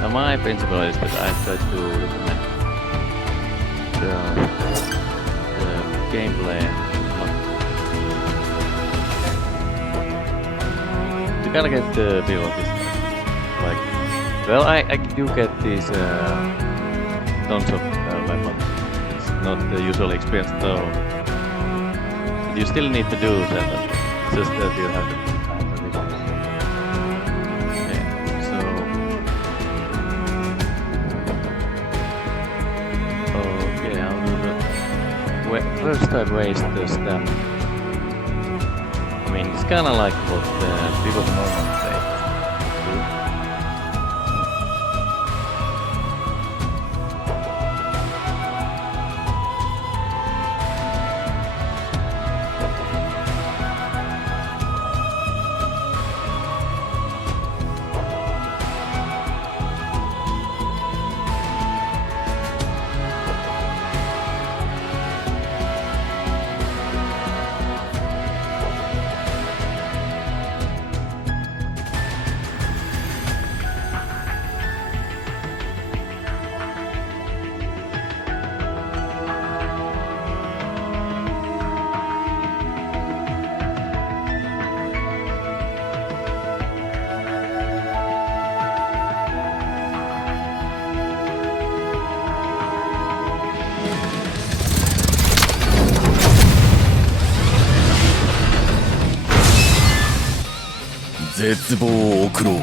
My principle is that I try to recommend the gameplay, to kind of get the feel of this. Like, well, I do get these tons of weapons. It's not the usual experience though. But you still need to do that. It's just that you have to. First I waste the stamina. I mean, it's kinda like what people normally say.絶望を送ろう。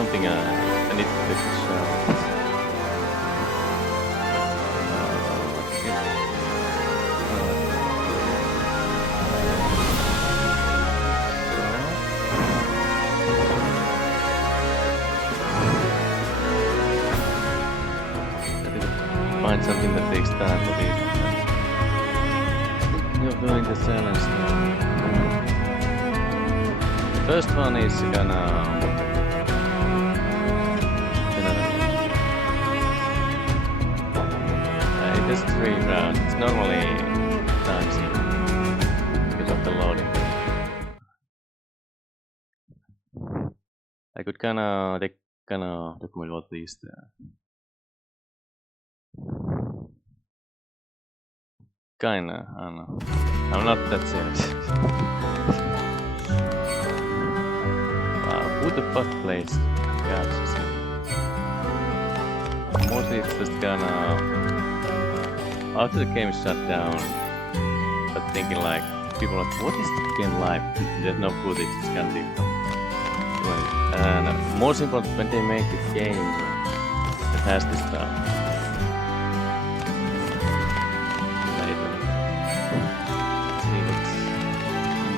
something I need to fix. Find something that takes time for this. You're doing the challenge now. The first one is it has 3 rounds. It's normally times because of the loading. I could document what these Kinda, I don't know. I'm not that serious. Who the fuck plays Gacha? Mostly it's just after the game is shut down, but thinking like, people are like, what is the game like? There's no footage, it's kinda different. And most important, when they make a game that has this stuff.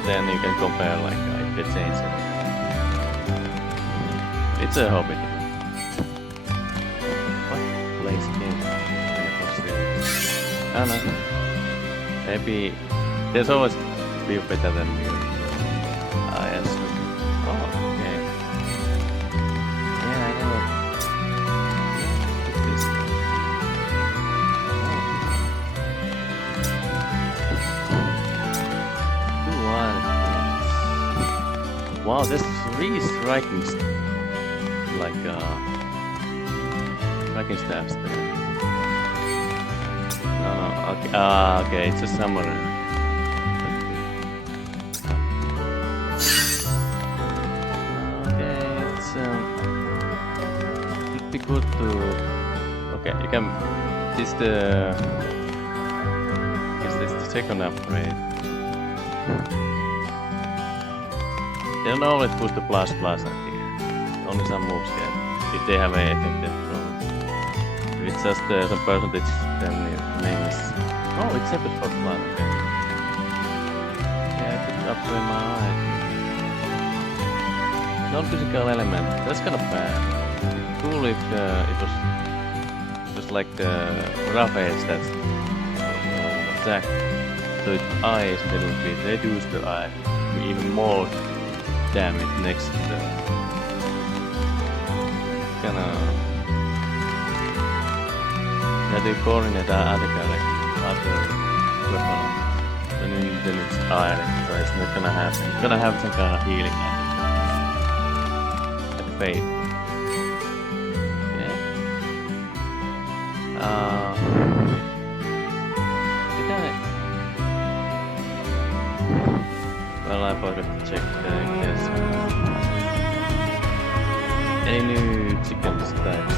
Then you can compare like if they change it. It's a hobby. What plays games? I don't know. Maybe there's always people better than you. Yes. Oh, okay. Yeah, I know. This. Wow, there's 3 striking striking stabs there. Okay, okay, it's a summary. Okay, it'd be good to. Okay, you can. This the. I guess that's the second upgrade. They don't always push the plus, I think. Only some moves get. If they have an effective bonus. If it's just some percentage, then the name is. Oh, it's separate for plus, okay. Yeah, I could upgrade my eye. Non-physical element, that's kind of bad. It's cool if it was like the rough edge that's attack. So its eyes, they will be reduce the eye even more damage next to the täytyy coordinate other character, other weapon. Then it's iron, so it's not gonna happen. It's gonna have some kind of healing like fate. Yeah. Did I? Well, I forgot to check if there's any new chicken types.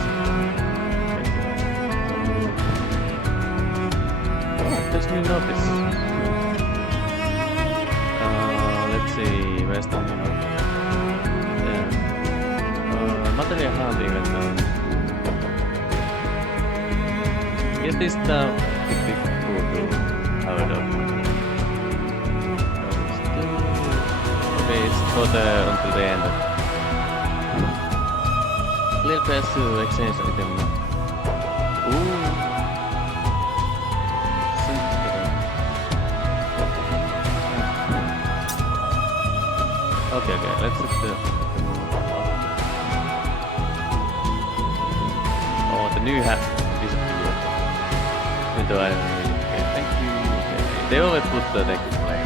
Oh, there's new notice. Let's see, where's the new notice? Yeah. Material handling event. I guess this stuff could be cool to have it up. Okay, it's for until the end of clear pass to exchange item. Ooh. Okay, let's hit the oh, the new hat disappeared. Window item. Okay, thank you. Okay. They always put the deck in play.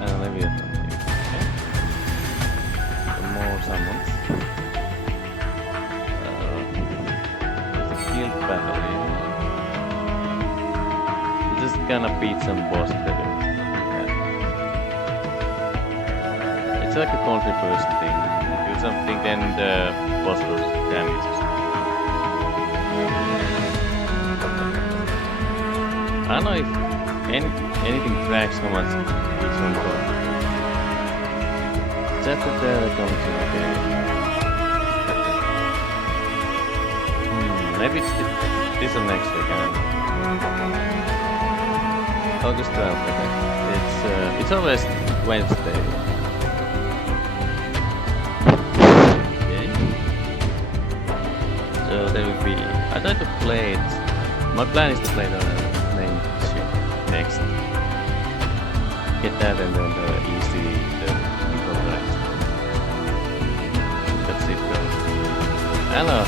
The Leviathan. Okay. Some more summons. There's a guild battle here. We're just gonna beat some boss together. It's like a contribution thing. Do something, then the boss will damage us. I don't know if anything tracks how much each one costs. chapter there comes in the game. Maybe it's this or next week. August 12th, okay. It's always Wednesday. Okay. So there will be. I try to play it. My plan is to play the main ship next. Get that and then the easy before the rest. That's it though. Hello.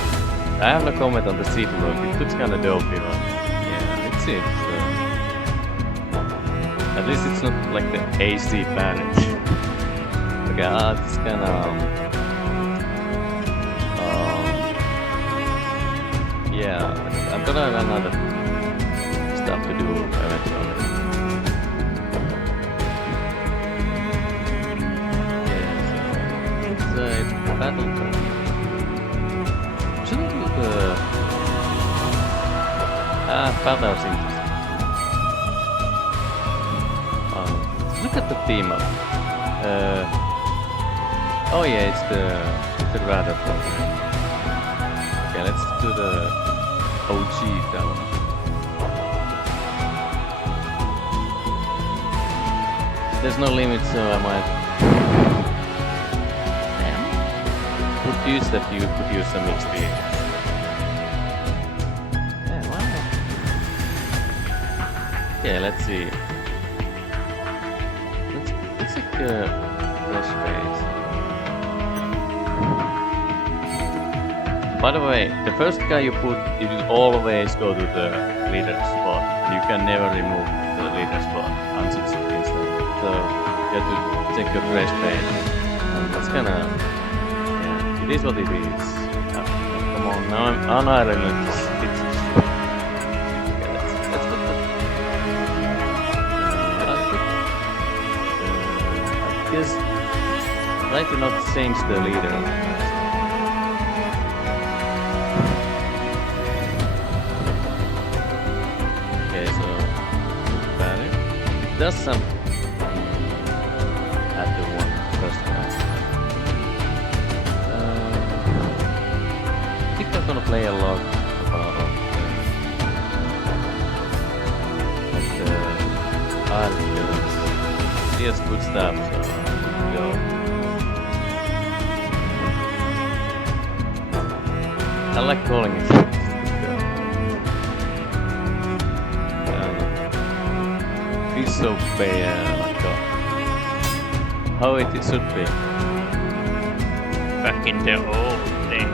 I have no comment on the seat look. It looks kinda dopey, but yeah, it seems. At least it's not like the AC parent. Okay, it's kinda yeah, I'm gonna have another stuff to do eventually. Yeah, so it's a battle time. Shouldn't do the battle interesting. Look at the theme up. Oh yeah, it's the radar program. Okay, let's do the OG down. There's no limit, so I might could use that. You could use some XP. Yeah, why not? Yeah, let's see. Let's take a fresh phase. By the way, the first guy you put, you will always go to the leader spot. You can never remove the leader spot once it's instant. So you have to check your fresh phase. And that's kinda, yeah, it is what it is. Come on, now I'm not really okay, let's put the I guess try to not change the leader. Does some at the first one. I think I'm gonna play a lot about the articles. He has good stuff, so go. I like calling it. So like how it should be back in the old days.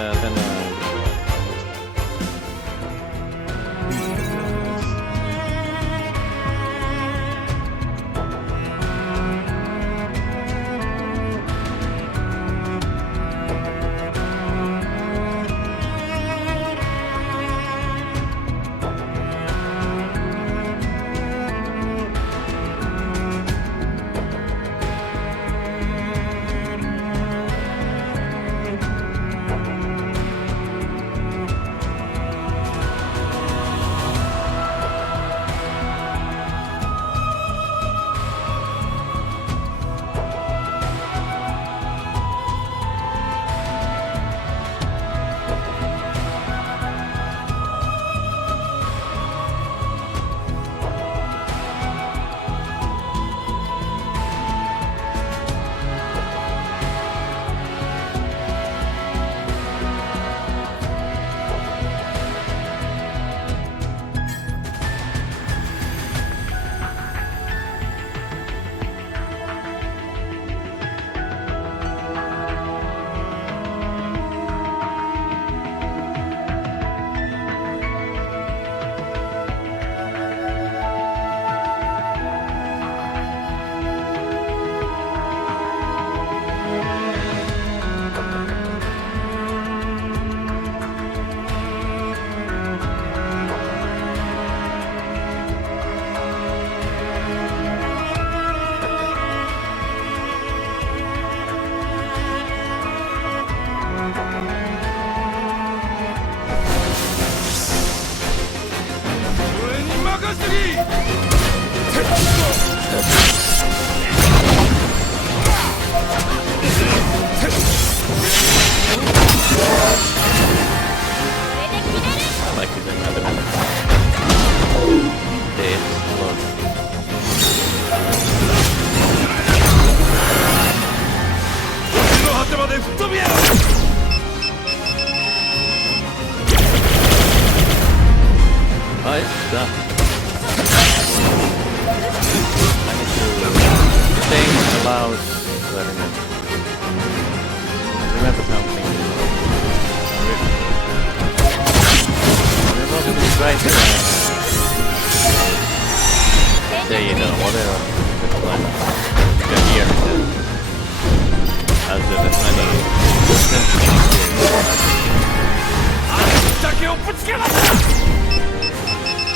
then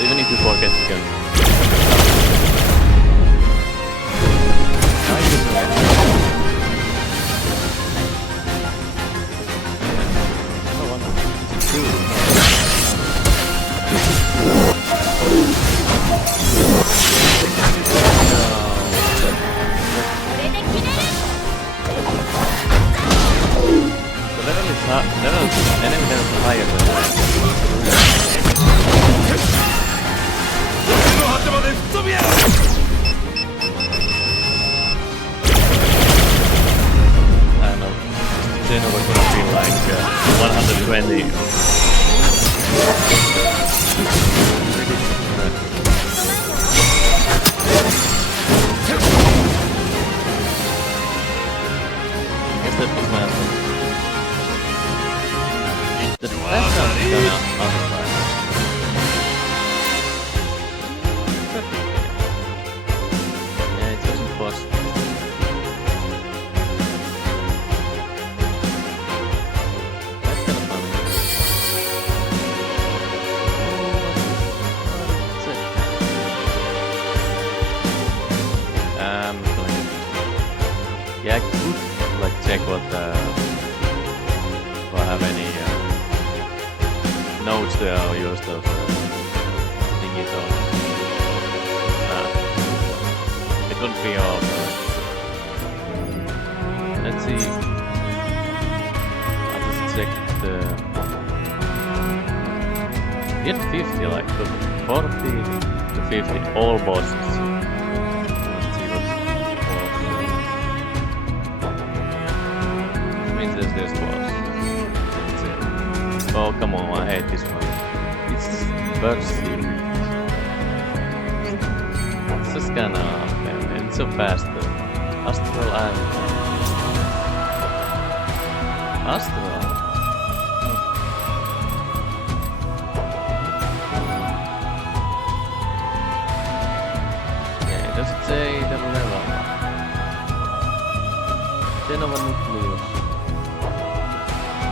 even if you forget you can. Enemy level is higher than that. I don't know. Then we're gonna be like 120. Guess that was my. The defense is gonna unfire. Yeah, it doesn't cost. That's kind of funny. What's it? Yeah, I could like check what do I have any notes there or use those thingies on. It wouldn't be all. Let's see. I'll just check the. Get 50, like 40 to 50, all bosses. Let's see what's Which means there's this boss. Oh, come on, I hate this one. It's just burst series. It's just kinda unfair, and it's so fast though. Astral and... Astral? supernova nucleus.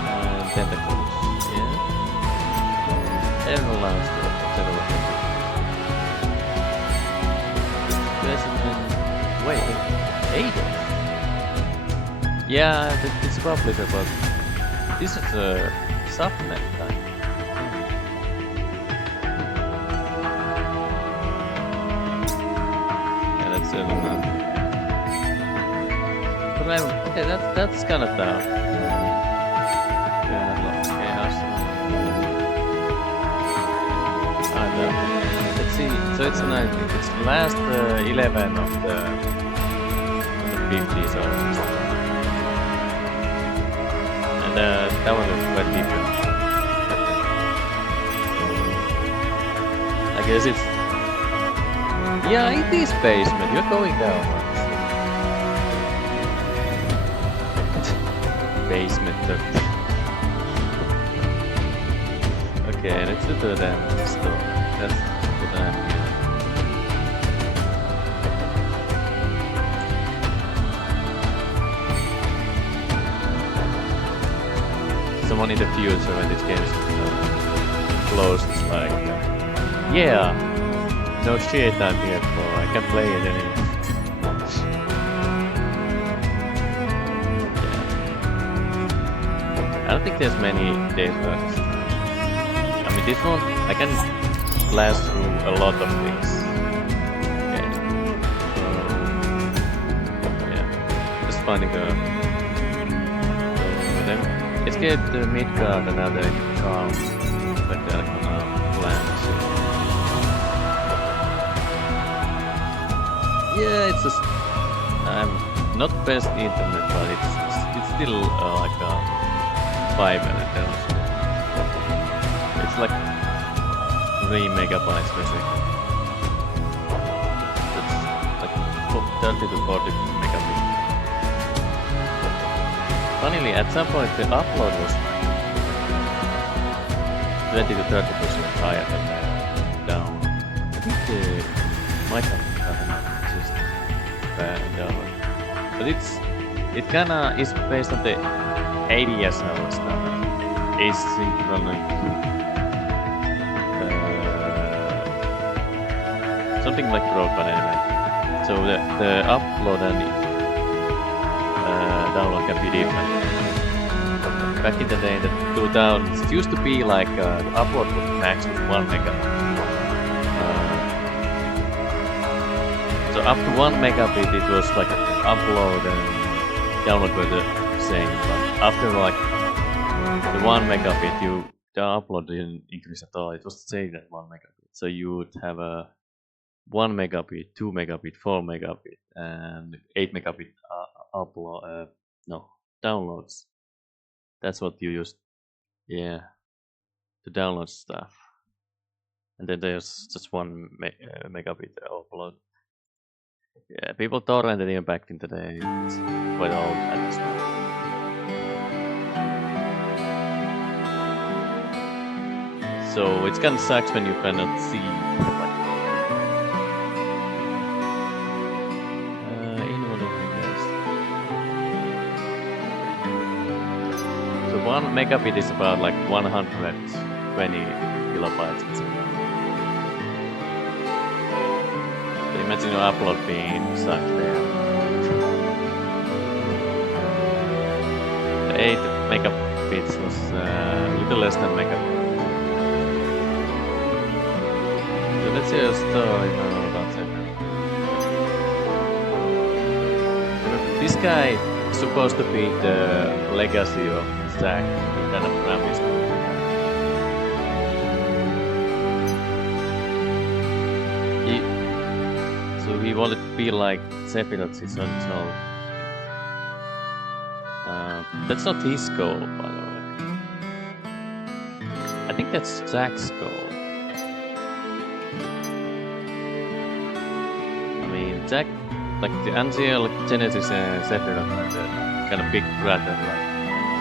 And tentacles. Yeah. Aerial launch to several tentacles. Specimen. Wait, 8? Yeah, it's probably about. This is a subnet time. Yeah, that's enough. But yeah, that's kind of tough. Yeah, chaos. Let's see. So it's a 90. It's the last 11 of the 50s or something. And that one looks quite different. I guess it's. Yeah, it is basement. You're going down. Basement. Okay, let's do the damage stuff. That's what I'm here. Someone in the future when this game is closed is like, yeah, no shit I'm here for, I can play it anyway. Yeah. I don't think there's many days left. I mean, this one, I can blast through a lot of things. Okay. So, yeah, just finding the. Let's get the Midgard another charm that they're gonna plan. Yeah, it's just I'm not best internet, but it's still like a 5 minute or so. It's like 3 megabytes per second. That's like 30 to 40 megabits. Funnily, at some point the upload was 20 to 30% higher than the download. I think they might have gotten just download. But it kinda is based on the ADS stuff. Asynchronous. Something like broadband anyway. So the upload and download can be different. Back in the day, the 2000s, it used to be like the upload was max was 1 megabit. So up to 1 megabit, it was like upload and download were the same. But after like the 1 megabit, the upload didn't increase at all. It was the same at 1 megabit. So you would have a 1 megabit, 2 megabit, 4 megabit, and 8 megabit upload. No, downloads. That's what you use, yeah, to download stuff. And then there's just 1 megabit upload. Yeah, people torrented even back in the day. It's quite old at this point. So it kind of sucks when you cannot see. So 1 megabit is about like 120 kilobytes. So imagine your upload being sucked there. The 8 megabits was a little less than megabit. So let's see a story about that. This guy is supposed to be the legacy of Zack, kind of promised. So he wanted to be like Sephiroth, his own soul. That's not his goal, by the way. I think that's Zack's goal. I mean, Zack, like the Angel, Genesis, and Sephiroth, like the kind of big brother, like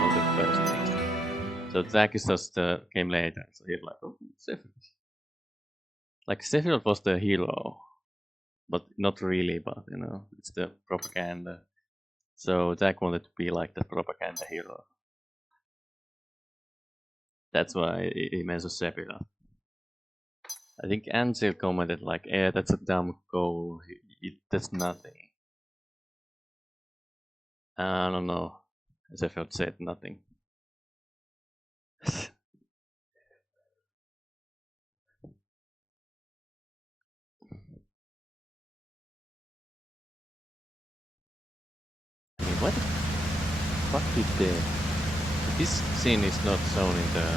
all the first things. So Zack is just came later, so he's like, oh, Sephiroth. Like Sephiroth was the hero, but not really. But you know, it's the propaganda. So Jack wanted to be like the propaganda hero. That's why he mentioned Sephiroth. I think Ansel commented like, "Eh, that's a dumb goal. That's nothing." I don't know. Sephiroth said nothing. I mean, what the fuck did they? This scene is not shown in the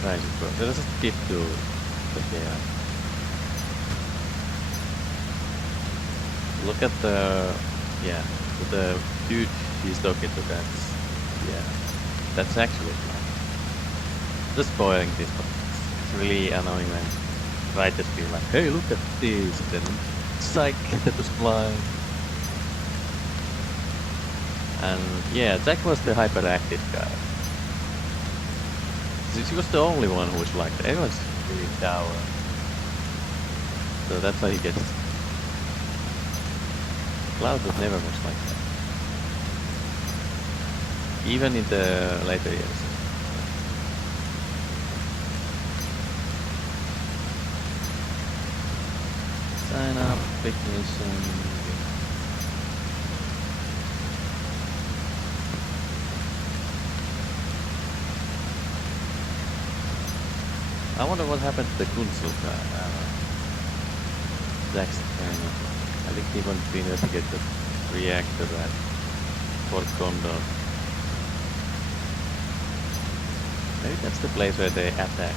Crisis Core. Let us just skip to the AI. Look at the dude he's talking to. That's actually fine. Just spoiling this, but it's really annoying when writers be like, "Hey, look at this," and then psych, that was blind. And yeah, Jack was the hyperactive guy. She was the only one who was like that. Everyone's really dour. So that's why he gets. Cloud was never much like that. Even in the later years. Sign up, big mission. I wonder what happened to the Kunzel guy. Jack's I think he wanted to investigate the reactor at Fort Condor. Maybe that's the place where they attack.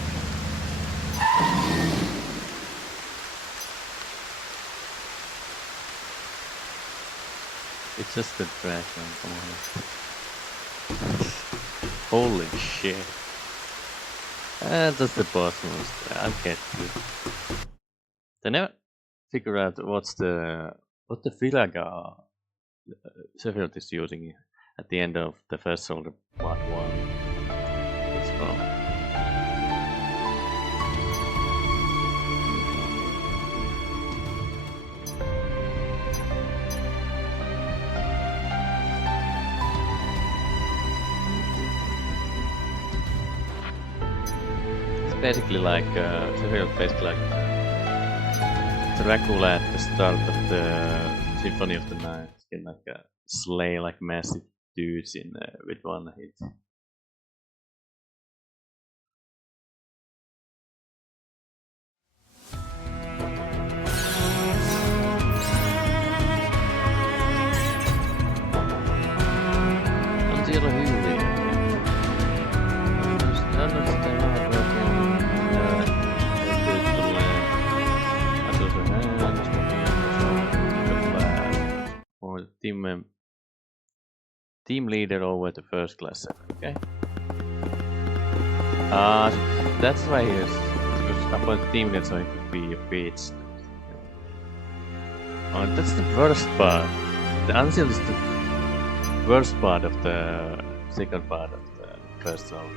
It's just the dragon, come on. Holy shit. That's the boss monster. I'll get you. They never figure out what the Filaga Sephiroth is using at the end of the first Soldier Part 1. It's from. It's basically like Sephiroth, basically like Dracula at the start of the Symphony of the Night. Can like slay like massive dudes in with one hit. Until Huli. Or team leader over the first class 7, okay? That's why he is. Because upon the team leader, so he could be a bitch. Oh, that's the worst part. The Ancient is the worst part of the second part of the first song.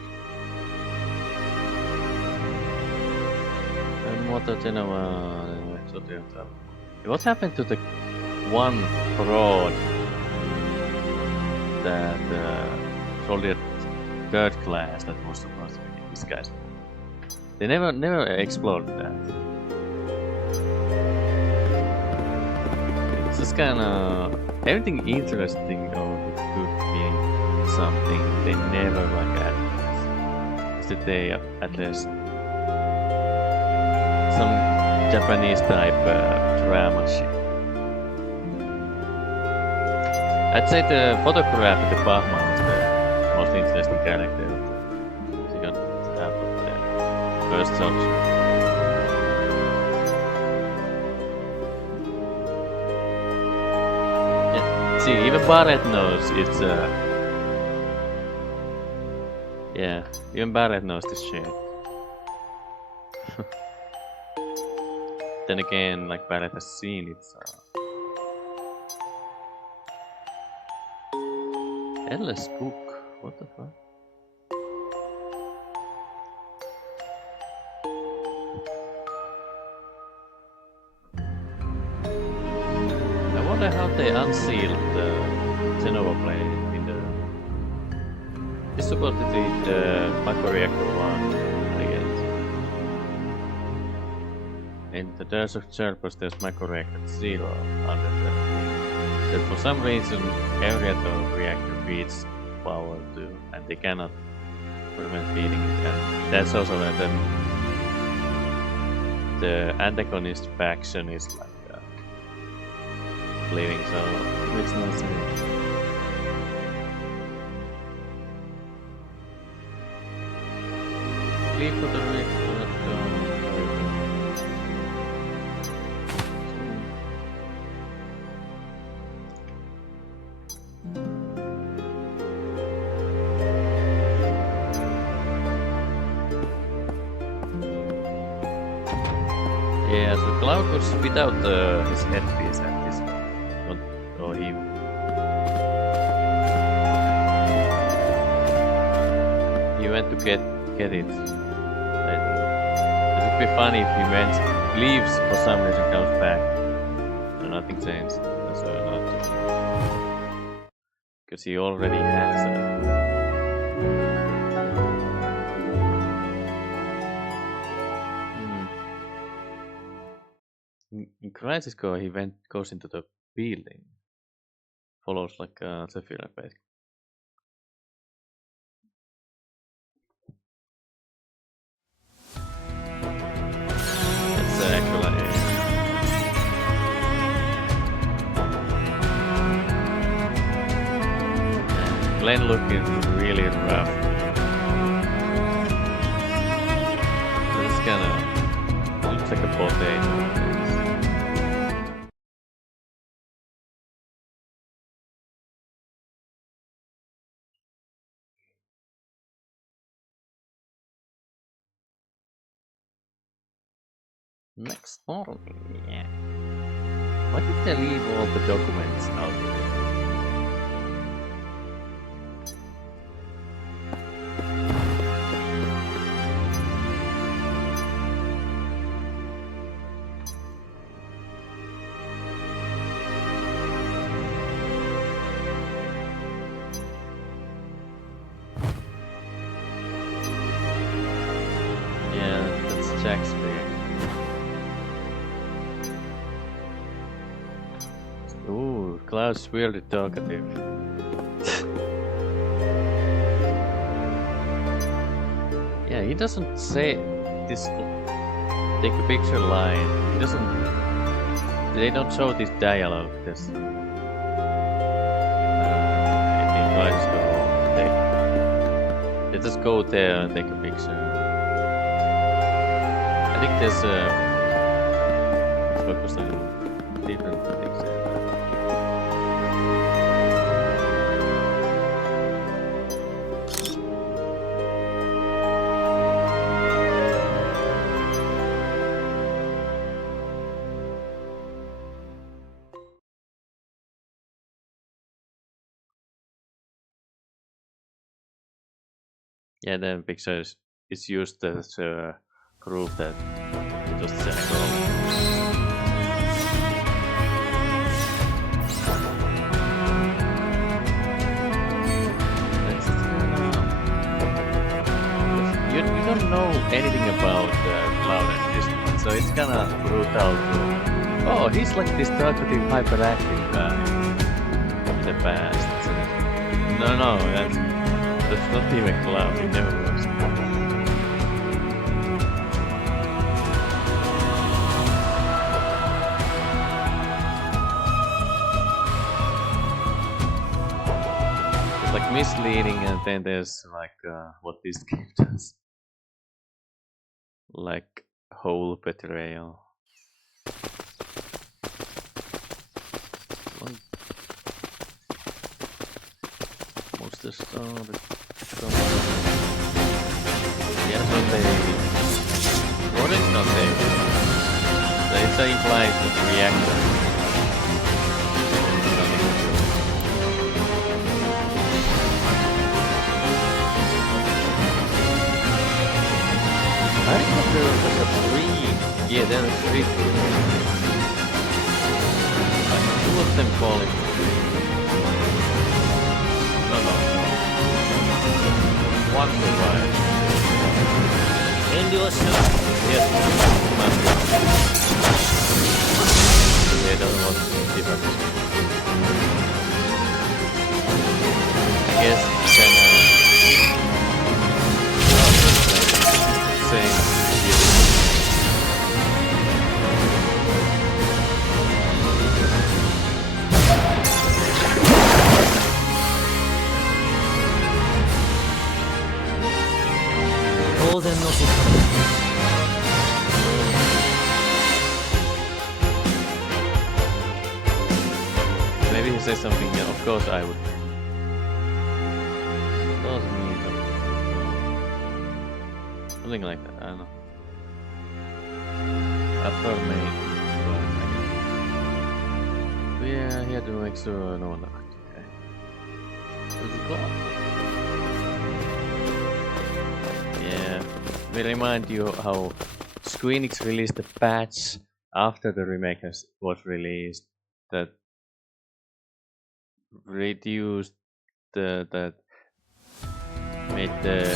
What happened to the one fraud that soldier third class that was supposed to be this guy's? They never explored that. It's just kinda everything interesting or could be something they never like address. Instead they address some Japanese type drama shit. I'd say the photograph of the Bahma was the most interesting character of the second half of the first song. Yeah, see, even Barrett knows it's yeah, even Barrett knows this shit. Then again, like Barrett has seen it, so. Endless book. What the fuck? I wonder wonder how they unsealed the Genova plane in the... It's supposed to be the microreactor 1, I guess. In the Dearth of Cerberus, there's microreactor 0 under the thing. That for some reason, every other reactor feeds power to, and they cannot prevent feeding it. And that's also when the antagonist faction is like leaving, so it makes no sense. Leave for the reactor. Yeah, so Cloud was without his headpiece and his... or he... He went to get it later. It would be funny if he leaves for some reason, comes back and nothing changed. So not... Because he already has In Crisis Core, he goes into the building. Follows like Zephyr basically. That's actually... Glenn looking really rough. It's kinda... looks like a potato. Next story. Yeah. Why did they leave all the documents out there? Yeah, that's Jack's reaction. Ooh, Cloud's weirdly talkative. Yeah, he doesn't say this take a picture line. He doesn't... They don't show this dialogue. This... They just go there and take a picture. I think there's focus on different things. Yeah, the picture is used as proof that it was cynical. You don't know anything about Cloud at this point, so it's kinda brutal to... Oh, he's like this talkative, hyperactive guy in the past. No, that's not even Cloud, he never was. It's like misleading, and then there's like what this game does. Like whole betrayal. Monster Star. Yeah, not there. What is not there? It's implies that the reactor. I thought there was like a 3. Yeah, there are 3. Like 2 or them falling. No. One survived. Yes, must be. They don't want to give up. I guess you can same here. Maybe he says something, yeah, of course I would. Doesn't mean something like that, I don't know. Affirmation. We are here to make sure no one left. Okay. Where's it go? Yeah. We remind you how Squeenix released the patch after the remake was released that reduced that made the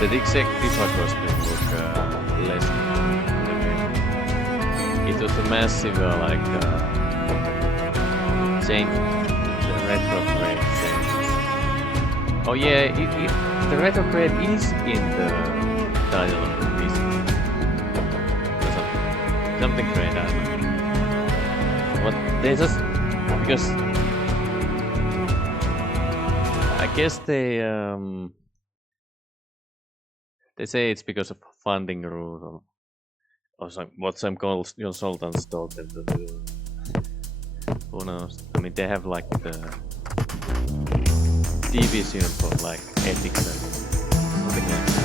executive cost to look less. It was a massive change, the retrograde change. Oh yeah, the retrograde is in the title of the piece. Something great, I don't know. But they just because I guess they say it's because of funding rules or some, what some consultants told them to do. Who knows? I mean, they have like the division for like ethics and something like that.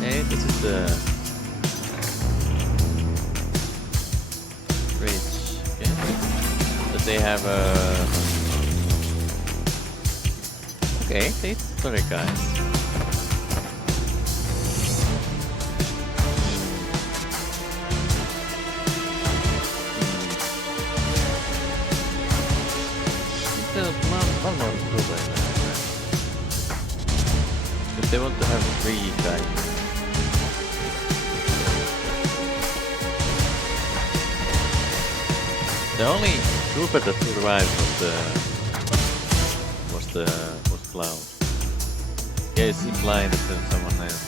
Hey, this is the bridge. Okay, but they have a. Okay, it's very guys. One more group right now. If they want to have 3 guys. The only trooper that survived was Cloud. Yeah, it's implied that there's someone else.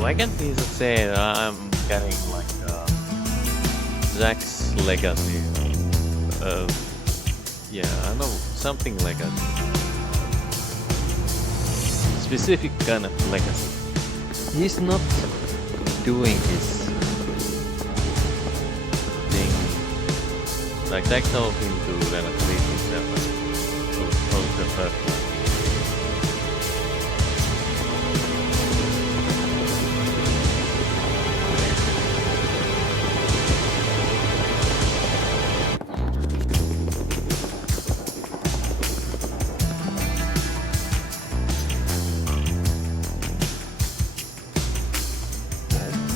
Why can't he just say I'm getting like Zack's legacy? Yeah, I know something like a specific kind of legacy. He's not doing his thing. Like Zack told him to release himself as the first one.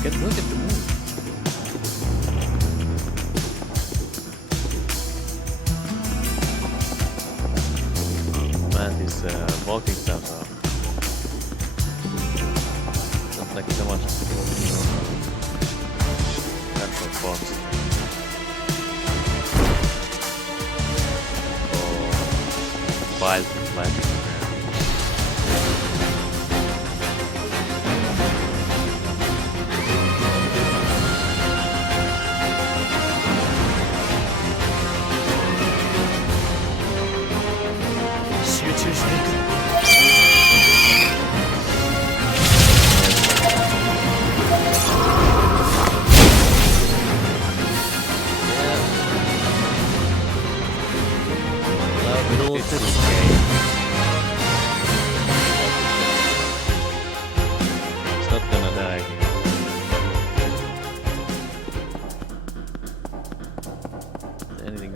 Look at the moon. Man, these walking stuff are not like so much natural box. Or wild life. It's not gonna die here. Anything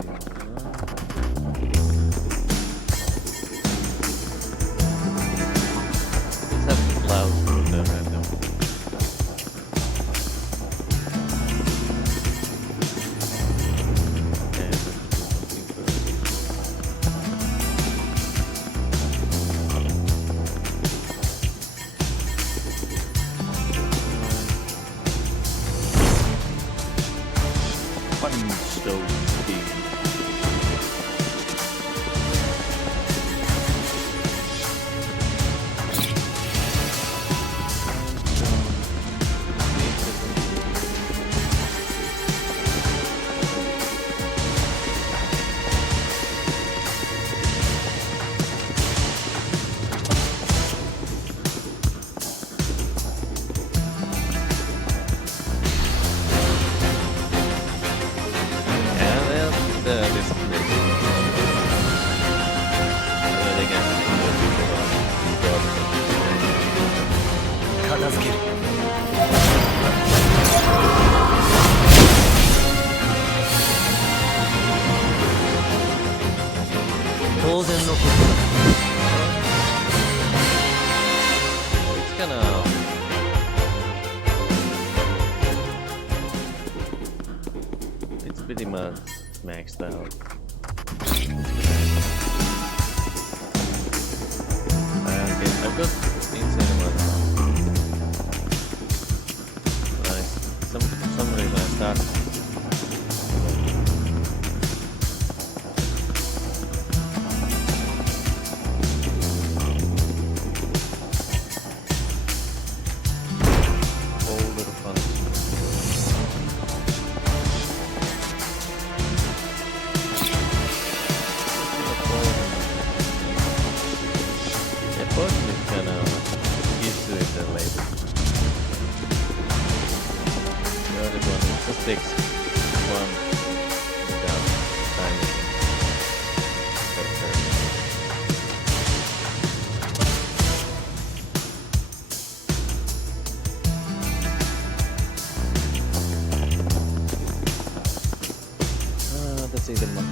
当然のことだ。 It's kinda... It's pretty much maxed out. Okay, I've got insane amount of money. Nice. Some reason I started. That's even more.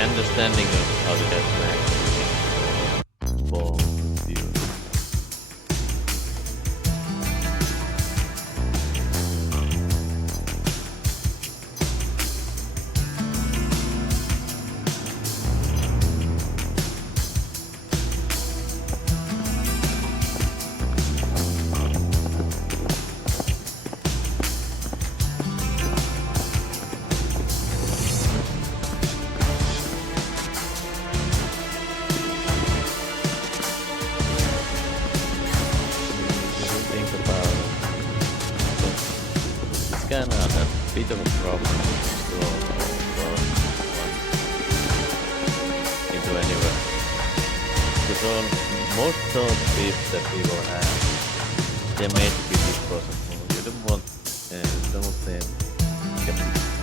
Understanding of how to get back for you. Kinda a bit of a problem to into anywhere. Because on most of the tips that people have, they're made to be disposable. You don't want some of them can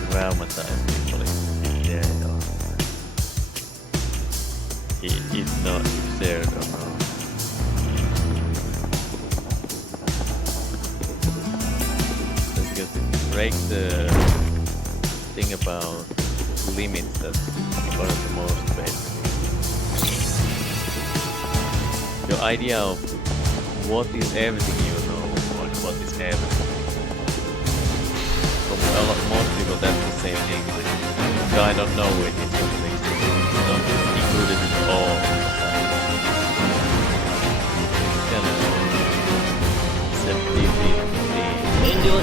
traumatize people if it's not shared or not. Break the thing about limits that's one of the most basic. Your idea of what is everything you know, or what is everything. For most people that's the same thing. So I don't know it, it's something. It's not included at all. It's kind of self-defeating. どう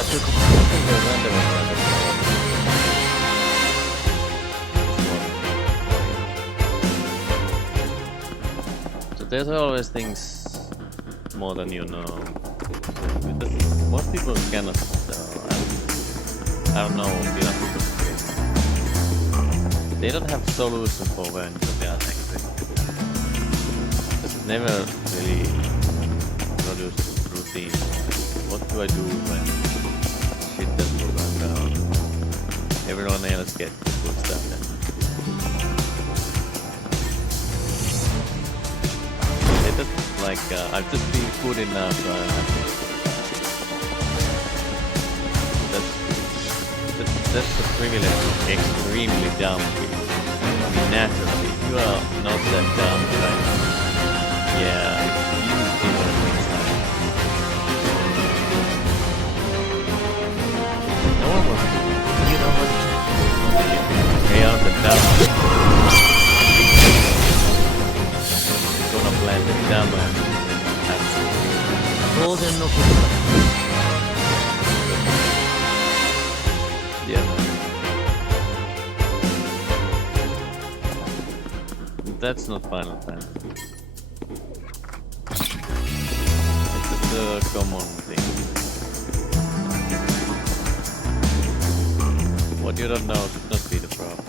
するか。 So there's always things more than you know. Most people cannot. I don't know. They don't have solution for when they are angry. Just never really produce routine. What do I do when shit doesn't work out? Everyone else gets the good stuff then. They just like, I've just been good enough, that's the privilege, extremely dumb people. I mean, naturally, you are not that dumb, right? Yeah, you people next time. No one wants to. You know what? They are the dumb. Gonna blend the dumb and yeah. that's not Final Fantasy. It's just a common thing. What you don't know should not be the problem.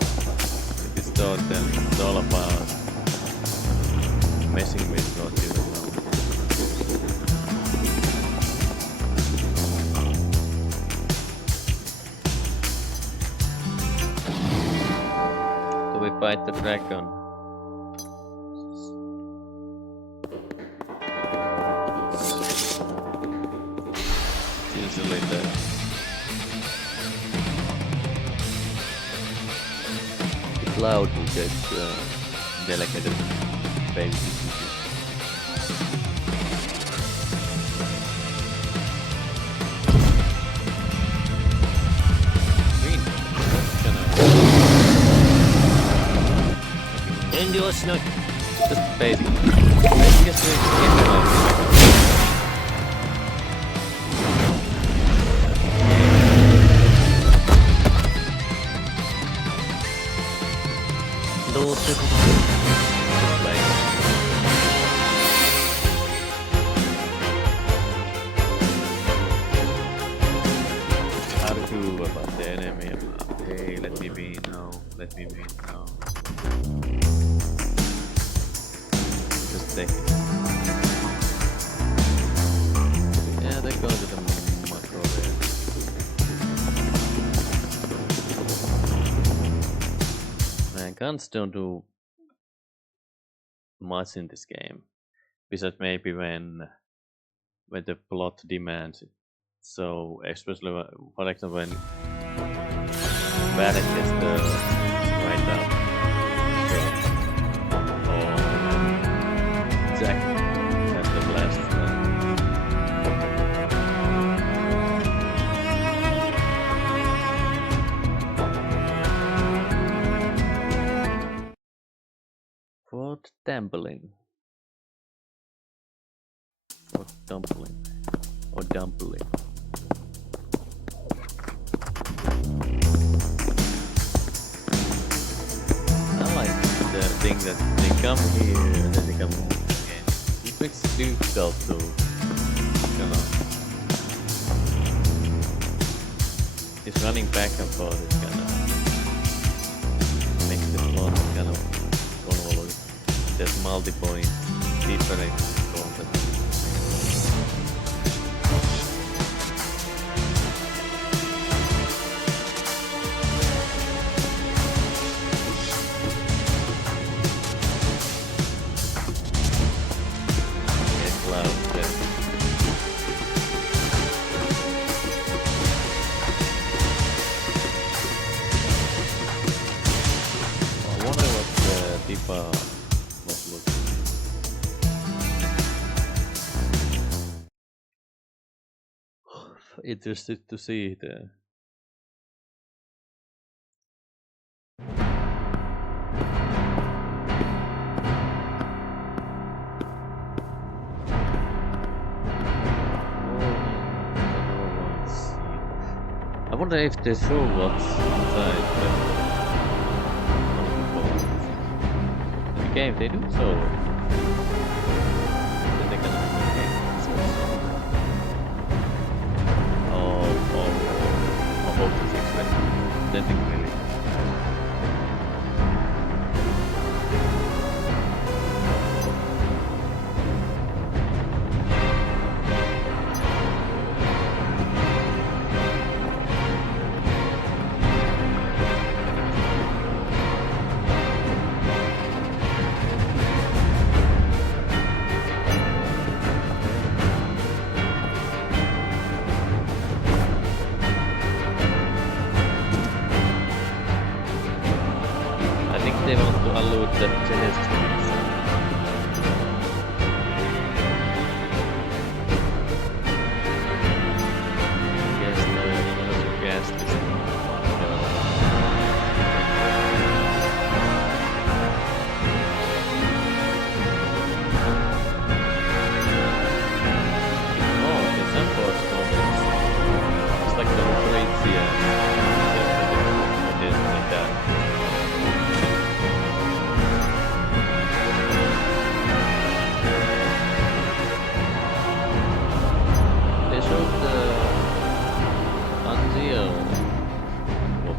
It is storytelling. It's all about messing with what you don't know. So we fight the dragon. It's usually the cloud who gets delegated baby. Just basic. I guess we can how to do about the enemy. Hey, let me be now. Let me be now. Just take it. Yeah, they go to the macro there. Man, guns don't do much in this game. Besides maybe when the plot demands it. So especially for example when Barret gets the right up. Jack has the blast. What dumpling? What dumpling? Or dumpling? I like the thing that they come here and then they come again. It makes it difficult to, you know. It's running back and forth. It's gonna make the plot kind of convoluted. There's multiple different concepts. Interested to see the I wonder if they show what's inside the game. They do so. Then they can hope to expect nothing really. They want to allude the Genesis to this. Yes, the gas is oh, the Sunforce comments. It's like the Operatia. It is like that.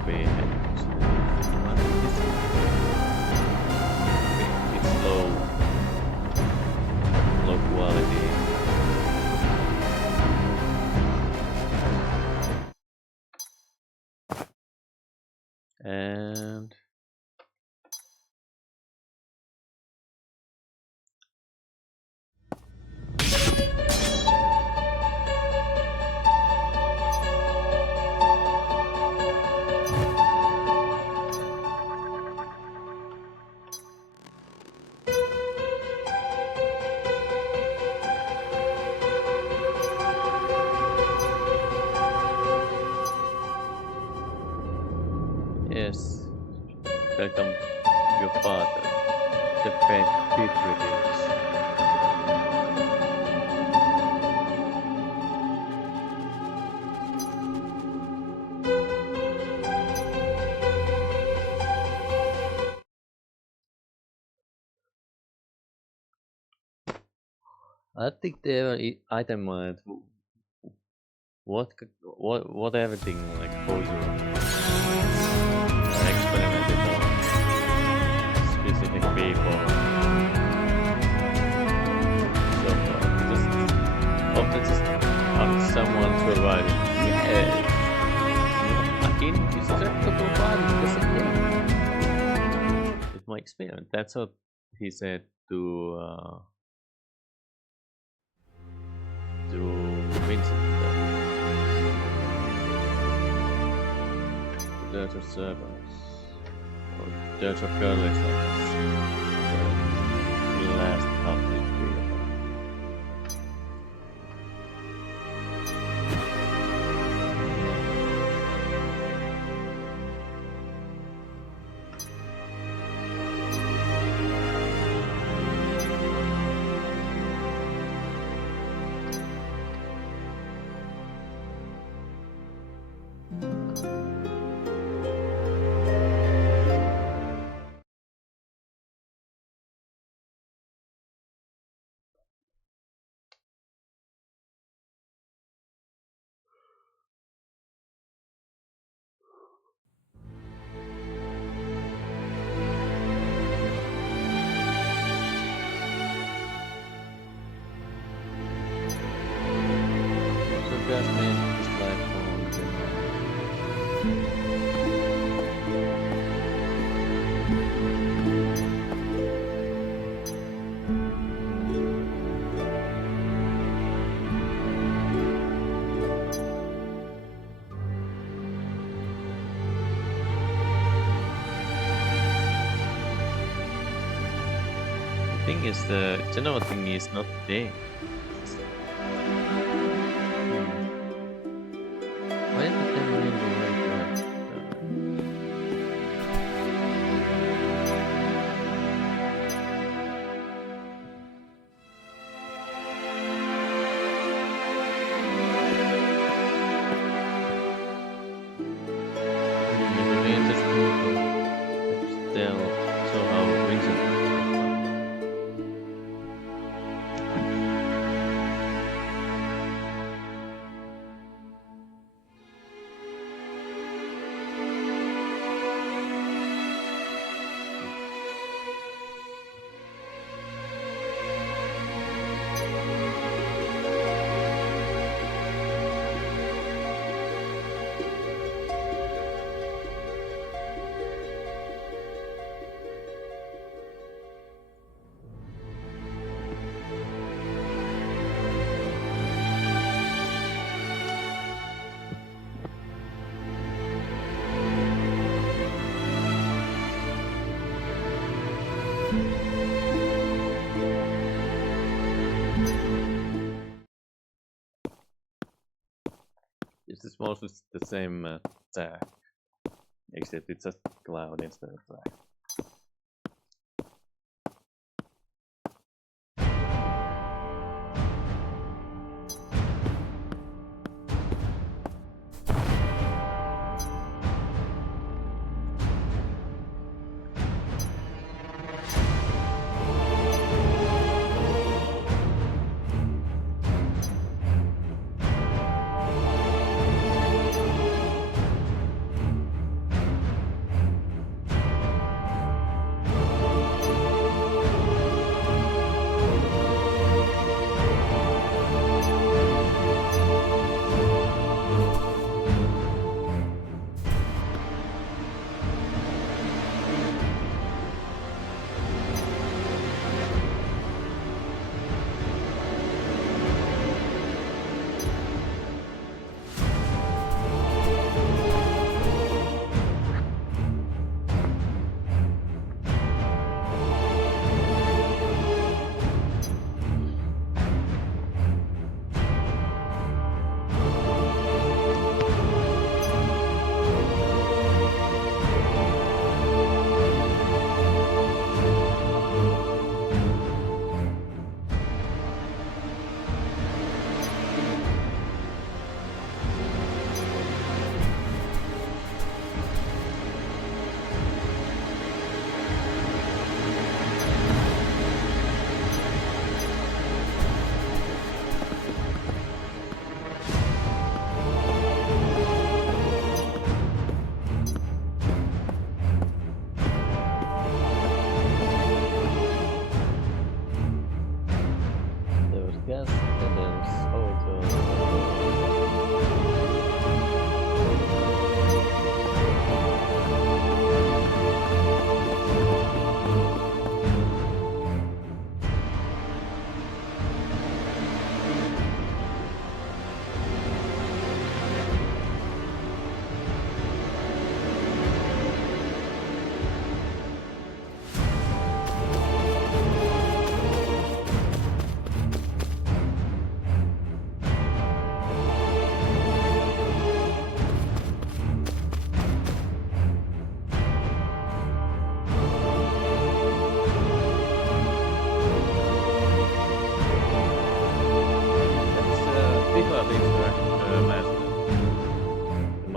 VII. It's low quality. And yes, welcome your father, the bed pit reviews. I think they are itemized what everything like for you experimented on specific people. So just often just someone to write yes, an indestructible body doesn't with my experience. That's what he said to Vincent. There's a servers or there's a curly servers. The last public video. Thing is, the general thing is not there. Why did they really like It's mostly the same tag, except it's just cloud instead of flag.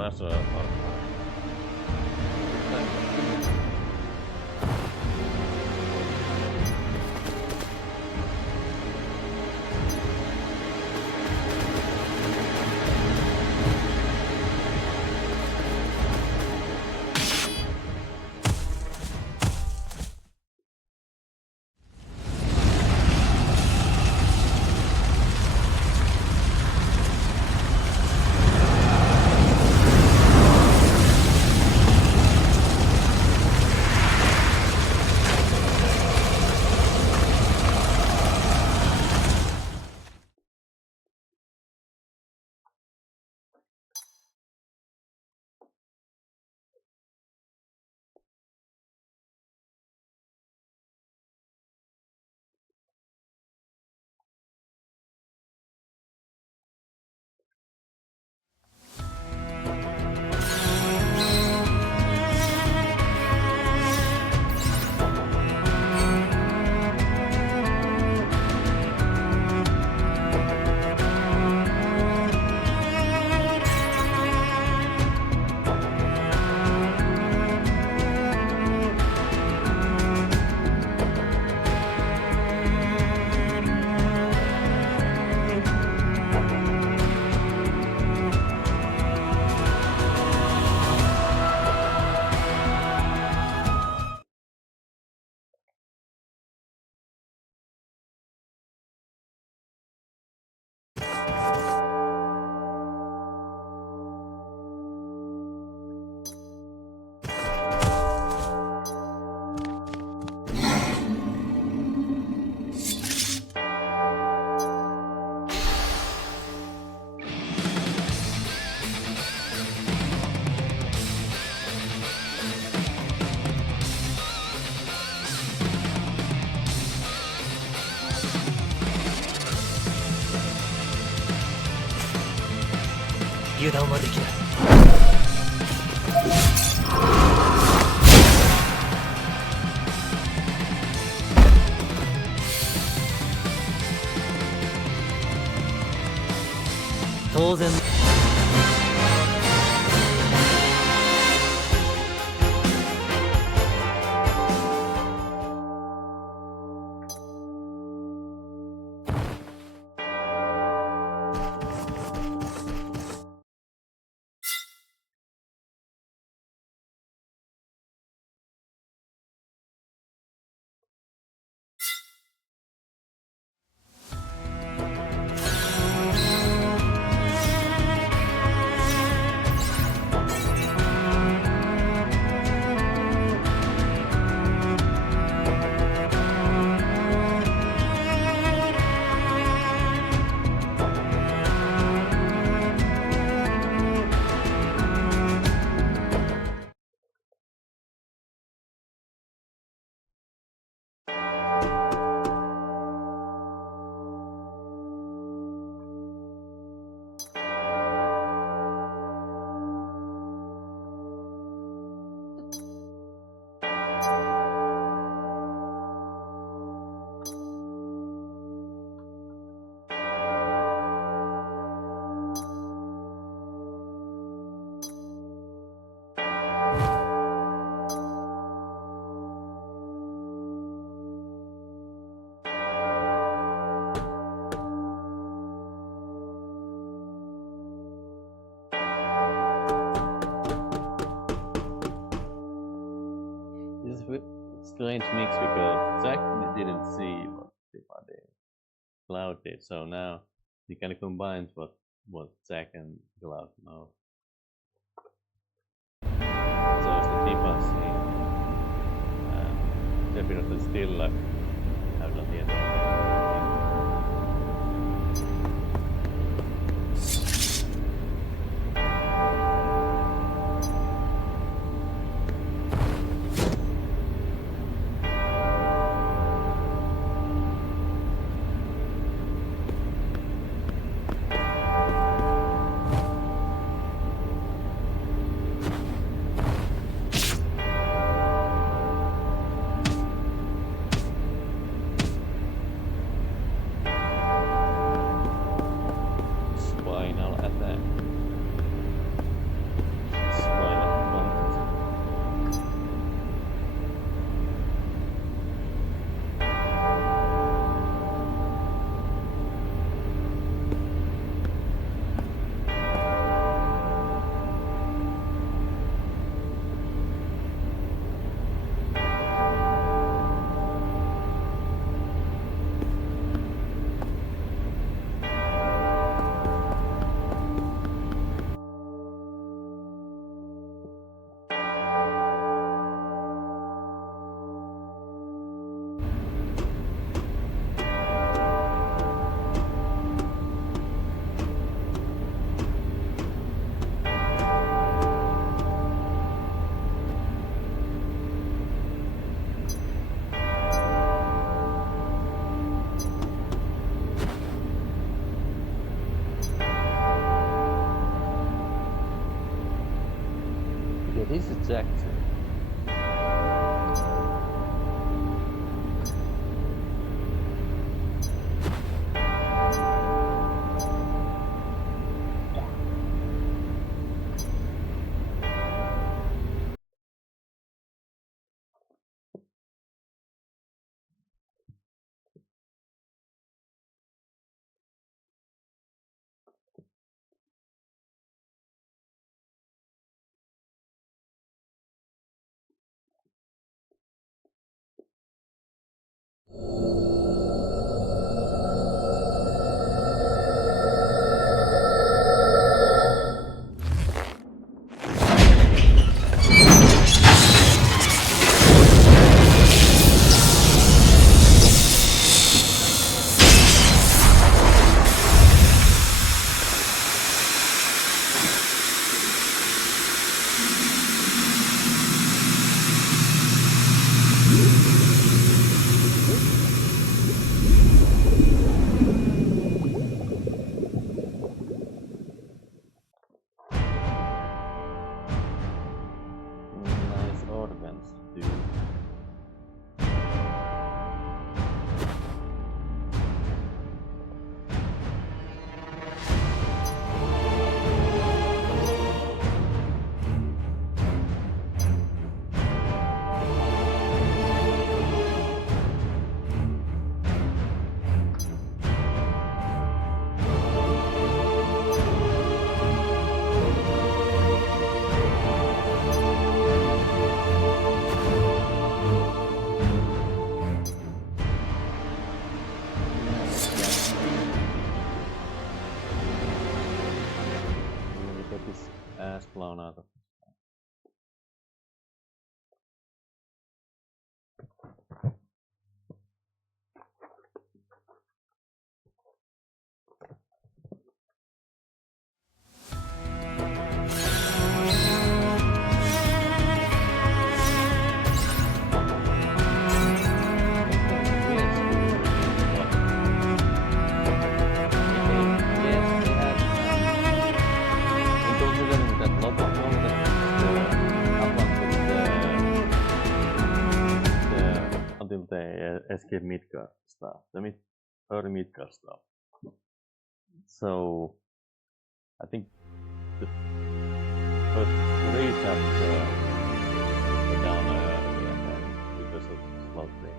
master or strange mix because Zack didn't see what the Cloud did, so now he kind of combines what Zack and Cloud know. So it's the Tifa scene, and definitely still have not yet opened. Yeah, this is Jack too. Nice organs, dude. Get his ass blown out of. Until they escape Midgard stuff, the early Midgard stuff. So I think the first 3 chapters were down early and then because of slow play.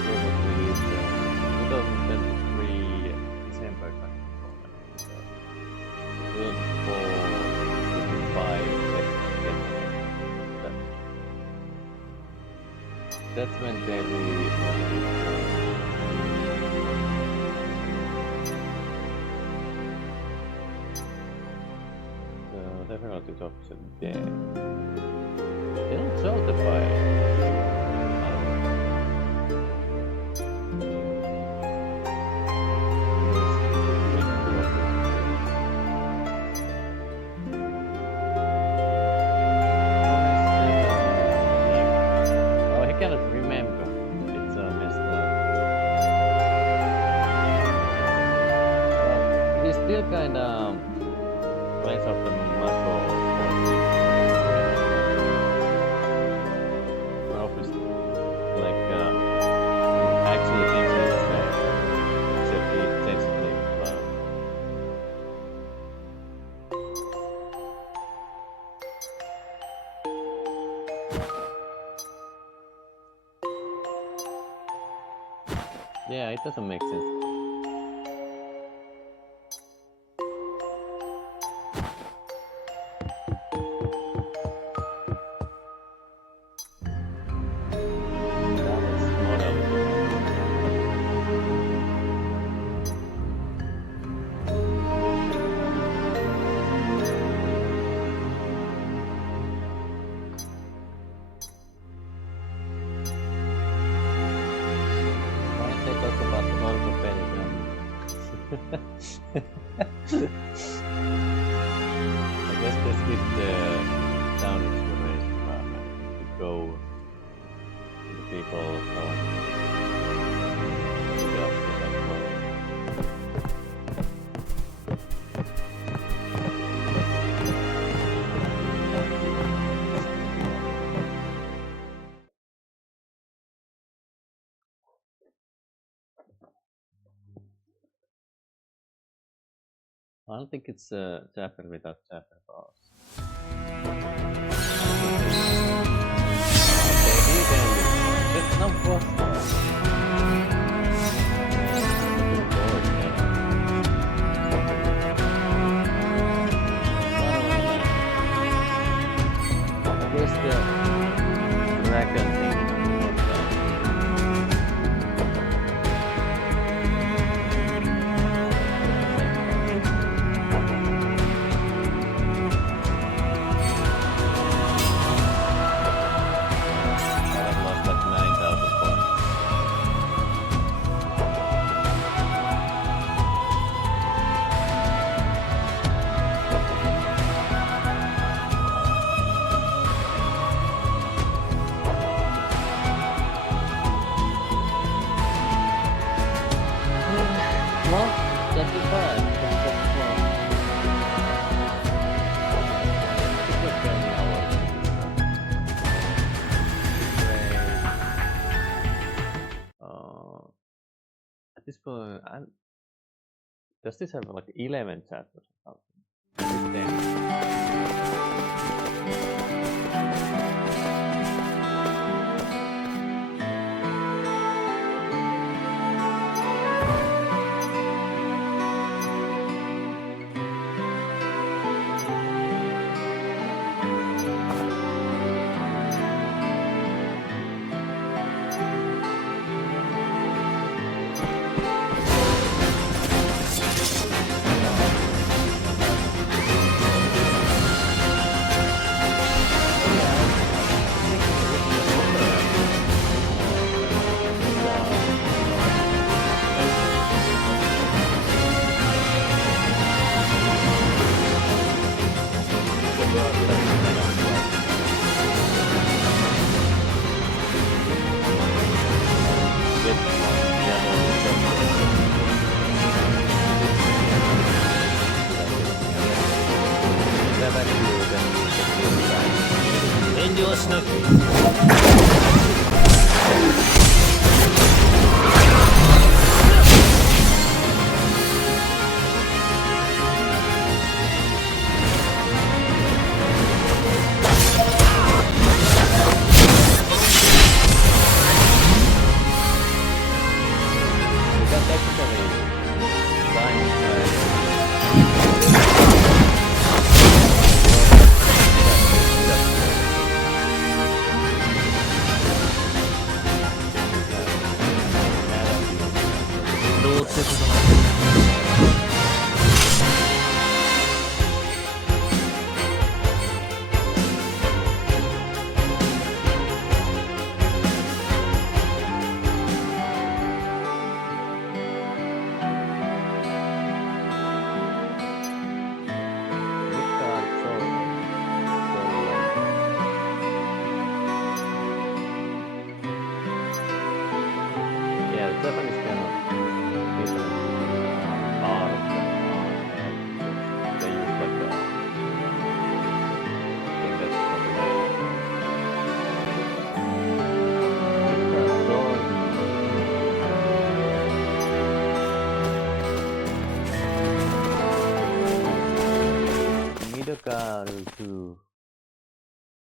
It was released in 2023 December time. Good for 5. That's when they really the difficulty drops again. They don't show the fire. Still kind of plays off the macro obviously like actually thinks it's the same except he takes it like cloud. Yeah, it doesn't make sense. I guess they skip the sound exploration part to go to the people going to the opposite floor. I don't think it's a chapter without chapter bars. There's no boss I guess the dragon thing. At this point, does this have like 11 chapters or something?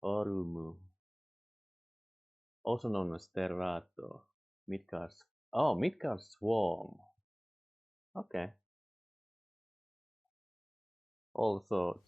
Orumu, also known as Terrato, Midgard Swarm. Okay. Also,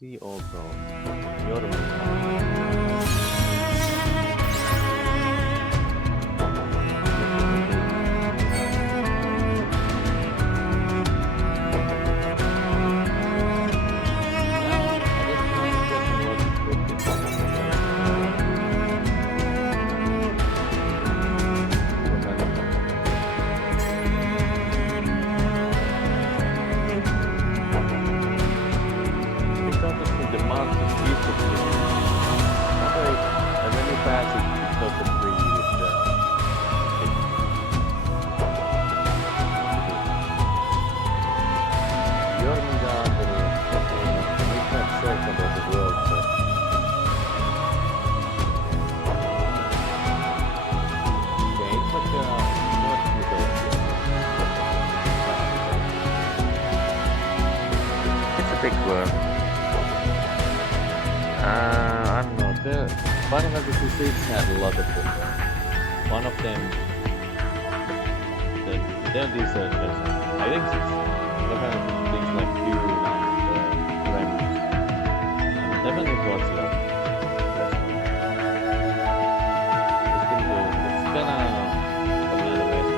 big world. I don't know. The Final Fantasy VI had a lot of them. One of them, there is I think it's definitely things like Dune and Remnants. And definitely Godzilla. It's kinda familiar with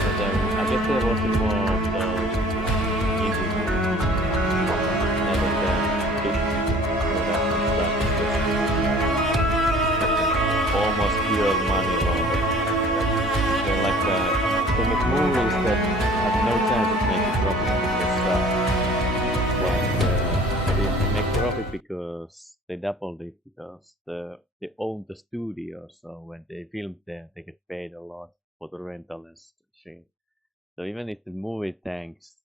but I guess there was more of those easy never the big production stuff. It's almost pure money laundering. They're like they make movies that have no chance of making profit but they make profit because they doubled it because they own the studio, so when they film there they get paid a lot for the rental and shit. So even if the movie tanks,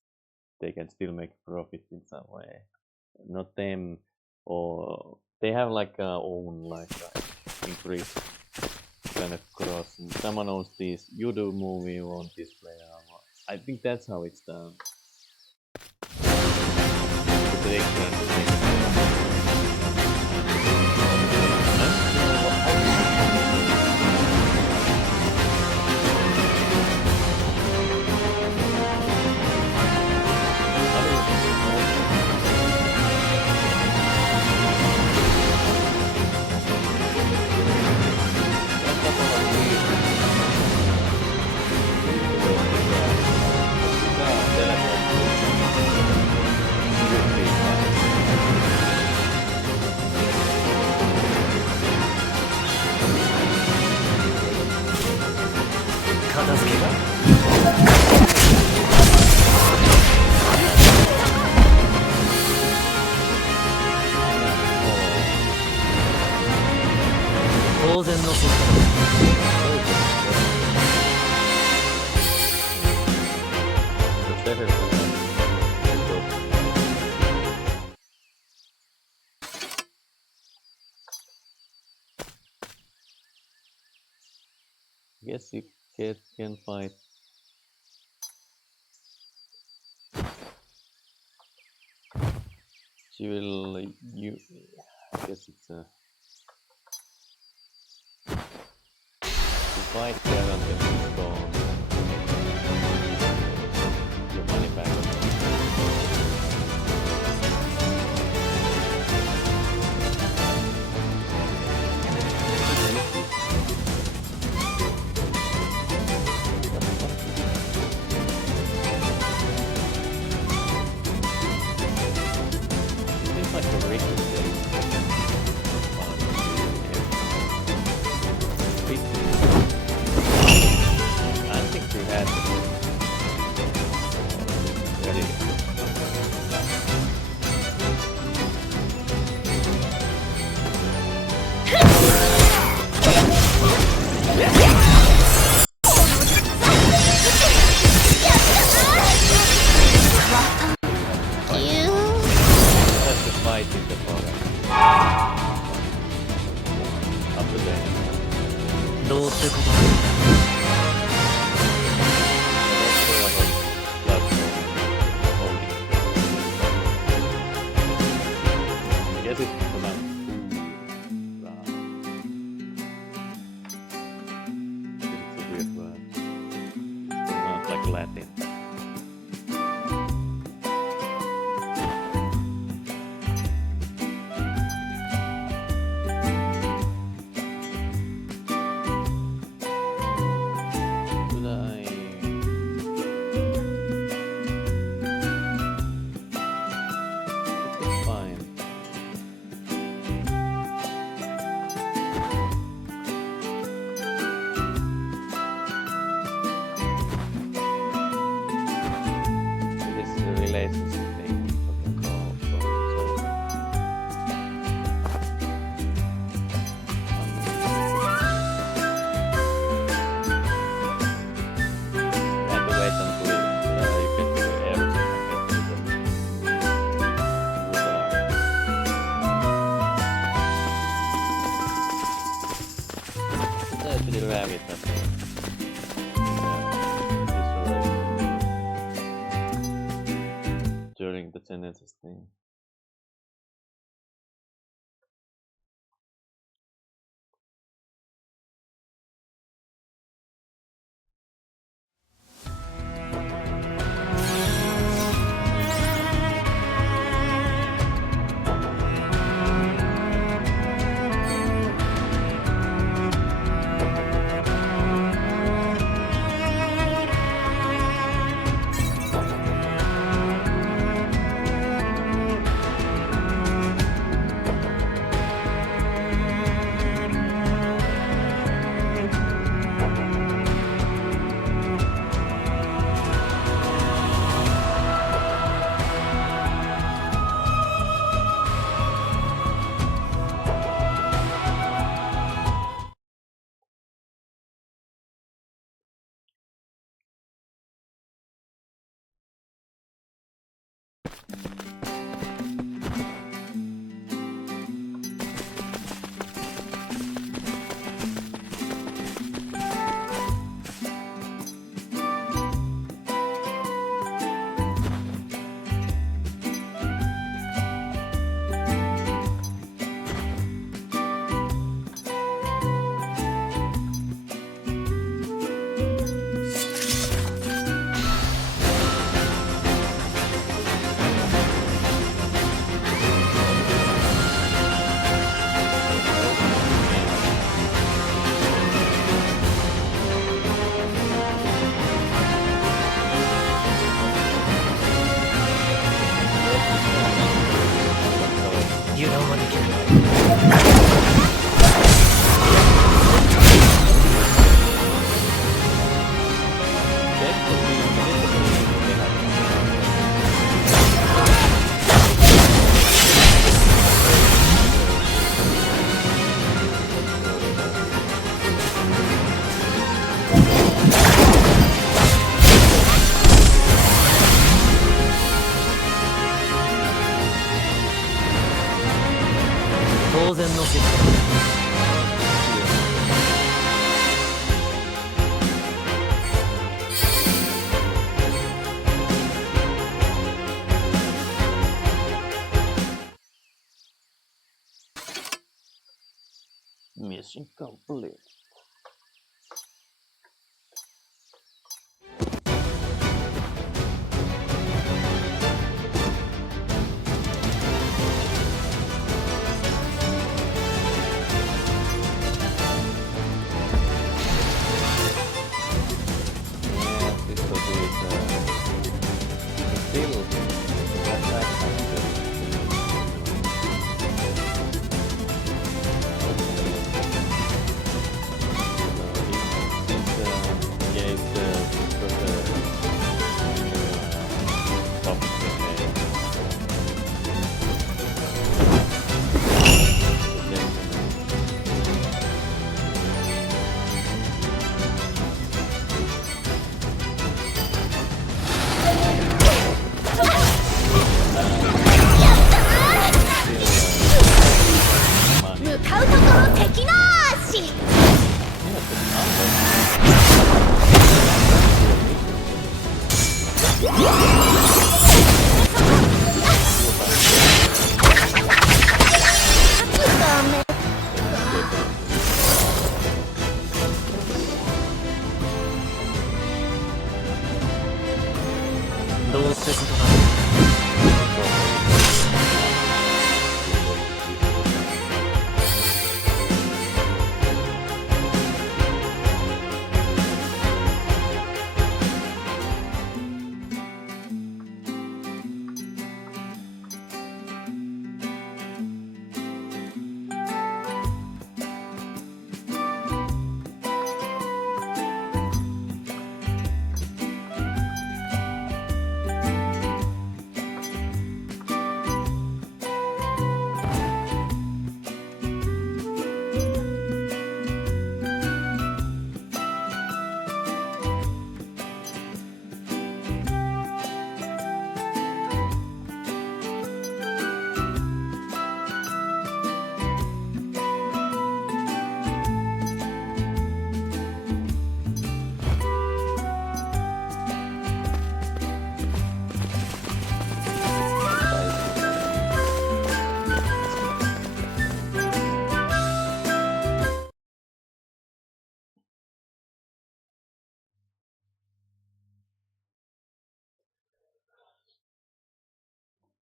they can still make profit in some way. Not them, or they have like own like increase kind of cross. And someone owns this. You do movie, you own this player. I think that's how it's done. They guess you can fight. She will. You. I guess it's a. To fight there until she's gone. Your money back. That's an interesting. Mission complete.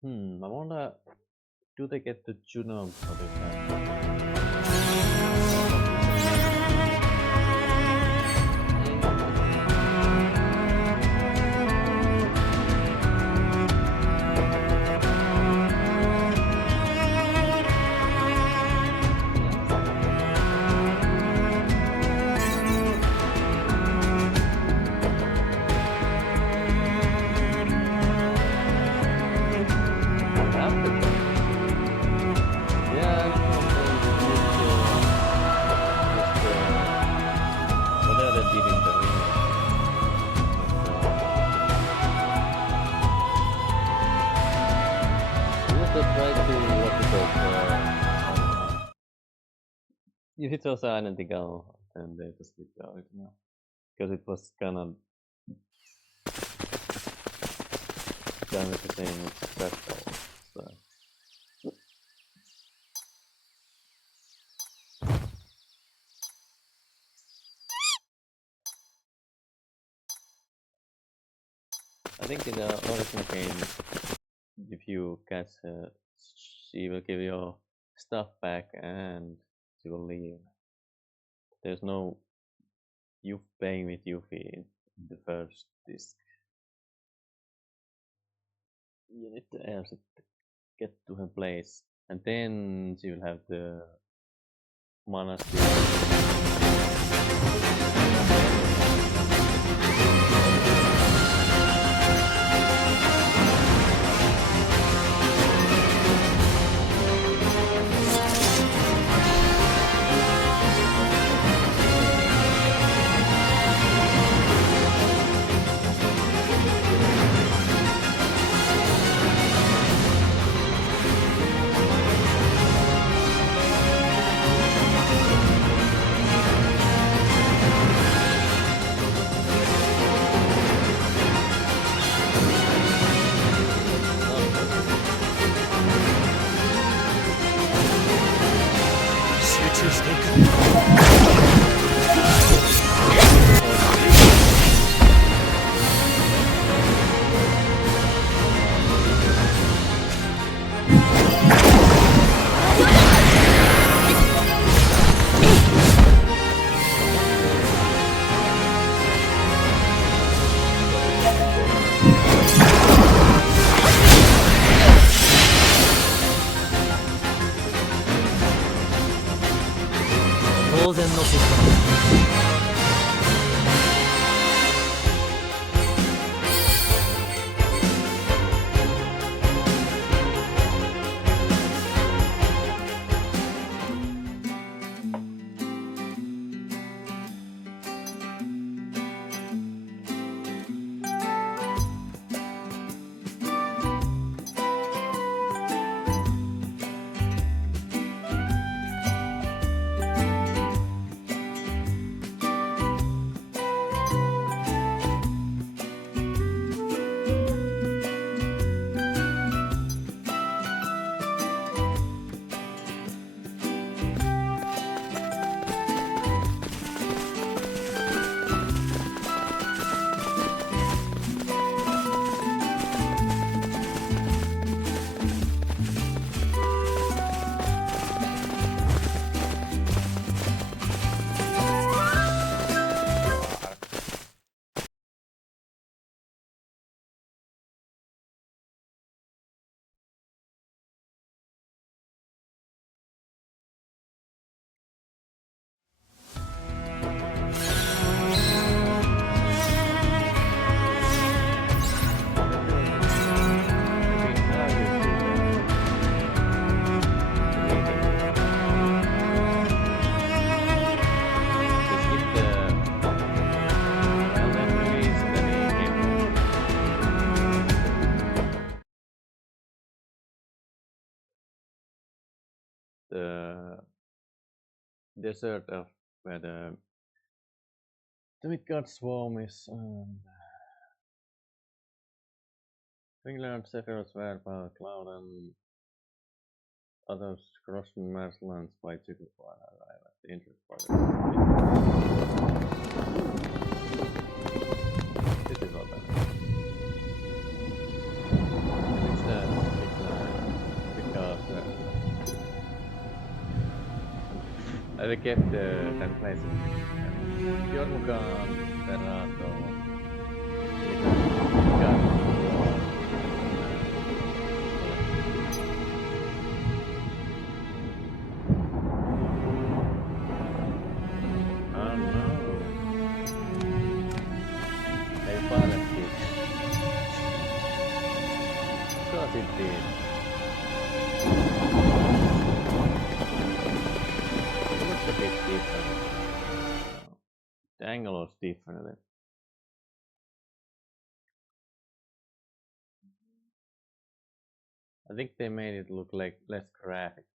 I wonder, do they get the Juno for this? If it was identical, then they just did the original. Because it was kind of done with the same special. So. I think in the original game, if you catch her, she will give your stuff back and she will leave. There's no you paying with Yuffie in the first disc. You need to else get to her place, and then she will have the mana the desert of where the Midgard swarm is. Finland, Sephiroth's whereabouts, Cloud, and others crossing marshlands by Chicken while arrive at the entrance point. This is what that is. It's the I kept tämän classic. Björn mukaan Verrato. Oh no. Ei parempi. Kuka sitten? It looks a bit different. No. The angle was different. I think they made it look like less graphic.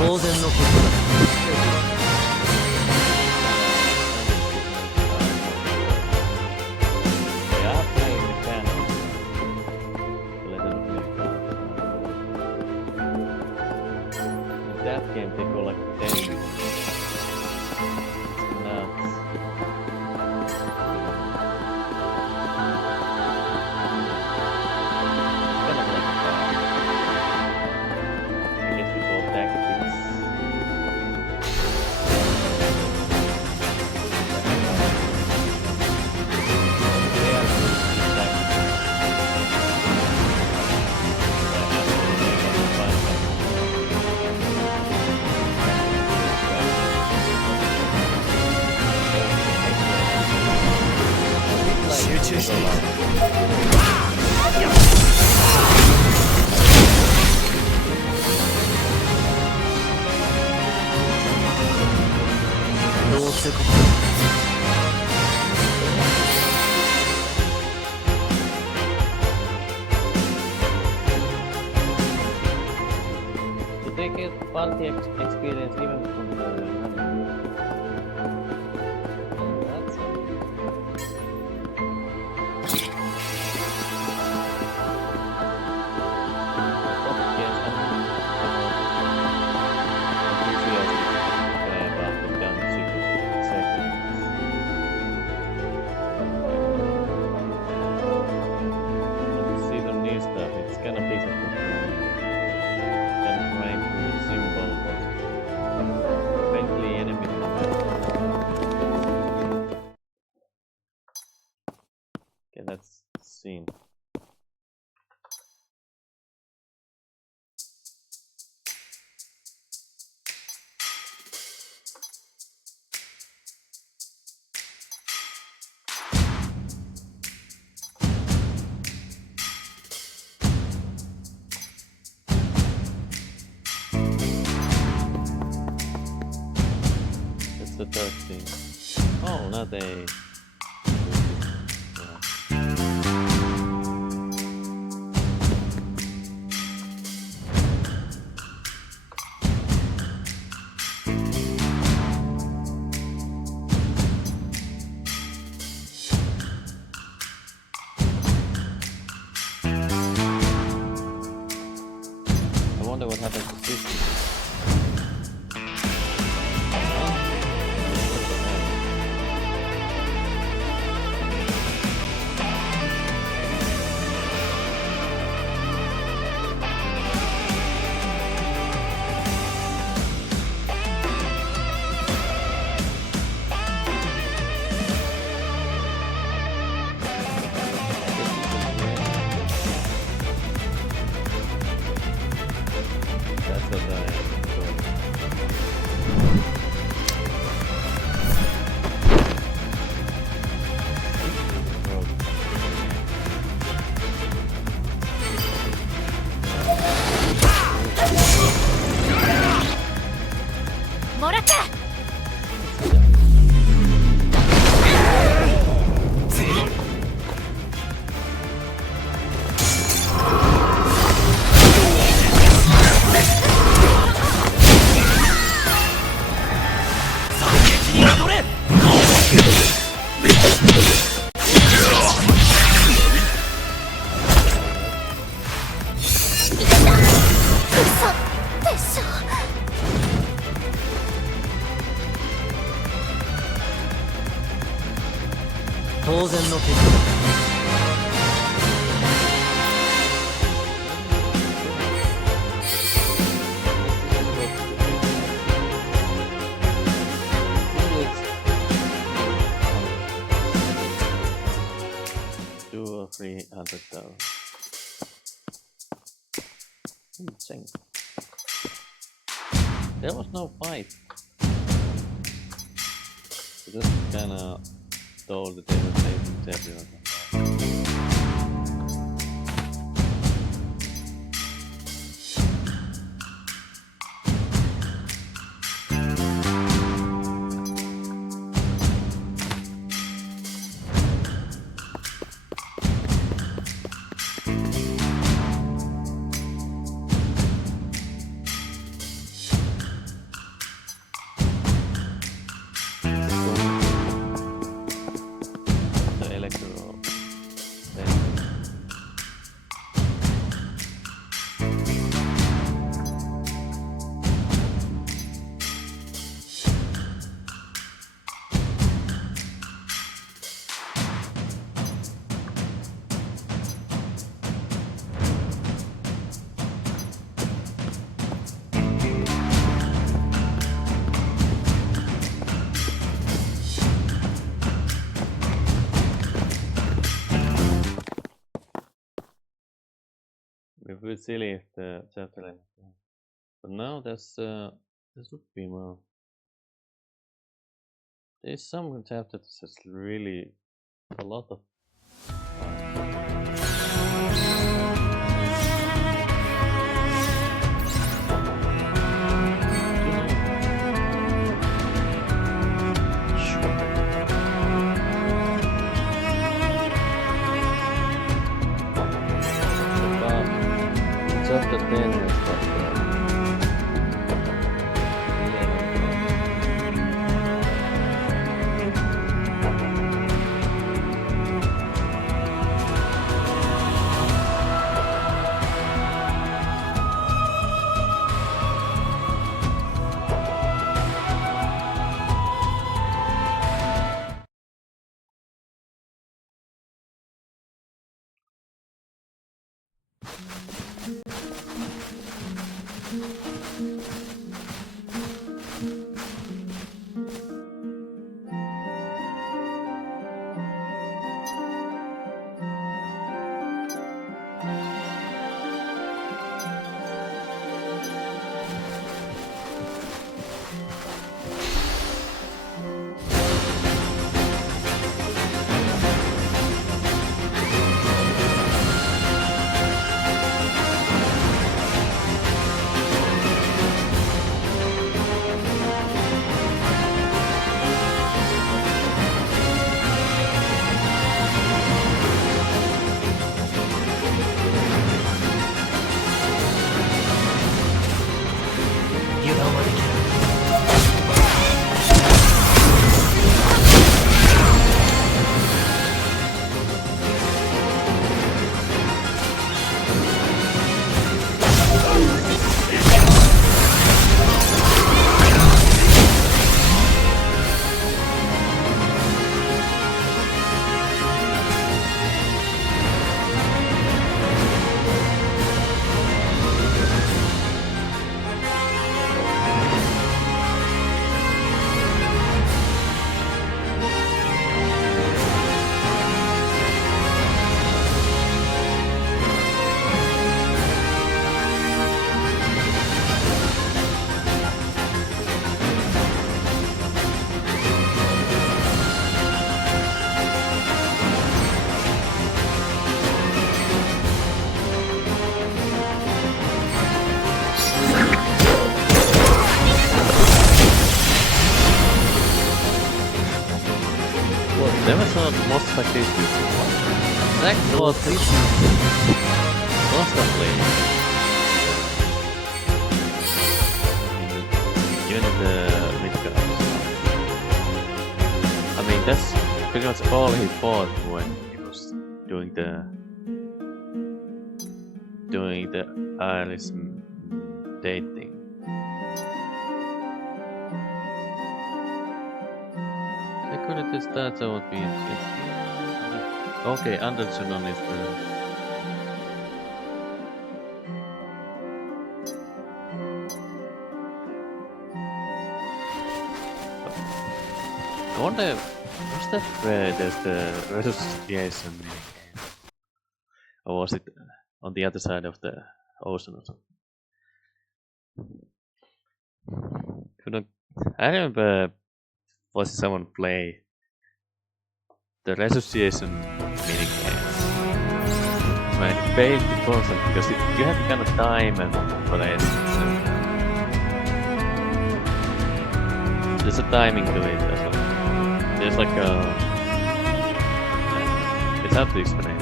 当然のことだ。 They are playing the canon. The Legend of Mirko. In that game they go like 10 minutes. It's nuts. Kind of like a bar. I guess we call tactics. They are good tactics. So they get party experience even from the that's it's kind of basic. Kind of trying to symbol what friendly enemy. Okay, that's the scene. That's the third scene. Oh, now they. Yeah. I wonder what happened to Sissy. That's what I当然の結果だ。 $200,000 or $300,000. Insane. There was no fight. They just kinda told that they were saving everyone. would be silly if the chapter ended. But now there should be more. There's some chapters that's really a lot of. Chapter 10 is never saw monsters like this before. Zack was this constantly. Even in the Midgard. I mean, that's pretty much all he fought when he was doing the Alice dating. Couldn't this start so would be okay, Anderson on his I wonder, was that where there's the resuscitation minigame? Or was it on the other side of the ocean or something? I remember watching someone play the resuscitation minigame. When it failed the concept because you have to kind of time and play it. There's a timing to it as well. There's like a... it's hard to explain.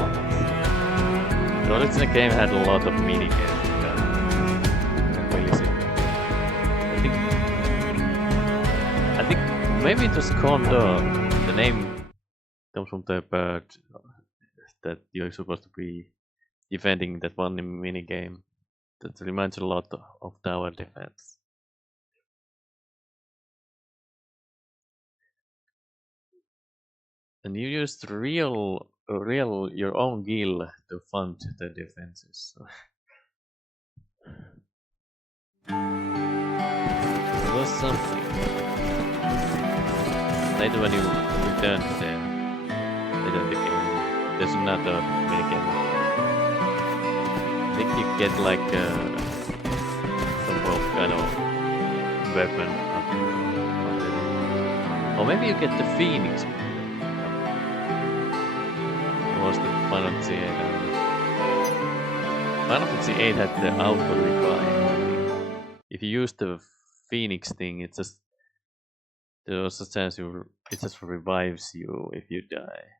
The original game had a lot of minigames. Really simple. I think maybe it was Condor. The name comes from the bird that you're supposed to be defending that one minigame. That reminds a lot of tower defense. And you used your own gil to fund the defenses. So. There was something. Later when you return to the game, there's another minigame. think you get like some kind of weapon after or maybe you get the Phoenix. Was the Final Fantasy 8? Final Fantasy 8 had the auto revive. If you use the Phoenix thing, it just there's a chance it just revives you if you die.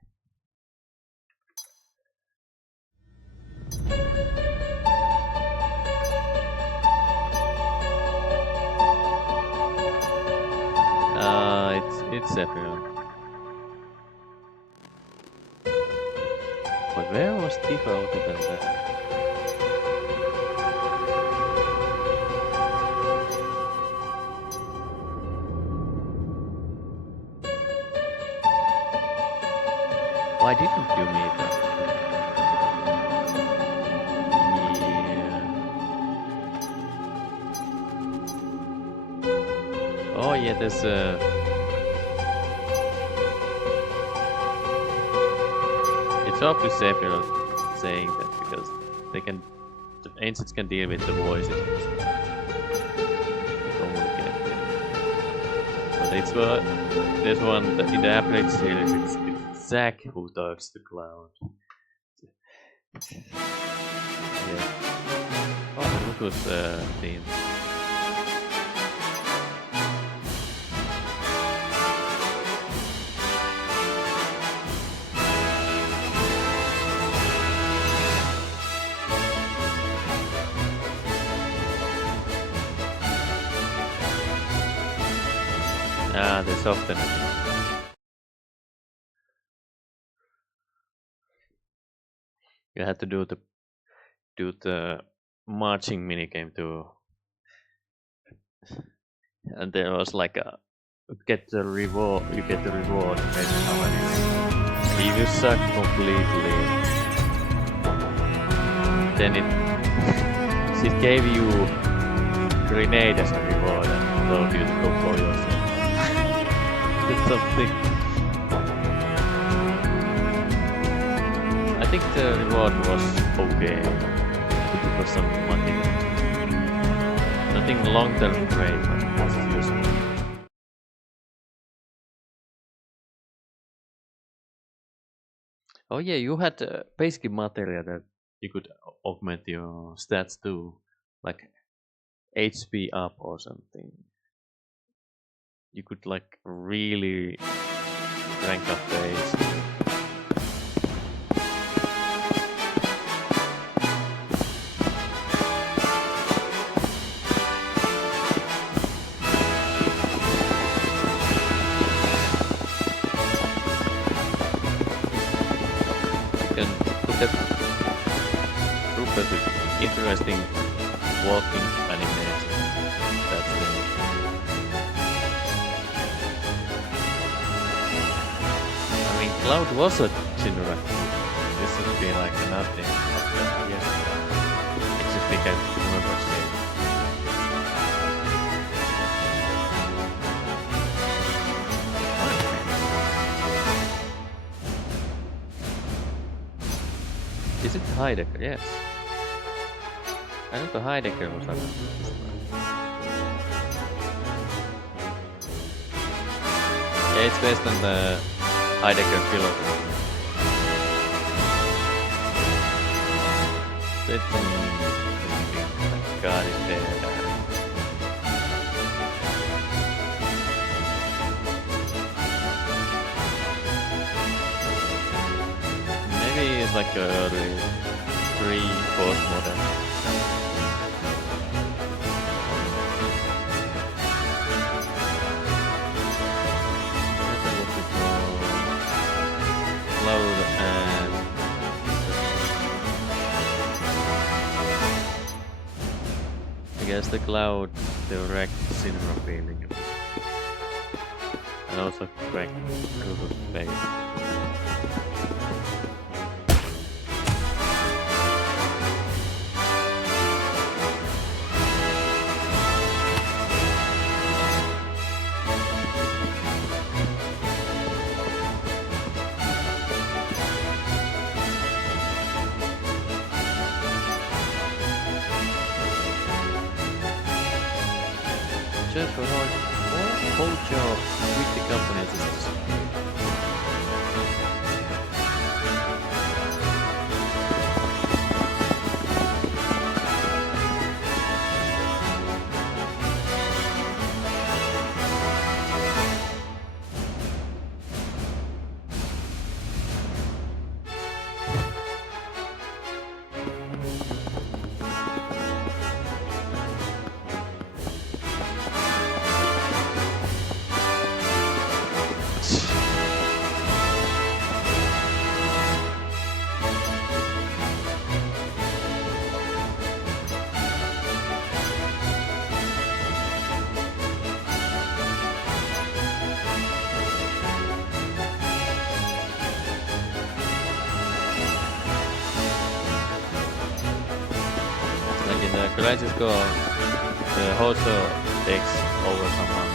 It's everywhere. But where was Tifa other than that? Why didn't you meet her? Yeah. Oh yeah, there's it's obviously Sephiroth saying that because the ancients can deal with the voices and stuff. They communicate with it. But it's there's one that in the Applet series it's Zack who talks to Cloud. Yeah. Oh, look who's theme. Ah, there's often you had to do the marching minigame too, and there was like a get the reward. You get the reward based on how many. If you suck completely, then it gave you grenade as a reward and told you to go for yourself. Something. I think the reward was okay. It was some money. Nothing long-term great, but it was useful. Oh yeah, you had basic material that you could augment your stats too, like HP up or something. You could like really rank up the HP. You can put that trooper with interesting walking animation. That's the Cloud was a Shinra. This would be like nothing. Yes. It's just we can't remember his name. Is it Heidegger? Yes. I know the Heidegger was on this one. Yeah, it's based on the Heidegger philosophy. It's God is there. Maybe it's like early pre-postmodern. Cloud and I guess the Cloud direct cinema feeling and also correct proof of space. Just for hold your with the company as a like in the Crisis Core, the Hoso takes over someone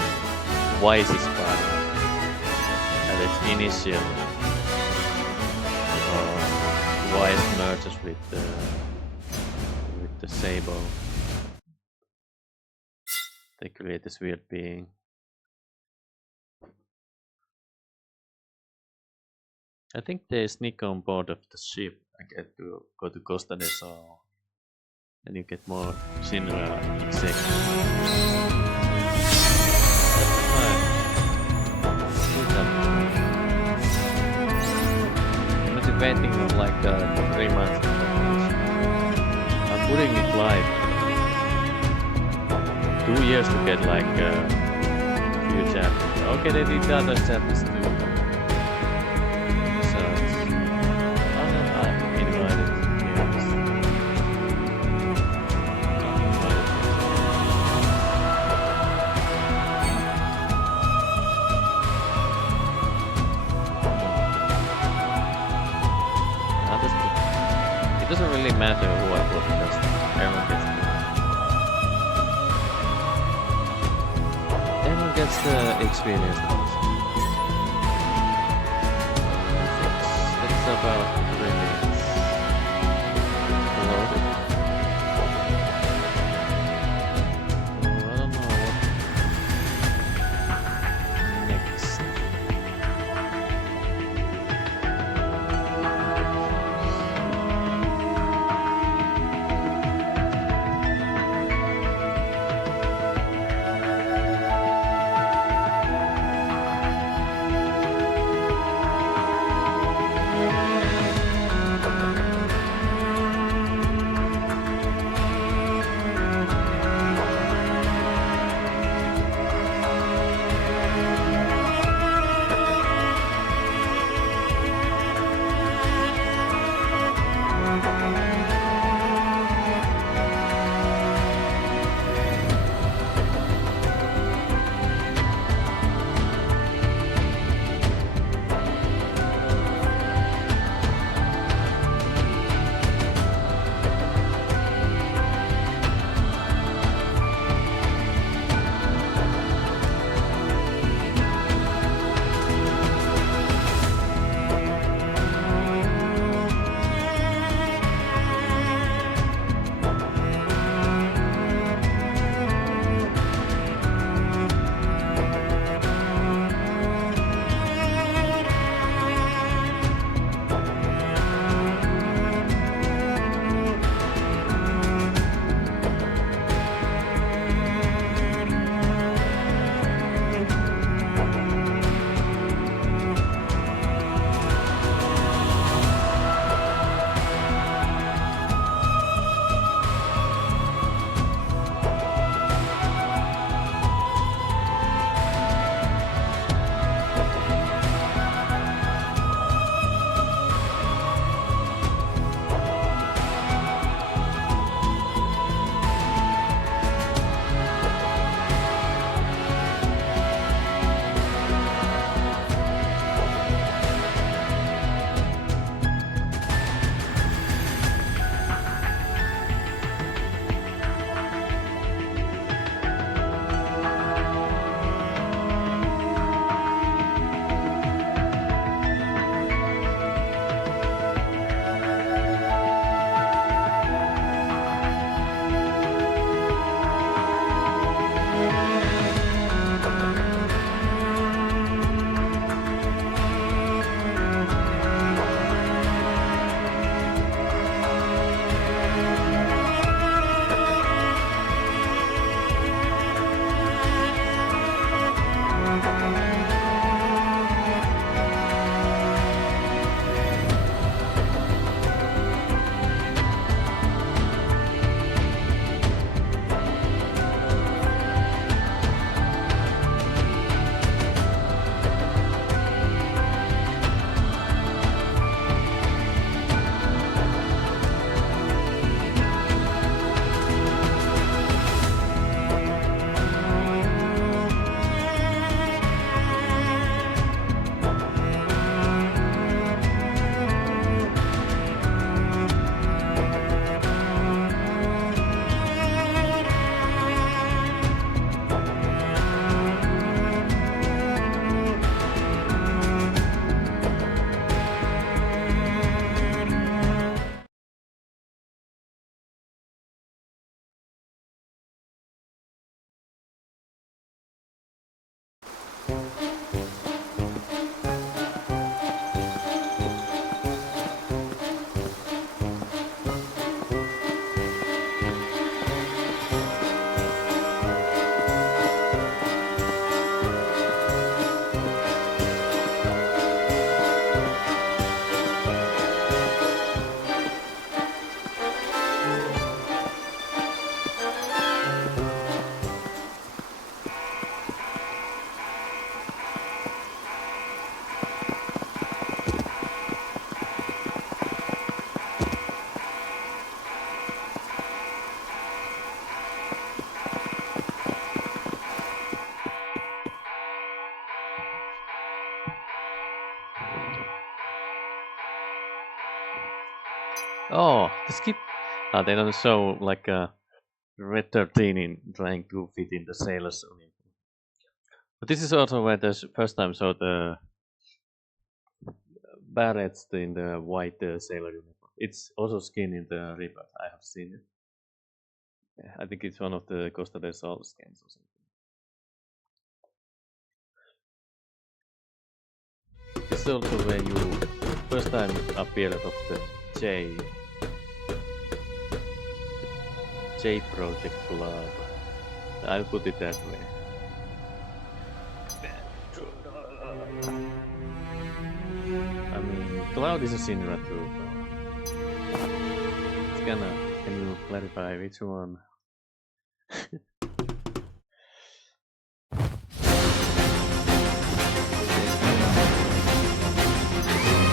Wise's part at its initial Wise merges with the Sable. They create this weird being. I think they sneak on board of the ship. I get to go to Costa del Sol. And you get more general execs. That's fine. I'm not waiting for like 3 months. I'm putting it live 2 years to get like a few chapters. Okay, they did other chapters too. So I'm invited. Yes. It doesn't really matter who I put because everyone gets the experience. It's about 3 minutes. Loaded. I don't know what next. Oh, the skip. They don't show like a red 13 in trying to fit in the sailor's uniform. But this is also where the first time saw the barrets in the white sailor uniform. It's also skin in the rebirth. I have seen it. Yeah, I think it's one of the Costa del Sol skins or something. This is also where you first time appeared of the J Project Club. I'll put it that way. I mean, Cloud is a Sinra trooper. It's gonna. Can you clarify which one?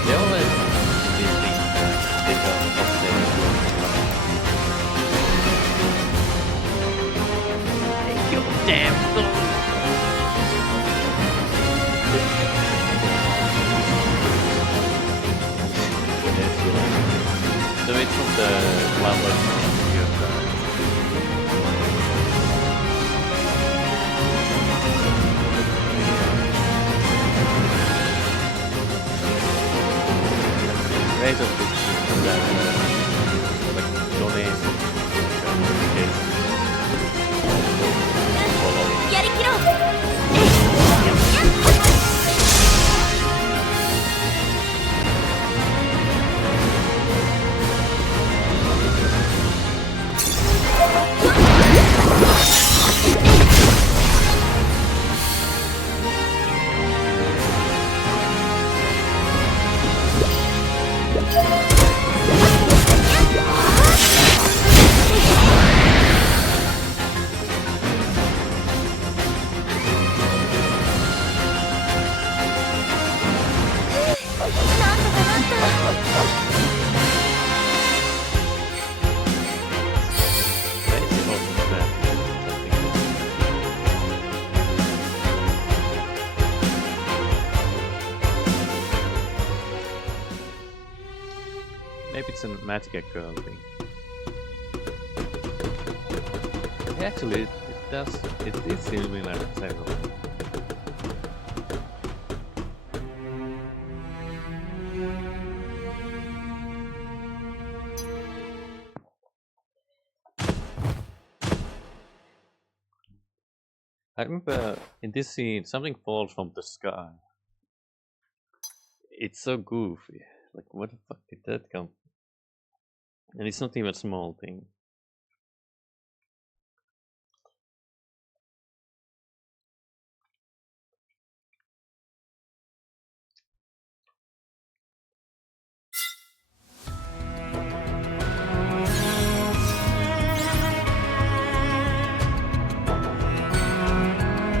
They always these things that they don't take your damn soul. So it's from the flower Razor from that like donation. Maybe it's a magic girl thing. Actually, it does. It is similar to Sailor. I remember in this scene, something falls from the sky. It's so goofy. Like, what the fuck did that come from? And it's not even a small thing.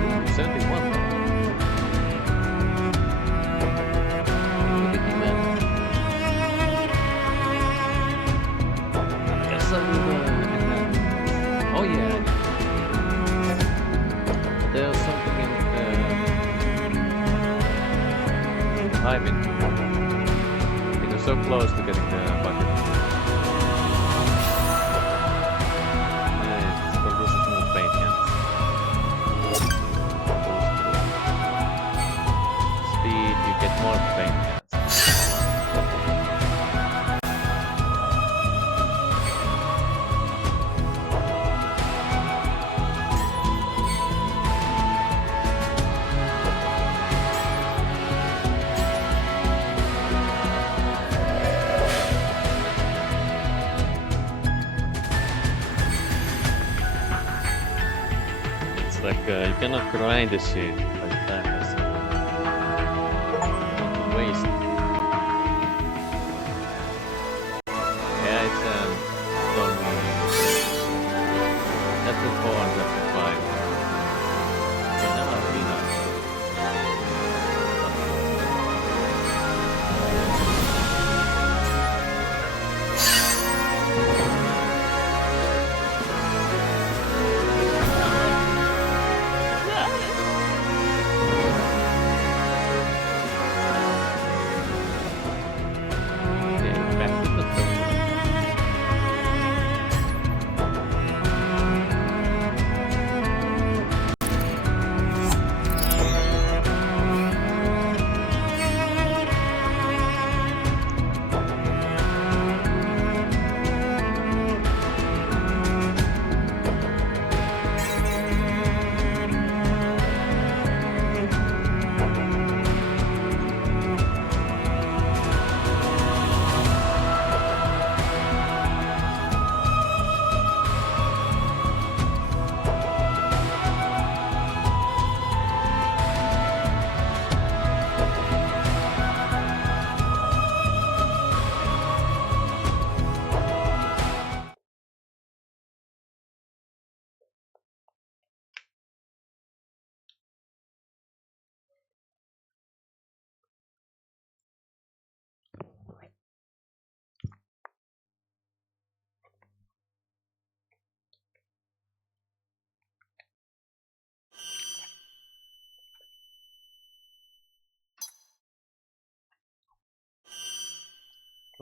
Ooh, 71. Look at him, man. Guess I will, oh yeah. There's something in timing. It was so close to getting the bucket. It's produces more paint cans. Speed, you get more paint cans. It's like you cannot grind this shit by the time it's waste. Yeah, it's only chapter 4 and chapter 5. So now I'll be done.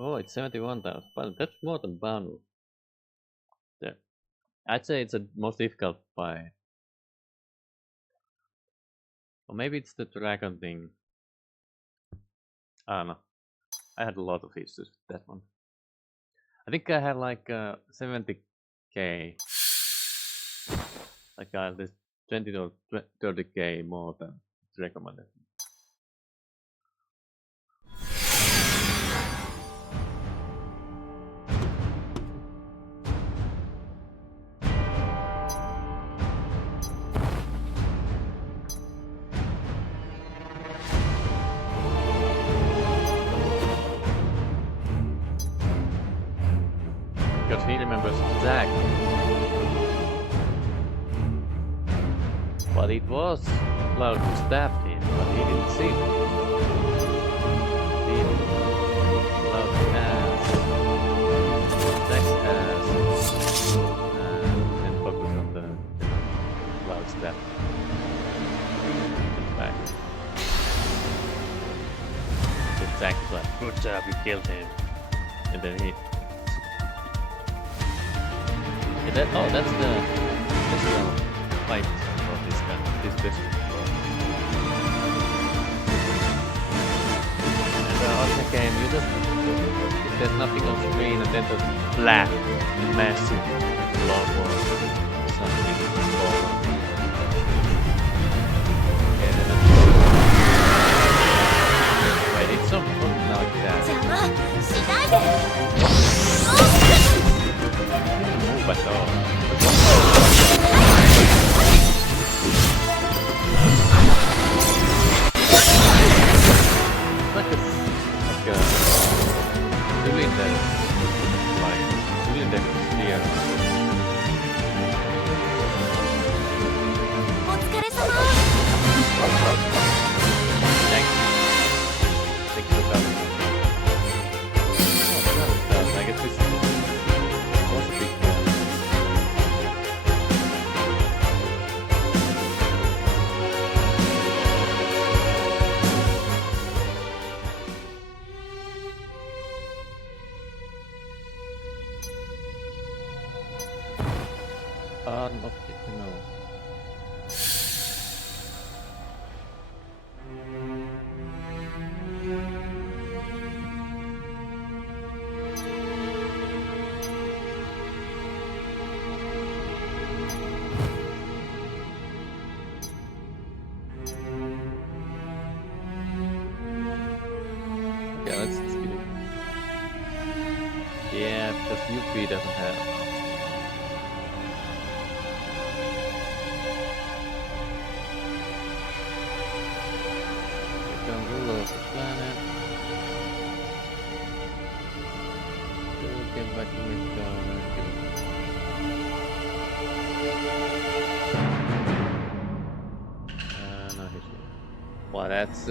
Oh, it's 71,000. But that's more than Banu. Yeah. I'd say it's the most difficult fight. Or maybe it's the dragon thing. I don't know. I had a lot of issues with that one. I think I had like 70k. Like there's 20 or 30k more than recommended. Because he remembers Zack. But it was Cloud who stabbed him, but he didn't see it. He Cloud ass, Zack's ass, and focus on the Cloud stab. Back. So Zack's like, good job, you killed him. And then he... Yeah, that's the fight of this district. And on the game, you just if there's nothing on screen, and then the black, massive logo or something. Okay, then wait, it's something like that. Move at all. Like a cylinder, sphere. Thank you for coming. Oh, I guess this was a big one. Not yet, no. Okay, let's speed it. Yeah, because UP doesn't have. Ruler of the planet. Get back to Midgard. No history. Well, that's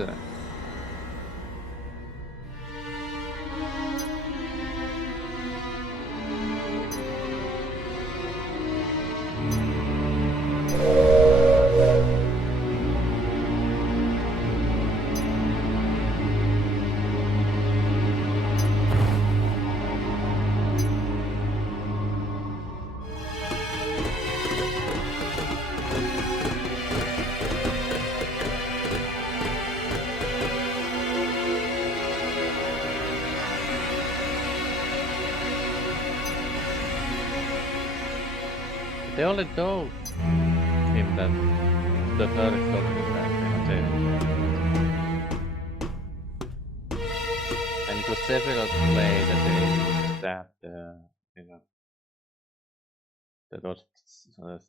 they only told him that the third is talking back and it was several play that they stabbed that was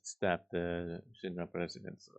stabbed the Shinra presidents.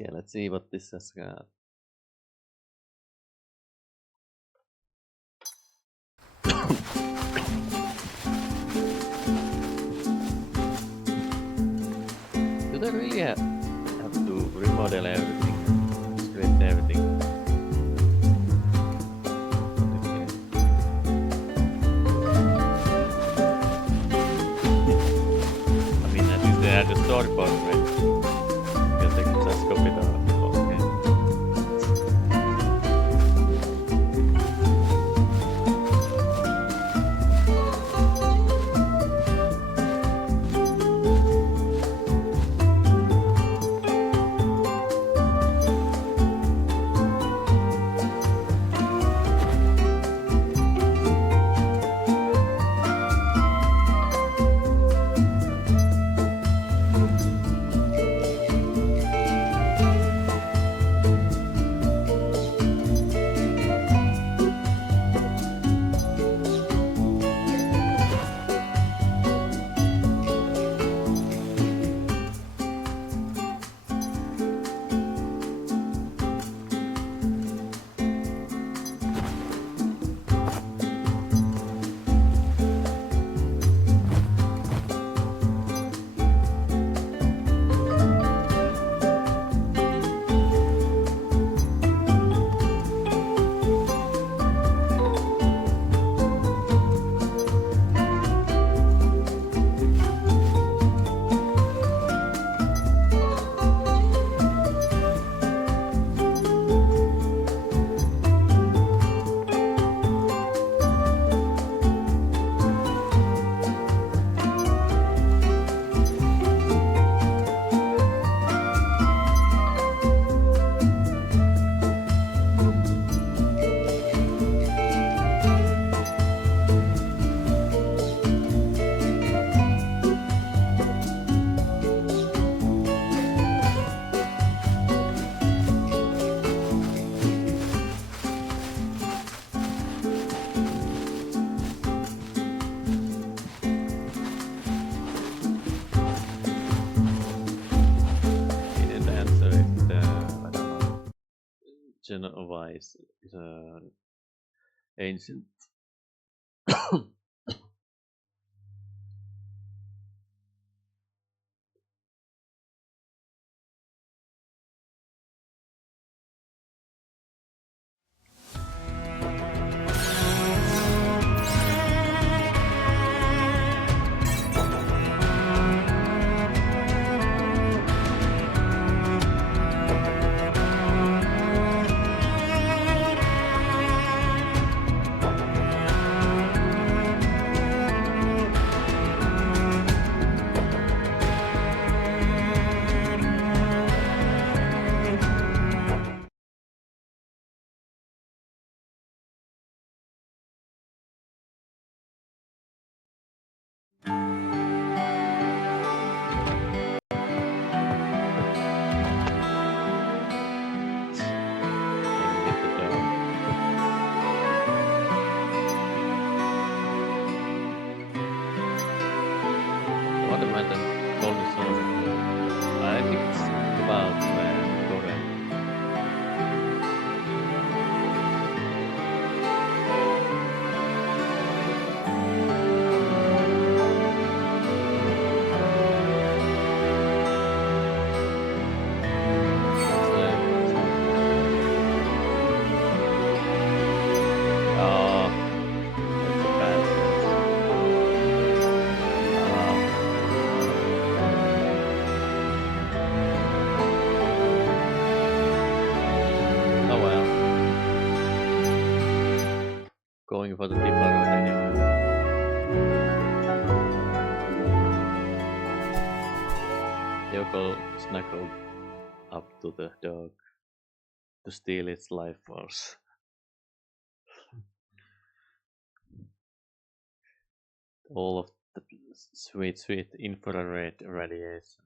Okay, let's see what this has got. Do they really have to remodel everything? Script everything? Okay. I mean, at least they had the storyboard ready. Because they could just copy the whole game. Genova is ancient. What about the golden sword? I think it's about Korea. Oh, that's a bad oh well. Going for the deeper route anyway. Yoko snuggled up to the dog to steal its life force. All of the sweet, sweet infrared radiation.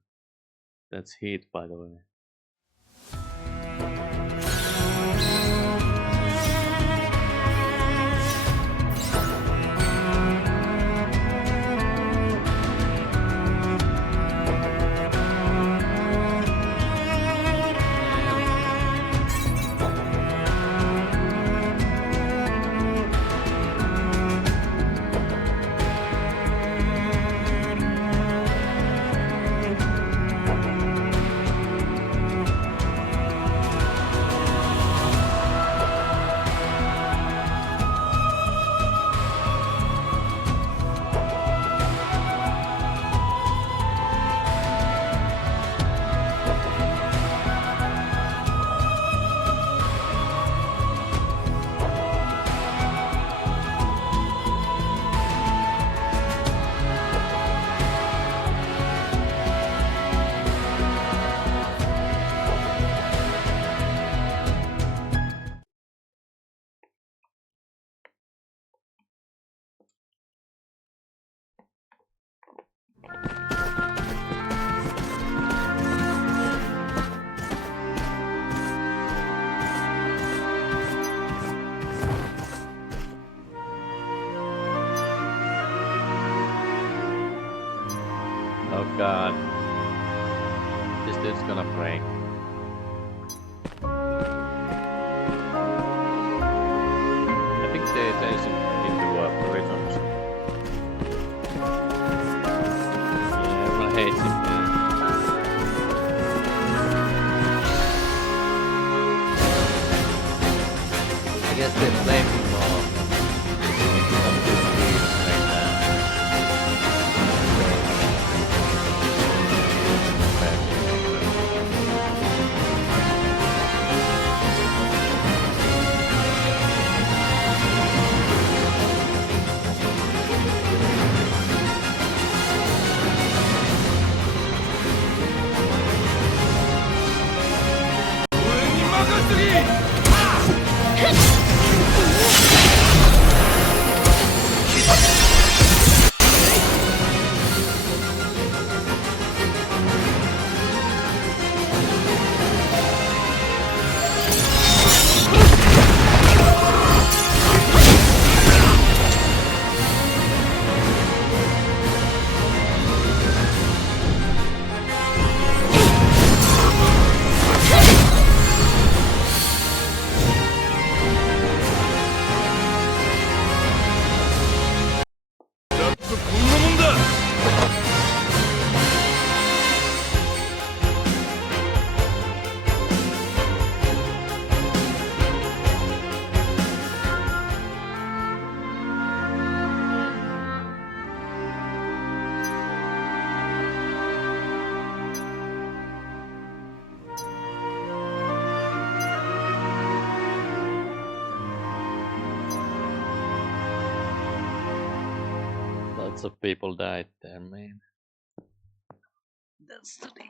That's heat, by the way. Oh god. This dude's gonna break. I think there is in the world prisons. Yeah, everyone hates him, man. I guess they blame him more. Some good reasons like that. Lots of people died there, man. That's the deal.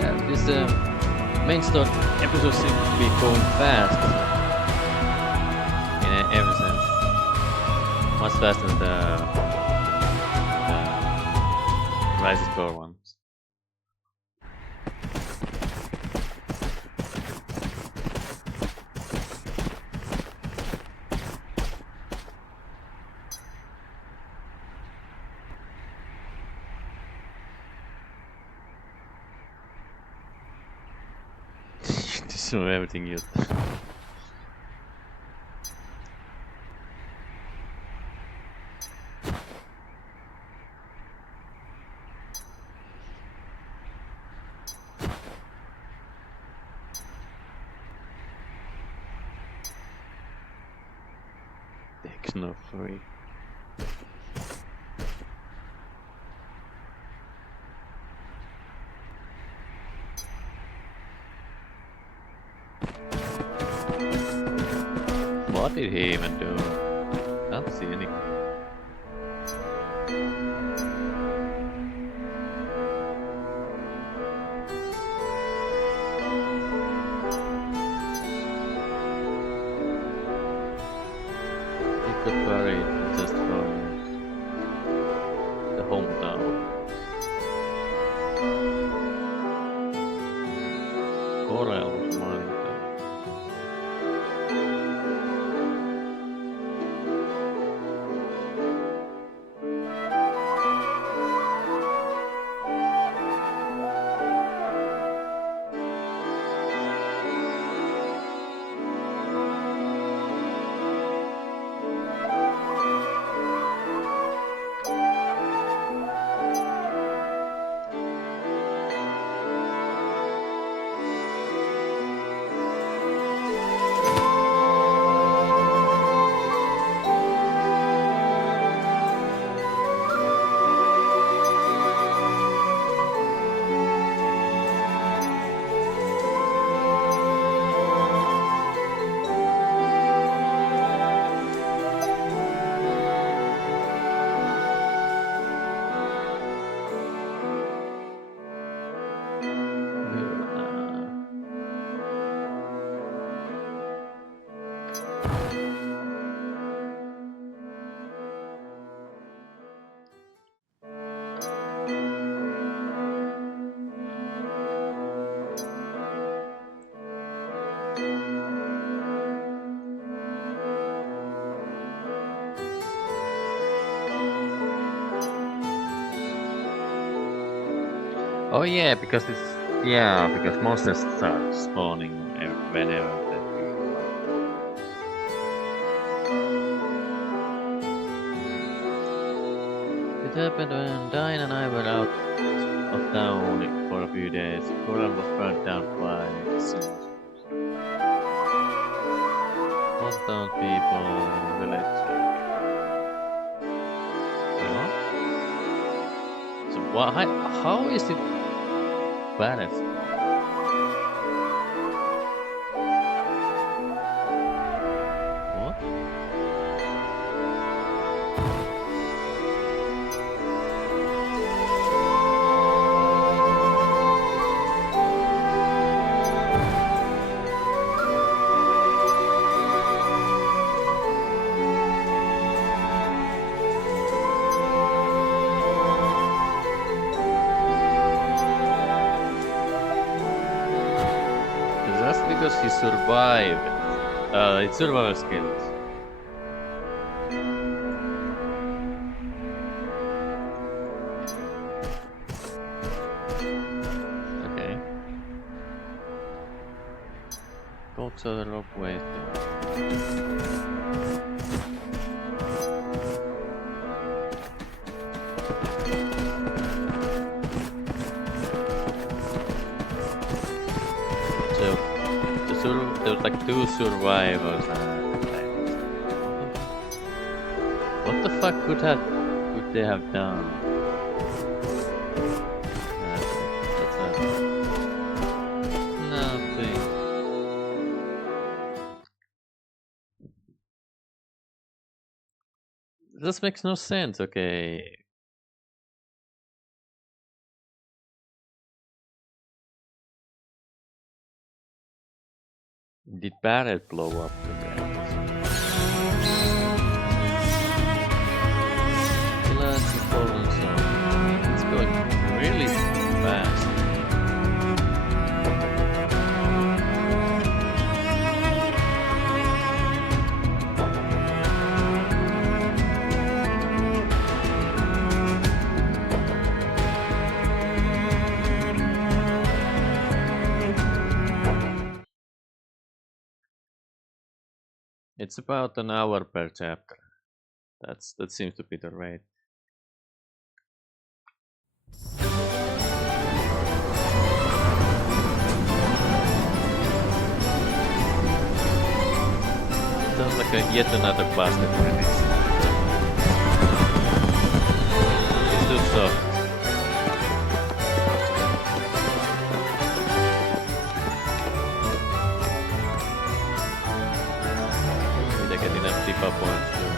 Yeah, this main story episode seems to be going fast. In every sense. Much faster than the Rise Core ones. So everything you There's no free. What did he even do? Can't see anything. He got buried just from the hometown. Corel was mine. Oh yeah, because because monsters start spawning whenever that you want. It happened when Diane and I were out of town for a few days. Coral was burned down by sinners. Hometown people, village. Well, so why? How is it balanced? What? That's because he survived. It's survival skills. Okay. Bolts are the rope ways. There's like 2 survivors. What the fuck could they have done? Nothing. This makes no sense. Okay. Did Barret blow up the It's going really fast. It's about an hour per chapter. That seems to be the rate. Sounds like yet another bastard remix. It's too soft. Did I get enough deeper points too?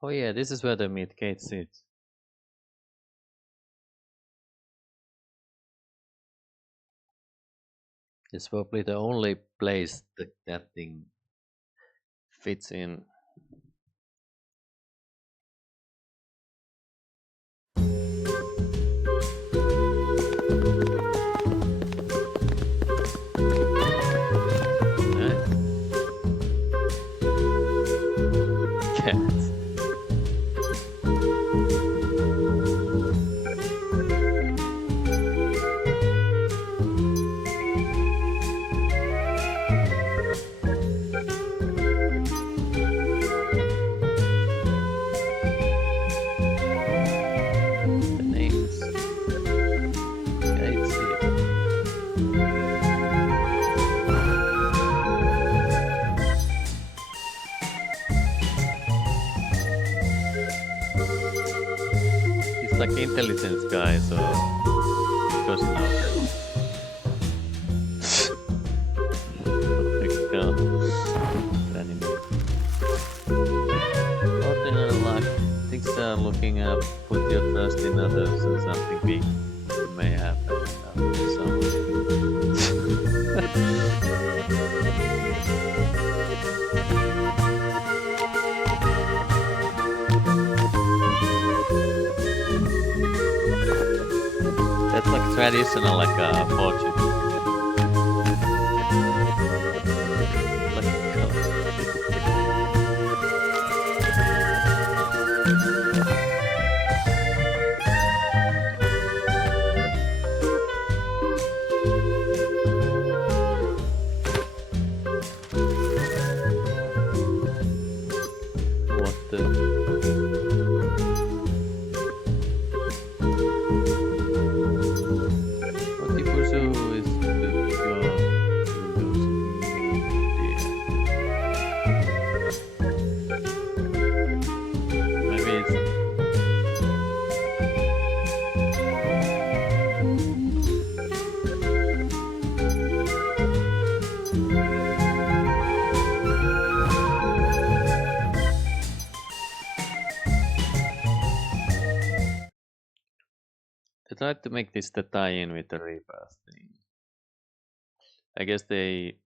Oh yeah, this is where the meat gate sits. It's probably the only place that thing fits in. Cats. like intelligence guy, so because you know. Ordinary luck. Things are looking up. Put your trust in others, and something big may happen. That's like traditional, like a fortune. They tried to make this the tie-in with the rebirth thing. I guess they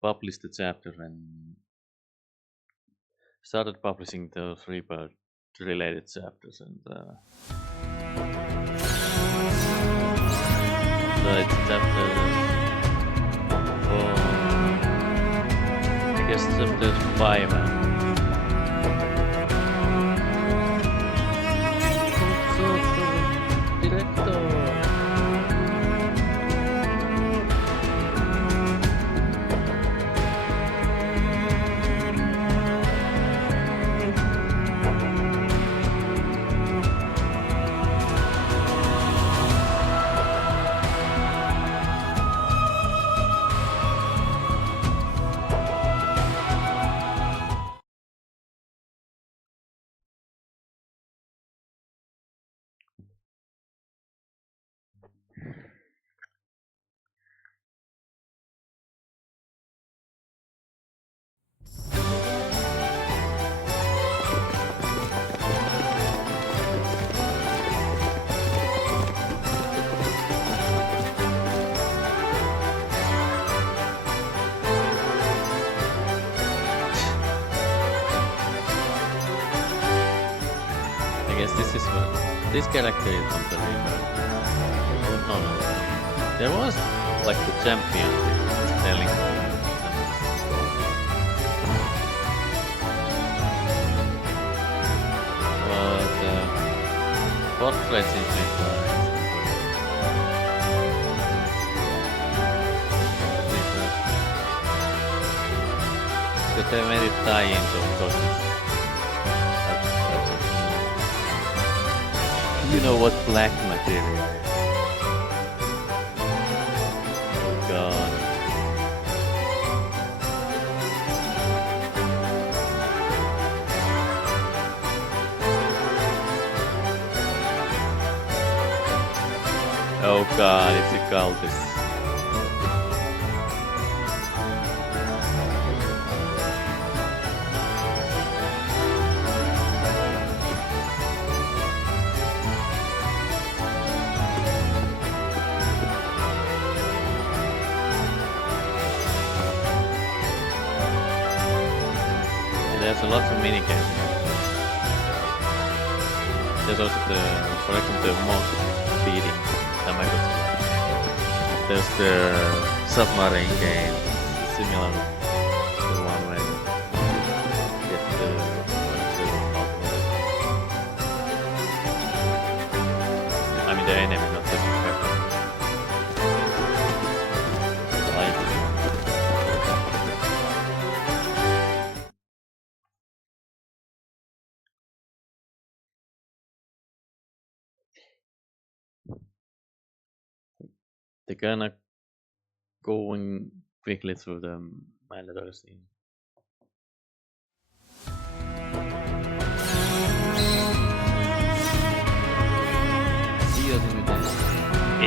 published the chapter and started publishing those rebirth related chapters, and so it's chapter 4, I guess chapter 5 and this character is from the river. No. There was like the champion telling but portrait simply because they made it tie into cosmos. You know what black material is? Oh god. Oh god, it's a cultist. There's a lot of minigames. There's also the, for example, the mock beating. There's the submarine game, similar to the one where you get the I mean the enemy, not the weapon. They're kinda going quickly through the mandatory scene.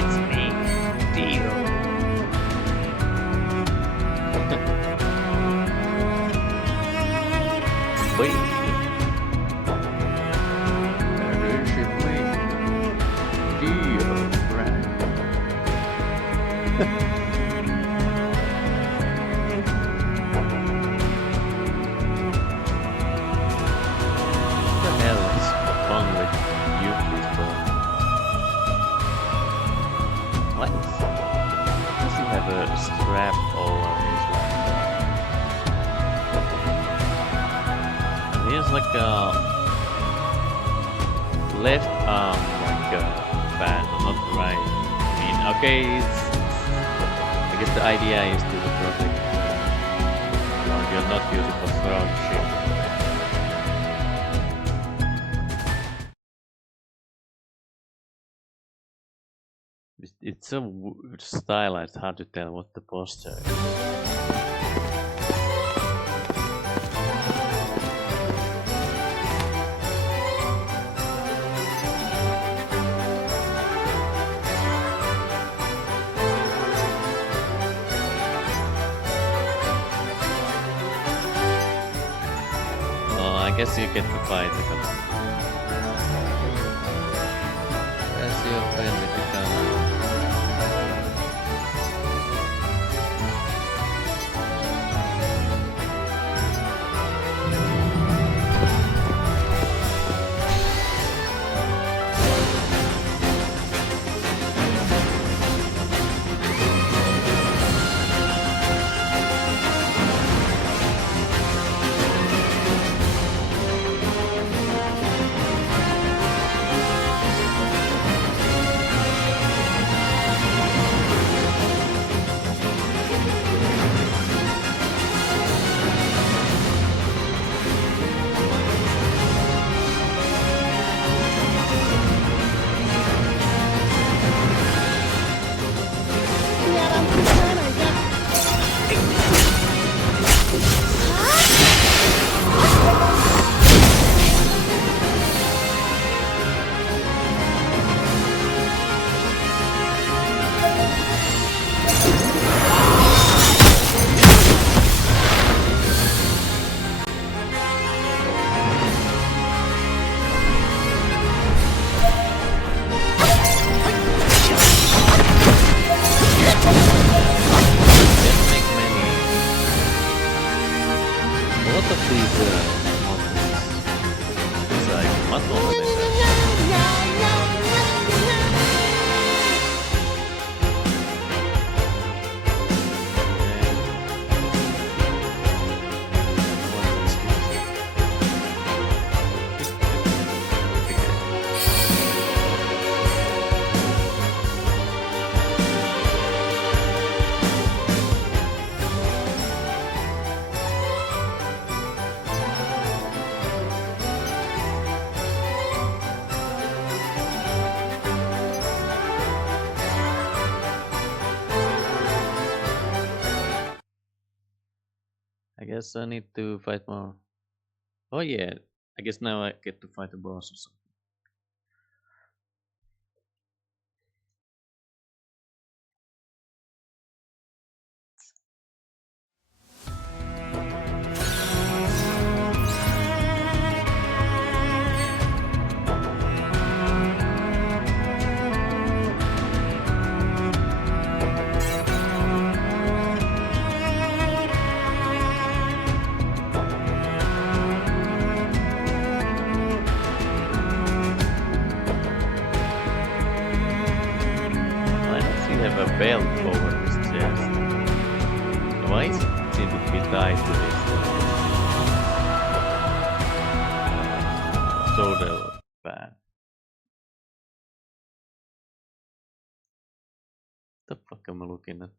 It's me, Dio. Wait. There is me, Dio, right? What the hell is wrong with you people? What? Does he have a strap over his leg? And he has like a left arm like a band, not right. I mean, okay, it's I guess the idea is to protect you're not using for throwing shit. It's so stylized, hard to tell what the posture is. Oh, I guess you get to fight the gun. Where's your friend with the gun? I guess I need to fight more. Oh yeah, I guess now I get to fight a boss or something. A belt over his chest. Why is it seem to be tied to this shoulder pad? The fuck am I looking at?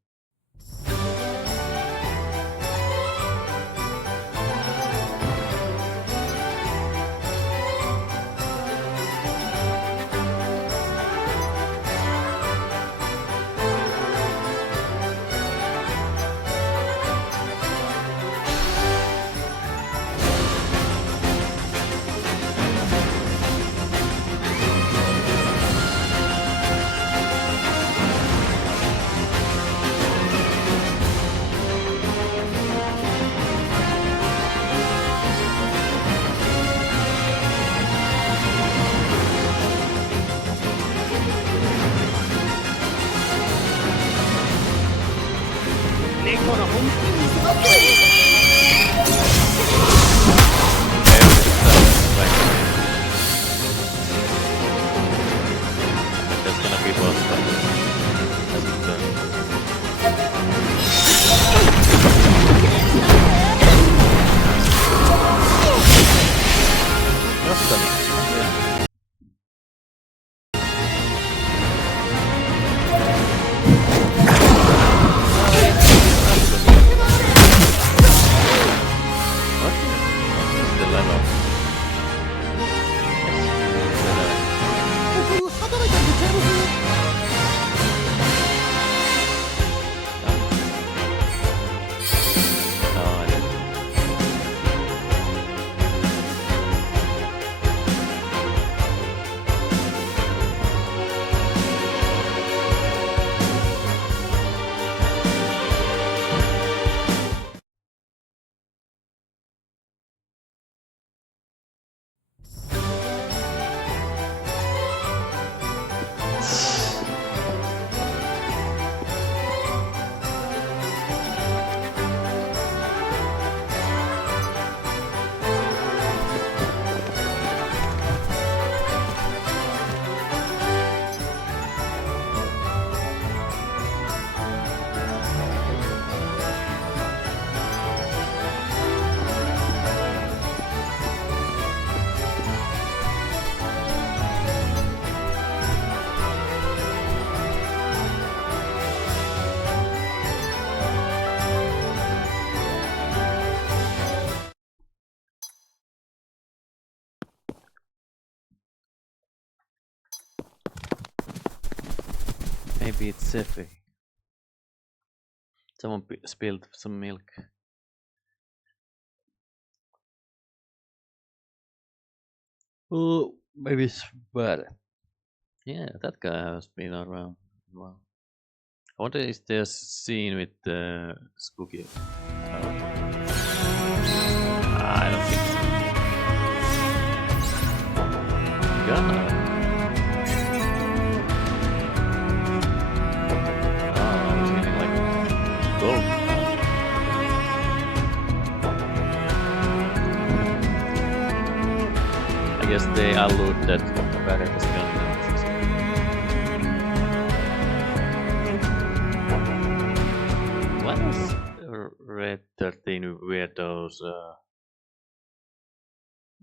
beat Sephi. Someone spilled some milk. Oh, maybe it's bad. Yeah, that guy has been around. Wow. I wonder if there's a scene with Spooky. I don't think so. Gunner. Oh, I was getting like gold. I guess they allude that Barret is gone now. What is Red 13 weirdos?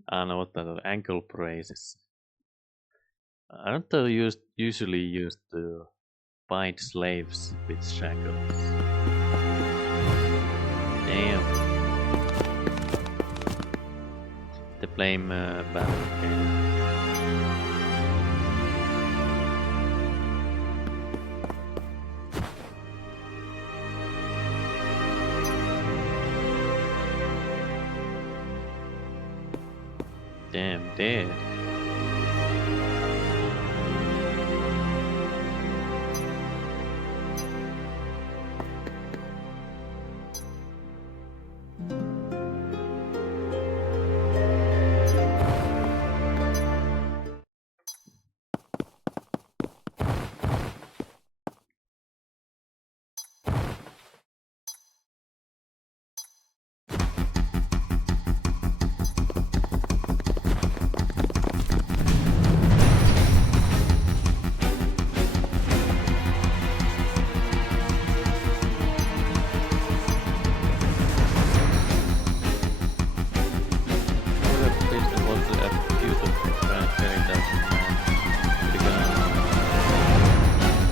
I don't know what the ankle braces. Aren't they usually used to bind slaves with shackles? Damn. They blame battle game. Damn, dead.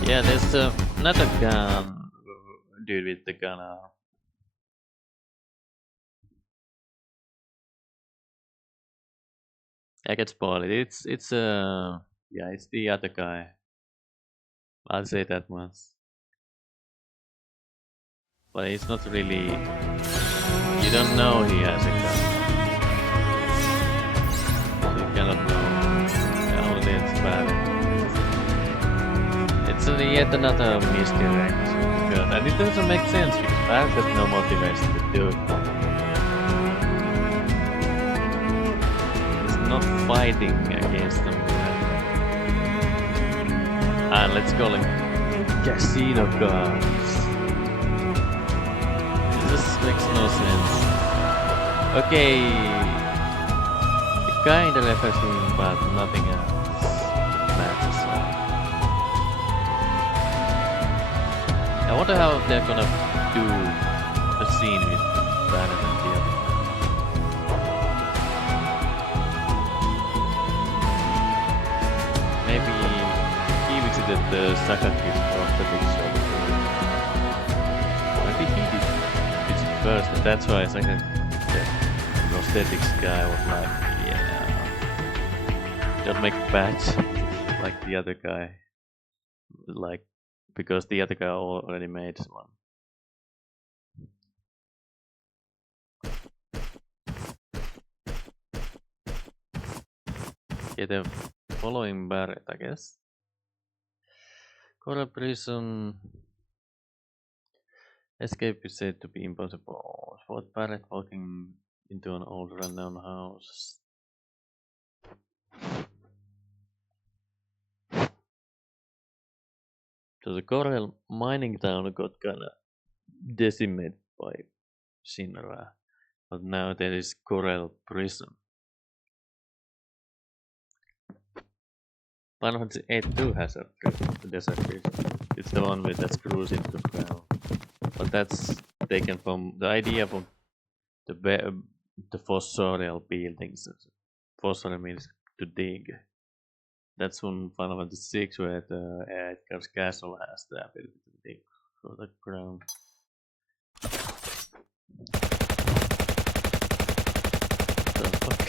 Yeah, there's another gun dude with the gun arm. I get spoiled. It's yeah, it's the other guy. I'll say that once. But it's not really. You don't know he has a gun. So you cannot know. Yeah, only it's bad. It's yet another misdirect. And it doesn't make sense because Barret has no motivation to do it. He's not fighting against them. And let's call him Casino Guards. This makes no sense. Okay. Kinda refreshing, but nothing else matters. I wonder how they're gonna do the scene with Barret and the other. Maybe he visited the Sakaki prosthetic shop. Maybe he did visit first, and that's why Sakaki, the prosthetics guy, was like, yeah, don't make a patch like the other guy. Like, because the other guy already made one. Yeah, they're following Barret, I guess. Coral prison. Escape is said to be impossible. Spot Barret walking into an old rundown house. So the Coral mining town got kinda decimated by Shinra. But now there is Coral prison. Final Fantasy 8 too has a desert prison. It's the one with that screws into the ground. But that's taken from the idea from the fossorial buildings. Fossorial means to dig. That's from Final Fantasy 6 where the Edgar's castle has the ability to dig for the ground. The fuck?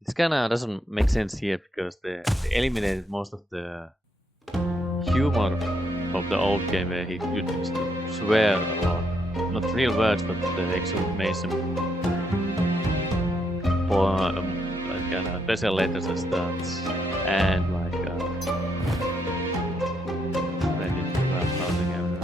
This kinda doesn't make sense here because they eliminated most of the humor of the old game where he used to swear a lot. Not real words, but the exclamation for like kind of special letters and stuff, and like ready to rap out together.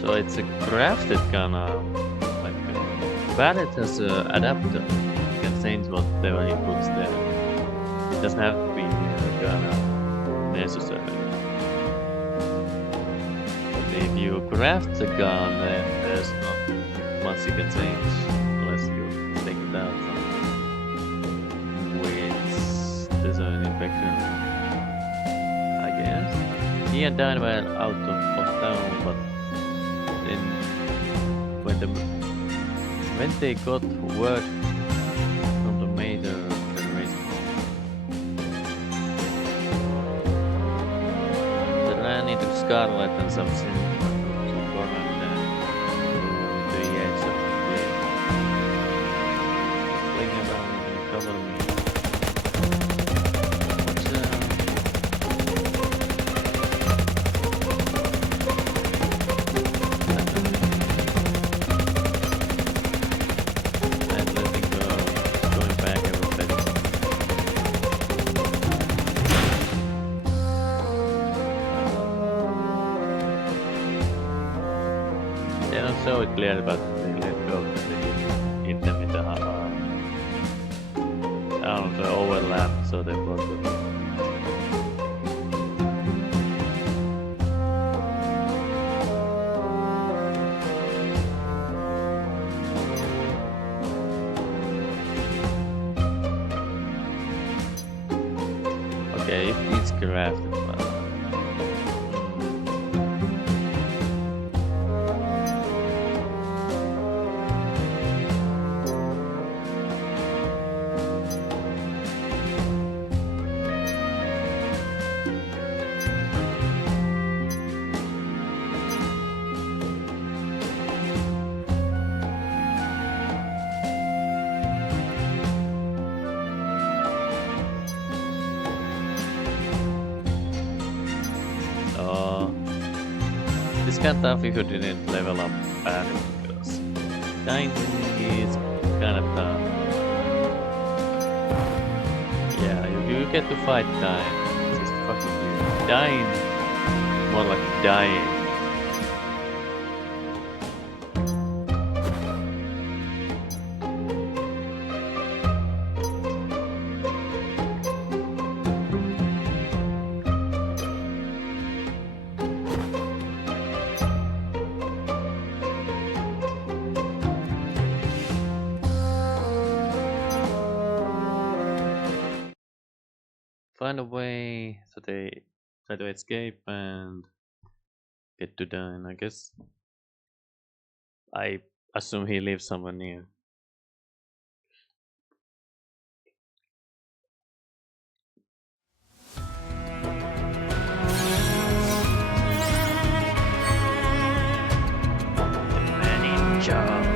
So it's a crafted kind of like but it has an adapter. You can change whatever he puts there. It doesn't have to be kind of necessary. But if you craft the gun, then there's not much you can change unless you take it out. Which there's an infection, I guess. He and Dan were out of town, but then when they got word from the major federation, they ran into Scarlet and some corner there to the edge of the game. Fling around and cover me. So clear, but they let go because they hit them in the the overlap, so they broke it. Okay, it's crafted, but it's kind of tough if you didn't level up badly because dying is kind of tough. Yeah, you get to fight dying. This is fucking weird. Dying, more like dying. Find a way so they try to escape and get to dine, I guess. I assume he lives somewhere near. The man in charge.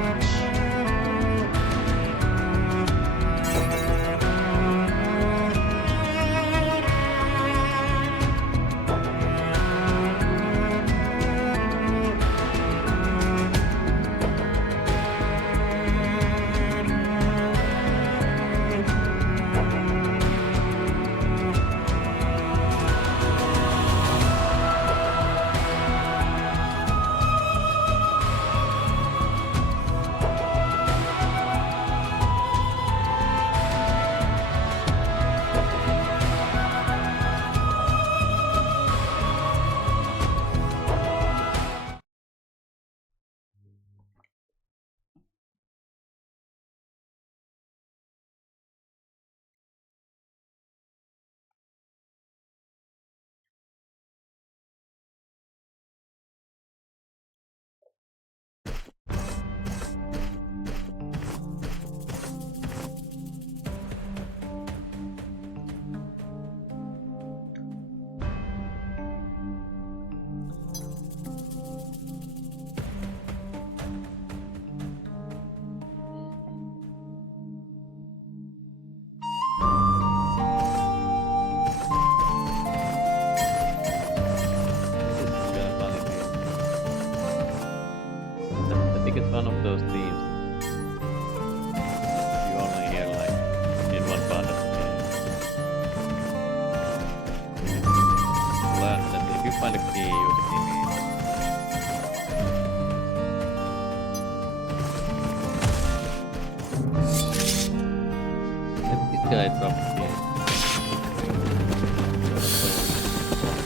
guy dropped the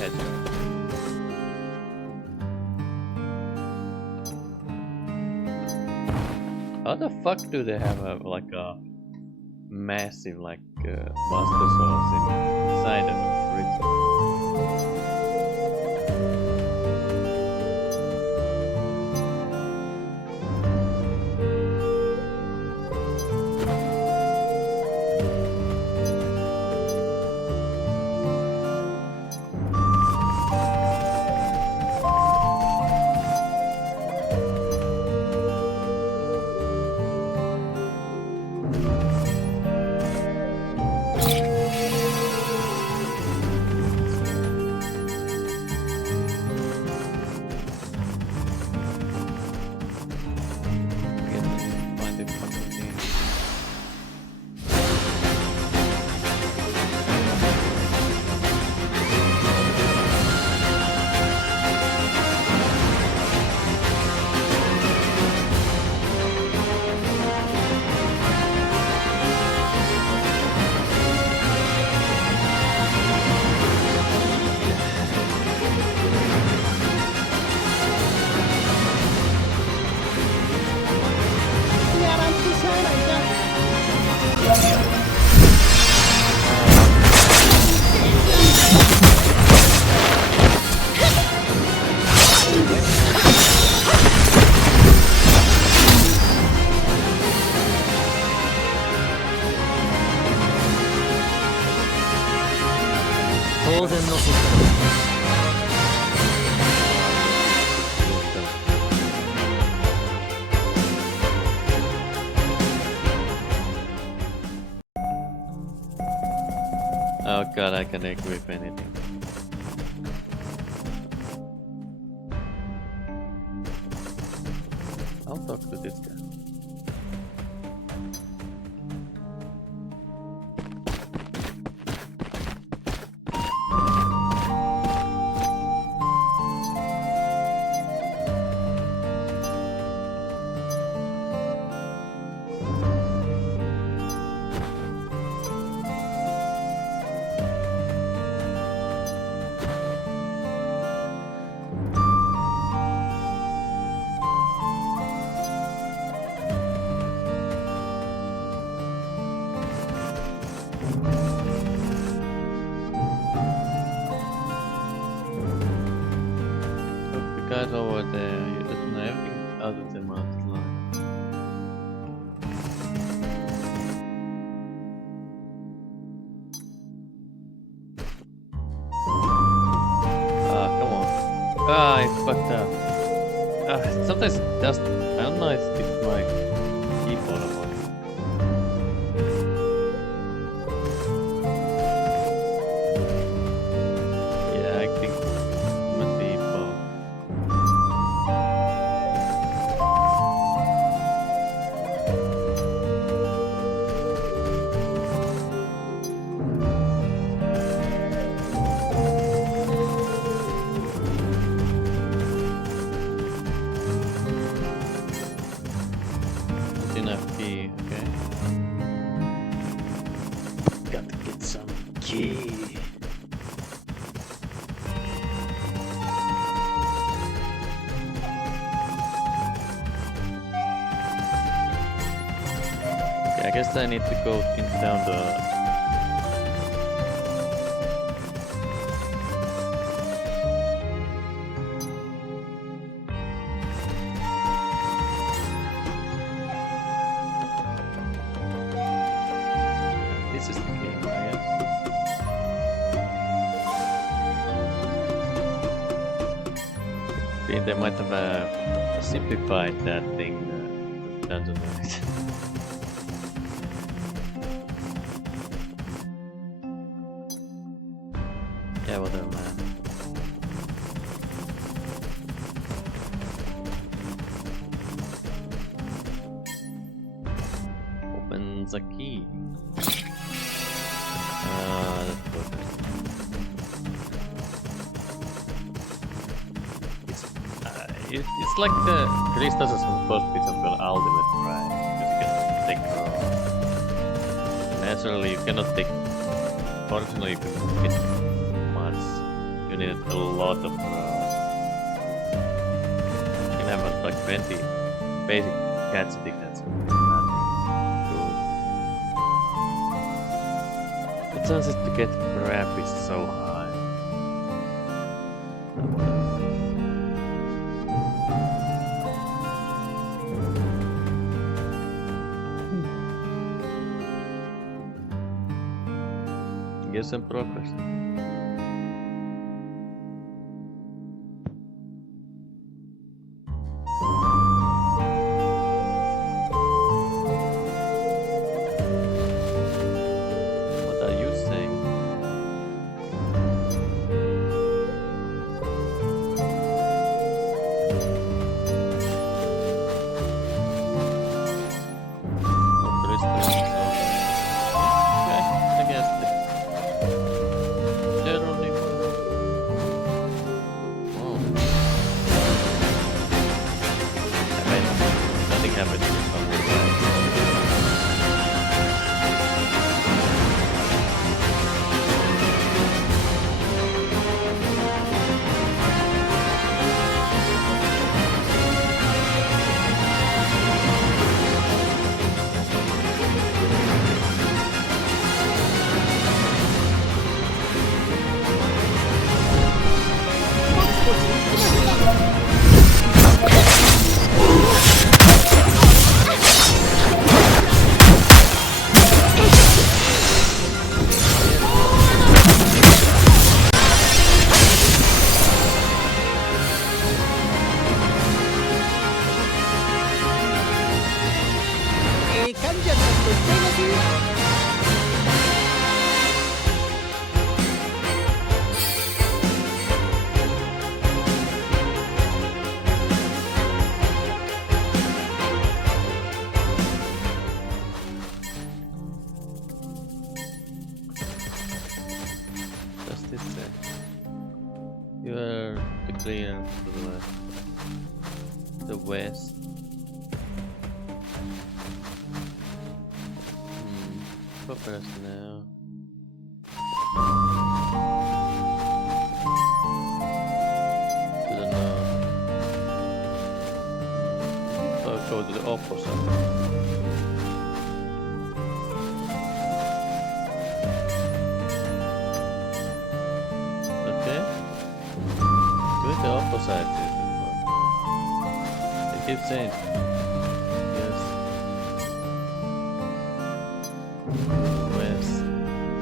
headshot. How the fuck do they have a like a massive like master source inside of Richmond? Oh god, I can equip anything. I'll talk to this guy. Guys over there, you just know everything out of the mountain line. Ah, come on. Ah, I fucked up. Ah, sometimes it does. I don't know if it's my keyboard or what. Yeah, I think it's my keyboard. Enough key, okay. Gotta get some key. Okay, I guess I need to go down the. This is the game, I guess. I think they might have simplified that thing down to the Yeah, whatever, man. Open the key. That's perfect. It's like the Christos is supposed to be some kind of ultimate, right? Because you can take Naturally, you cannot take. Fortunately, you cannot get much. You need a lot of throws. You can have like 20 basic catch tickets. Good. The chances to get crap is so high. Get some progress. What are you saying? What there is to it, so okay, I guess generally oh. I mean, nothing happened to something does this say? You are the cleaner to the left. The west. Progress now. To the north. I'll go to the opposite. Okay. Do it the opposite. It keeps saying. Yes. West.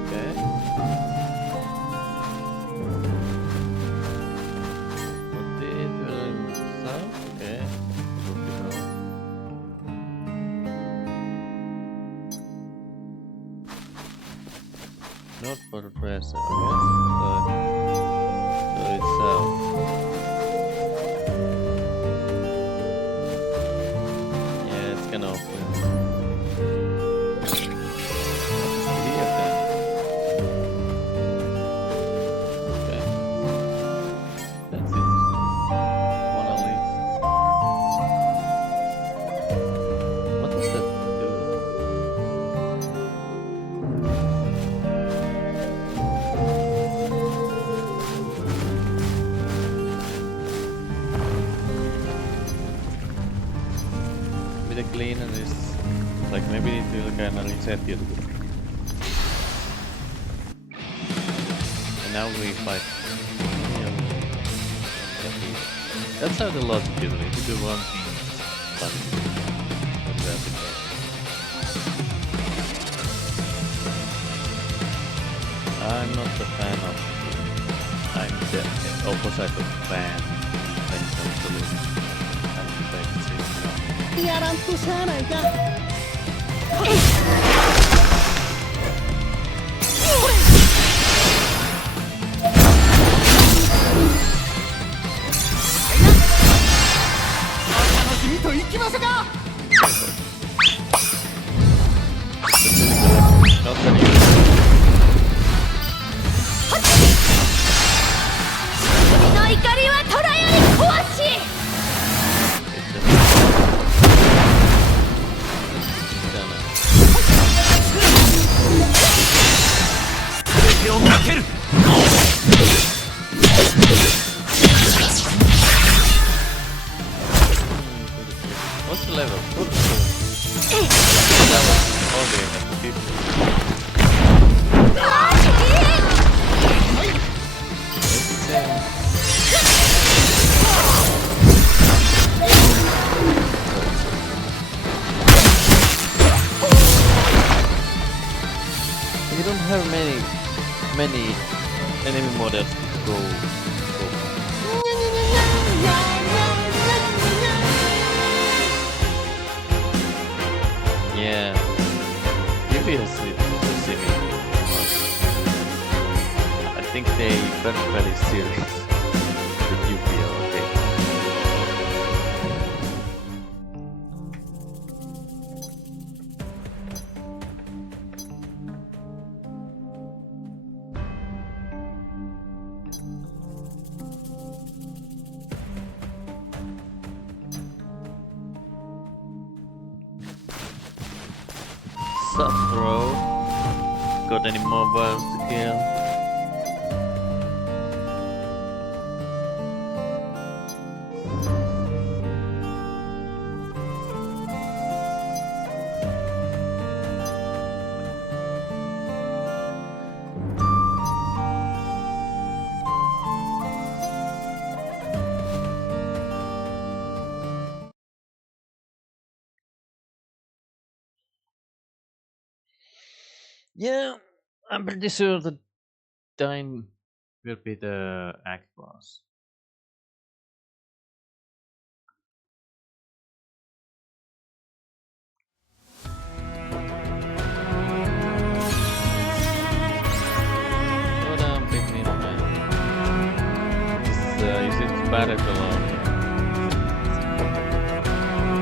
Okay. What did south? Okay. Not for the present, I guess. So it's south. Yeah, it's gonna open. The cleaner is like maybe it will kind of reset you. And now we fight. That's how the logic usually. If you do one thing, but I'm not a fan of. I'm the opposite of fan. When it comes to losing. やらんとしゃあないか。お楽しみといきましょうか。君の怒りは虎より壊し。You don't have many enemy models to go. Yeah, previous it was similar. I think they were very serious with Yu-Gi-Oh! Okay. Sup, bro? Got any more worms to kill? Yeah, I'm pretty sure that Dine will be the act boss. Slow down, pygmy man. Is it Battlefield?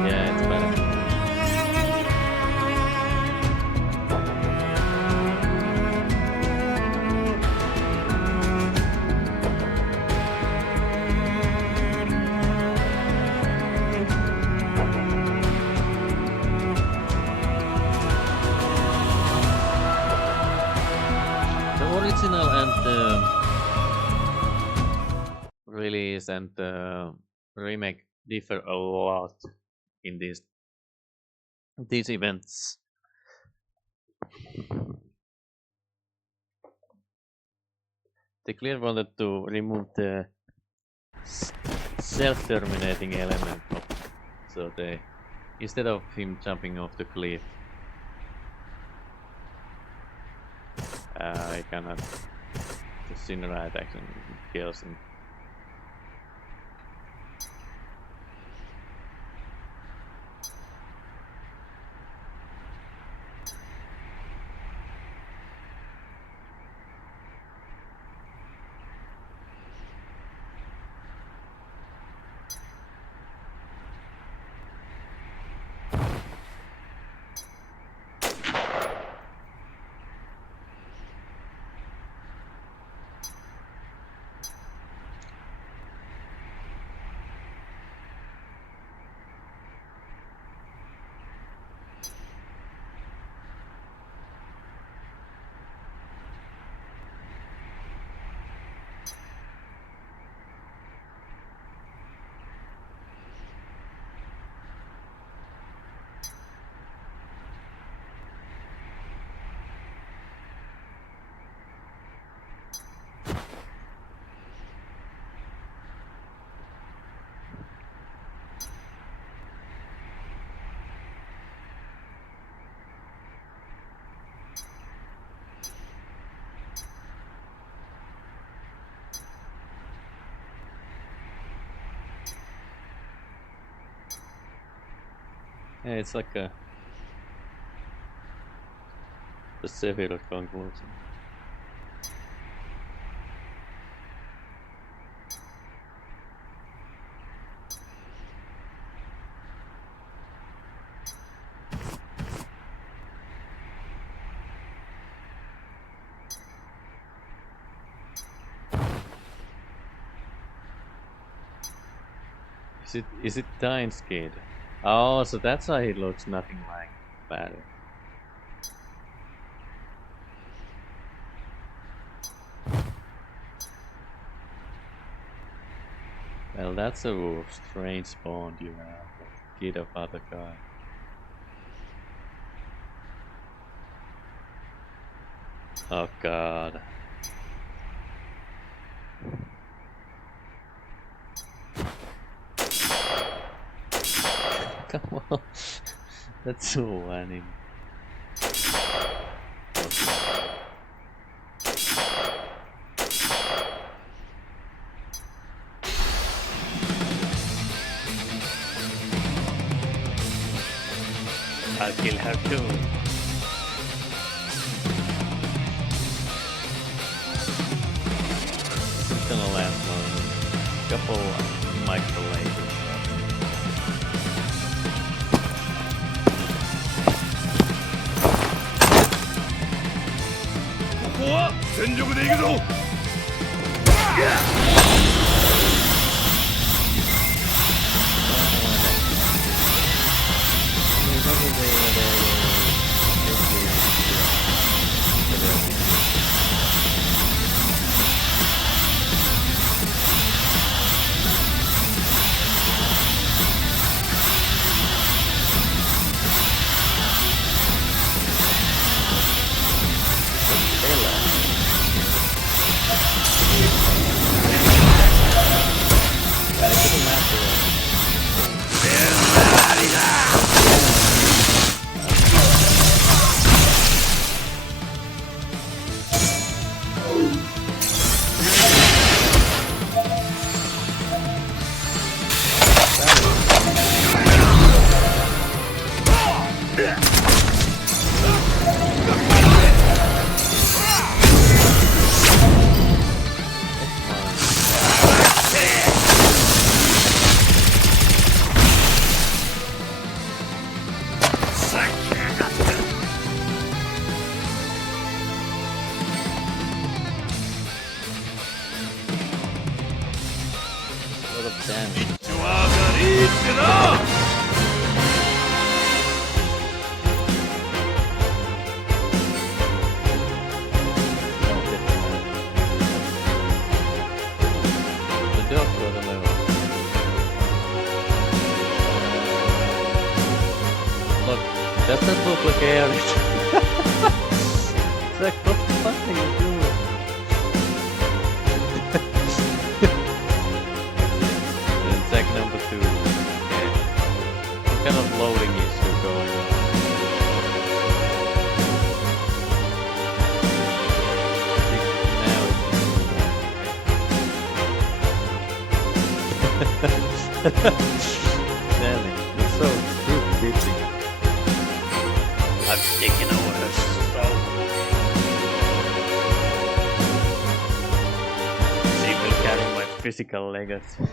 Yeah, it's Battlefield. The original and the release and the remake differ a lot in these events. They clearly wanted to remove the self-terminating element, so they instead of him jumping off the cliff, I cannot. The Sinrite action kills him. Yeah, it's like the severe conclusion. Is it Dine's kid? Oh, so that's why he looks nothing like Barry. Well, that's a strange bond you have, kid of other guy. Oh god. Come on. That's so anime. I'll kill her too. This is gonna last for a couple micro later. ここは全力で行くぞ。Does that look like Aerith? It's like, what the fuck are you doing? Attack number 2. Okay. What kind of loading issue going on? Damn it, that's so stupid. I'm taking over her soul. She will carry my physical legacy.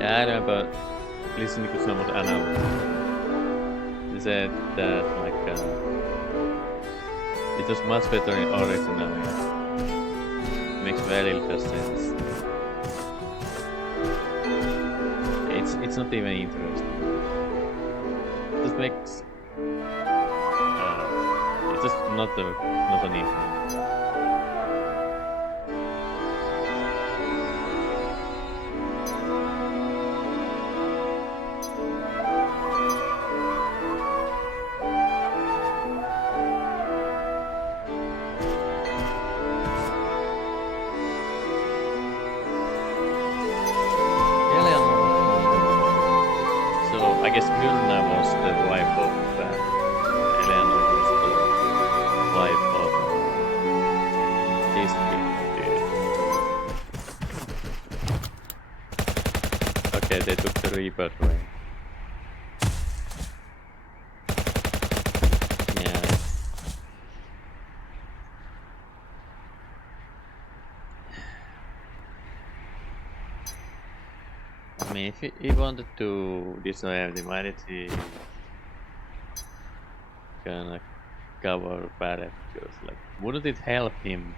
Yeah, I know, but listening to someone's analysis. They said that like it was much better in originally. Makes very little sense. It's not even interesting. It just makes it's just not an influence. I guess Myrna was the wife of Eleanor was the wife of this dude. Okay, they took the rebirth way. Yeah. I mean, if he wanted to destroy the humanity, gonna cover Barret, because like, wouldn't it help him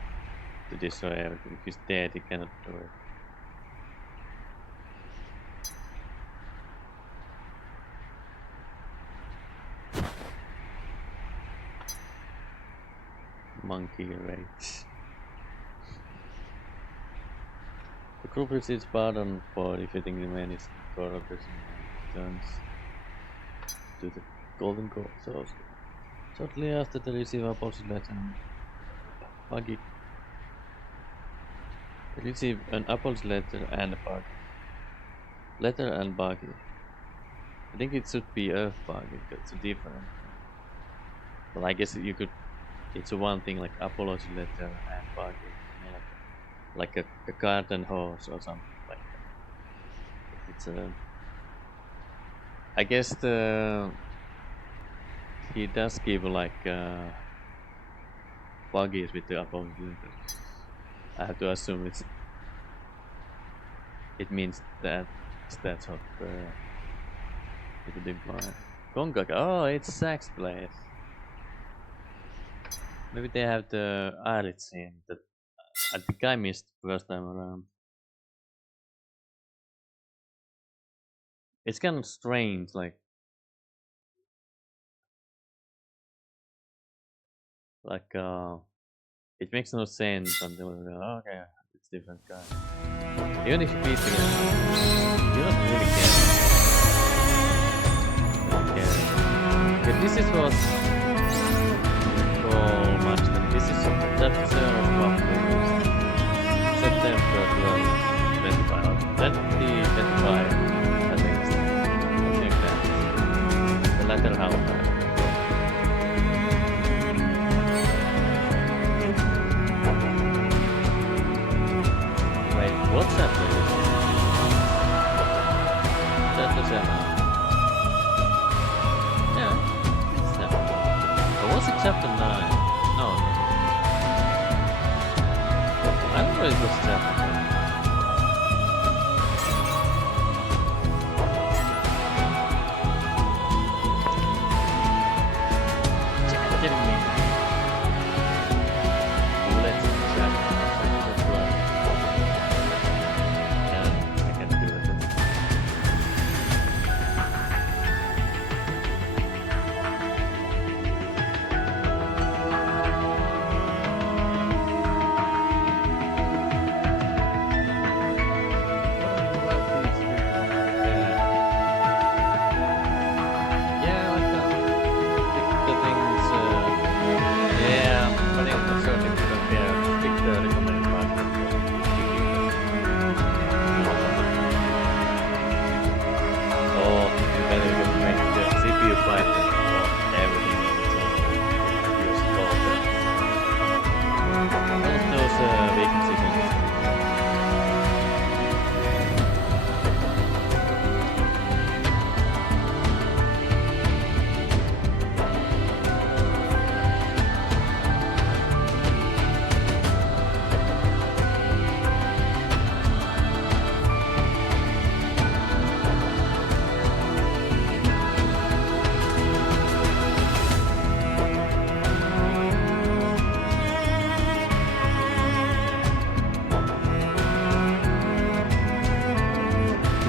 to destroy everything? If he's dead, he cannot do it. Monkey rage. The group receives pardon for defeating the remaining corruptors and returns to the Golden Source. Shortly after they receive Apple's letter, Buggy. They receive an Apple's letter and a Buggy. Letter and Buggy. I think it should be Earth Buggy because it's a different thing. Well, I guess you could. It's a one thing like Apollo's letter and Buggy. You know, like a garden hose or something like that. It's a. I guess he does give like buggies with the Apollo's letter. I have to assume it means that that's what it would imply. Gongaka. Oh, it's sax players. Maybe they have the Irit scene that I think I missed first time around. It's kind of strange, like it makes no sense until oh, okay, it's different guy. Even if you beat the game, you don't really care. Okay, this is what call much. This is chapter 7 of FUBAR Co-Op. September 12, 25, 2025 at least. I think that's the latter half. What's that place? Chapter 7. Yeah, it's that. Or was it chapter 9? No. I don't know if it was chapter 9.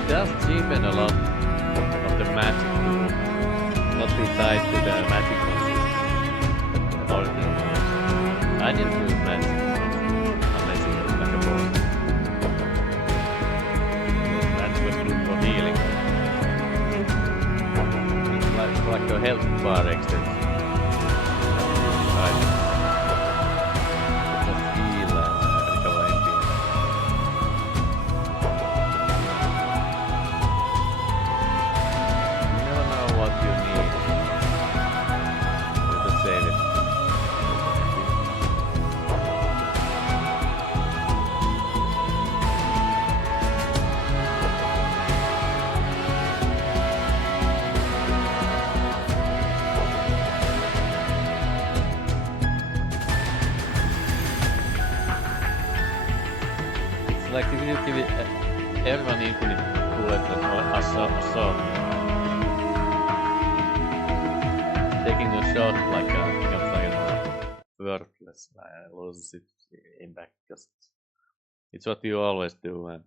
Does cheapen a lot of the magic to not be tied to the magic concept. The original one. I didn't do magic unless it was like a boss. Magic was good for healing. It's like a health bar extension. Right. Just heal and recover MP. Save it. It's like if you give it everyone infinite bullets or assault. Taking a shot like becomes like worthless, loses its impact because it's what you always do. And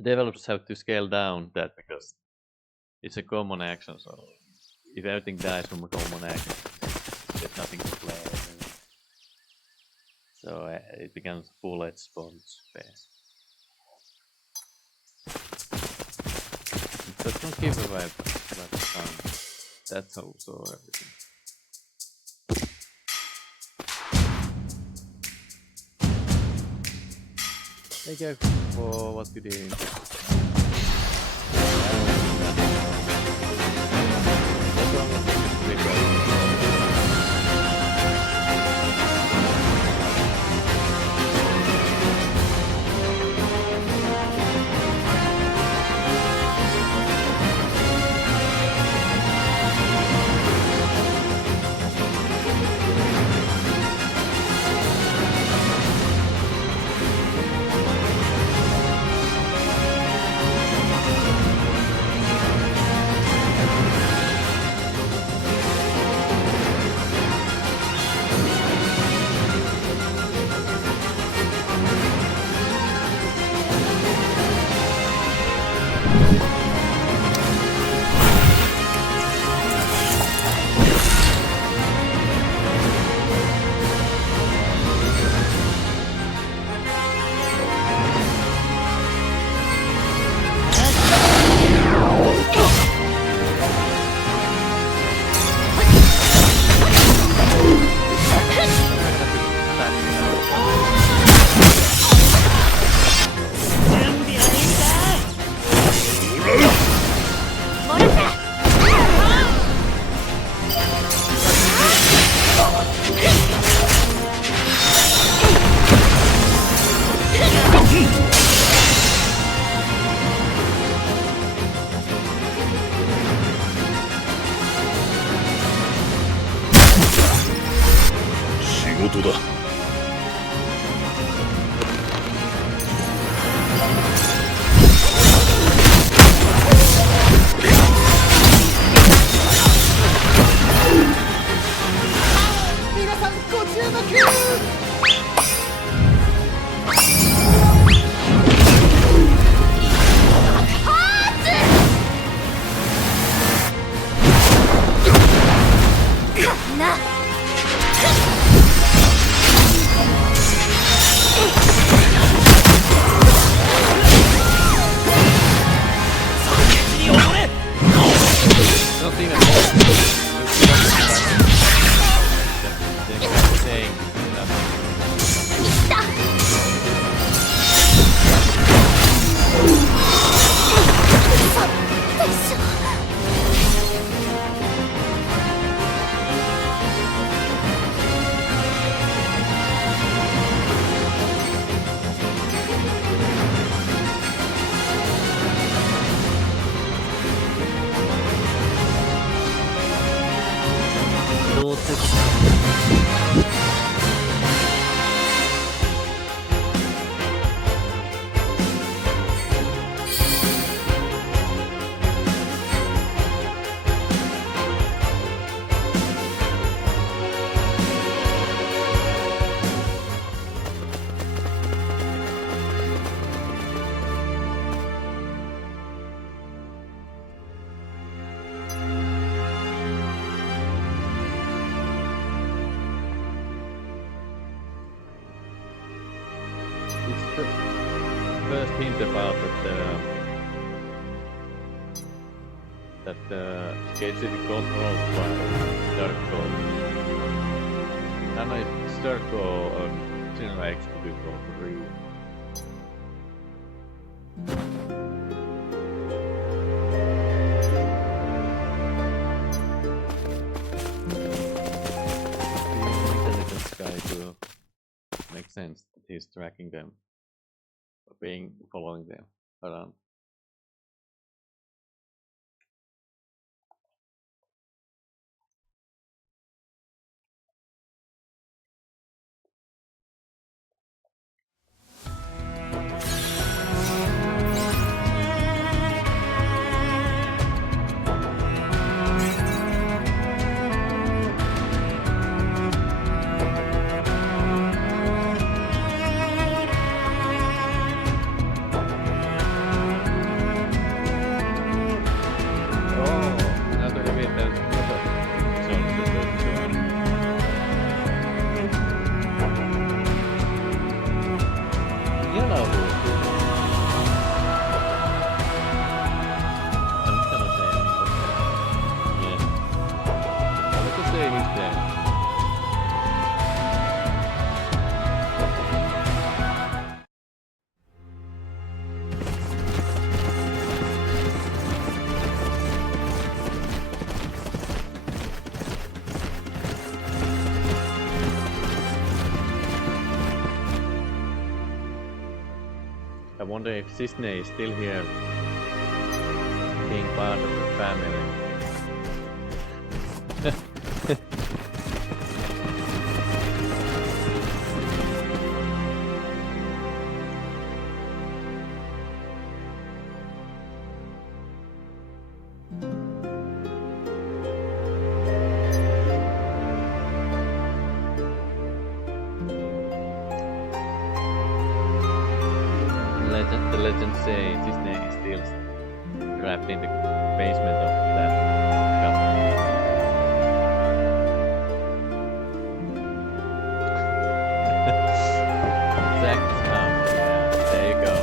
developers have to scale down that because it's a common action. So if everything dies from a common action, there's nothing to play. So it becomes bullet sponge based. It doesn't give away but that's also everything. Take care for what you did. It's the first hint about that the skate city controlled by Darko. I don't know if it's Darko or General X to be called 3. To make sense that he's tracking them or following them around. wonder if Cisne is still here, being part of the family. The legends say Cisne is still trapped in the basement of that castle. Exact yeah, there you go.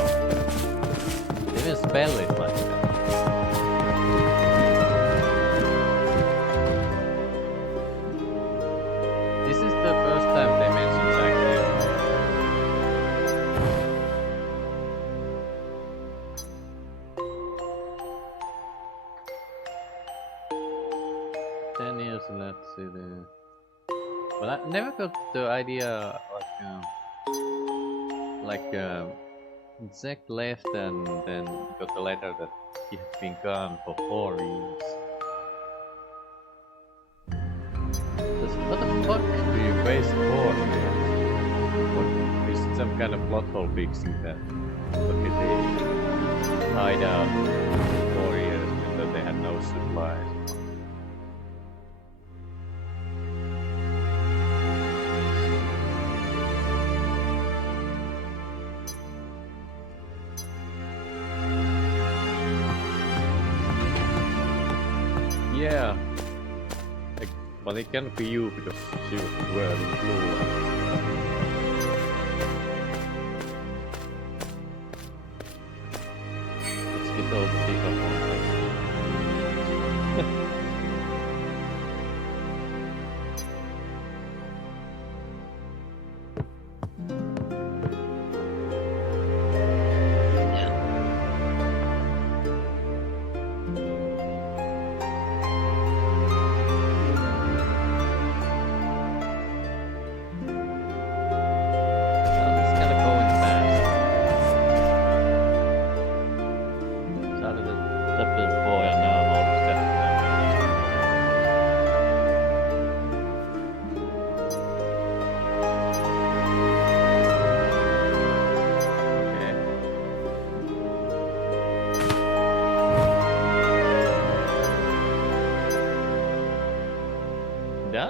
They even spell it like that. This is the first time they mention Zack there. 10 years, let's see the. But I never got the idea Zack left and then got the letter that he had been gone for 4 years. Just, what the fuck do you waste 4 years? Or is it some kind of plot hole fixing that? Okay, they hide out 4 years because they had no supplies. Yeah, but it can't be you because she was wearing blue. Let's get all the people on that.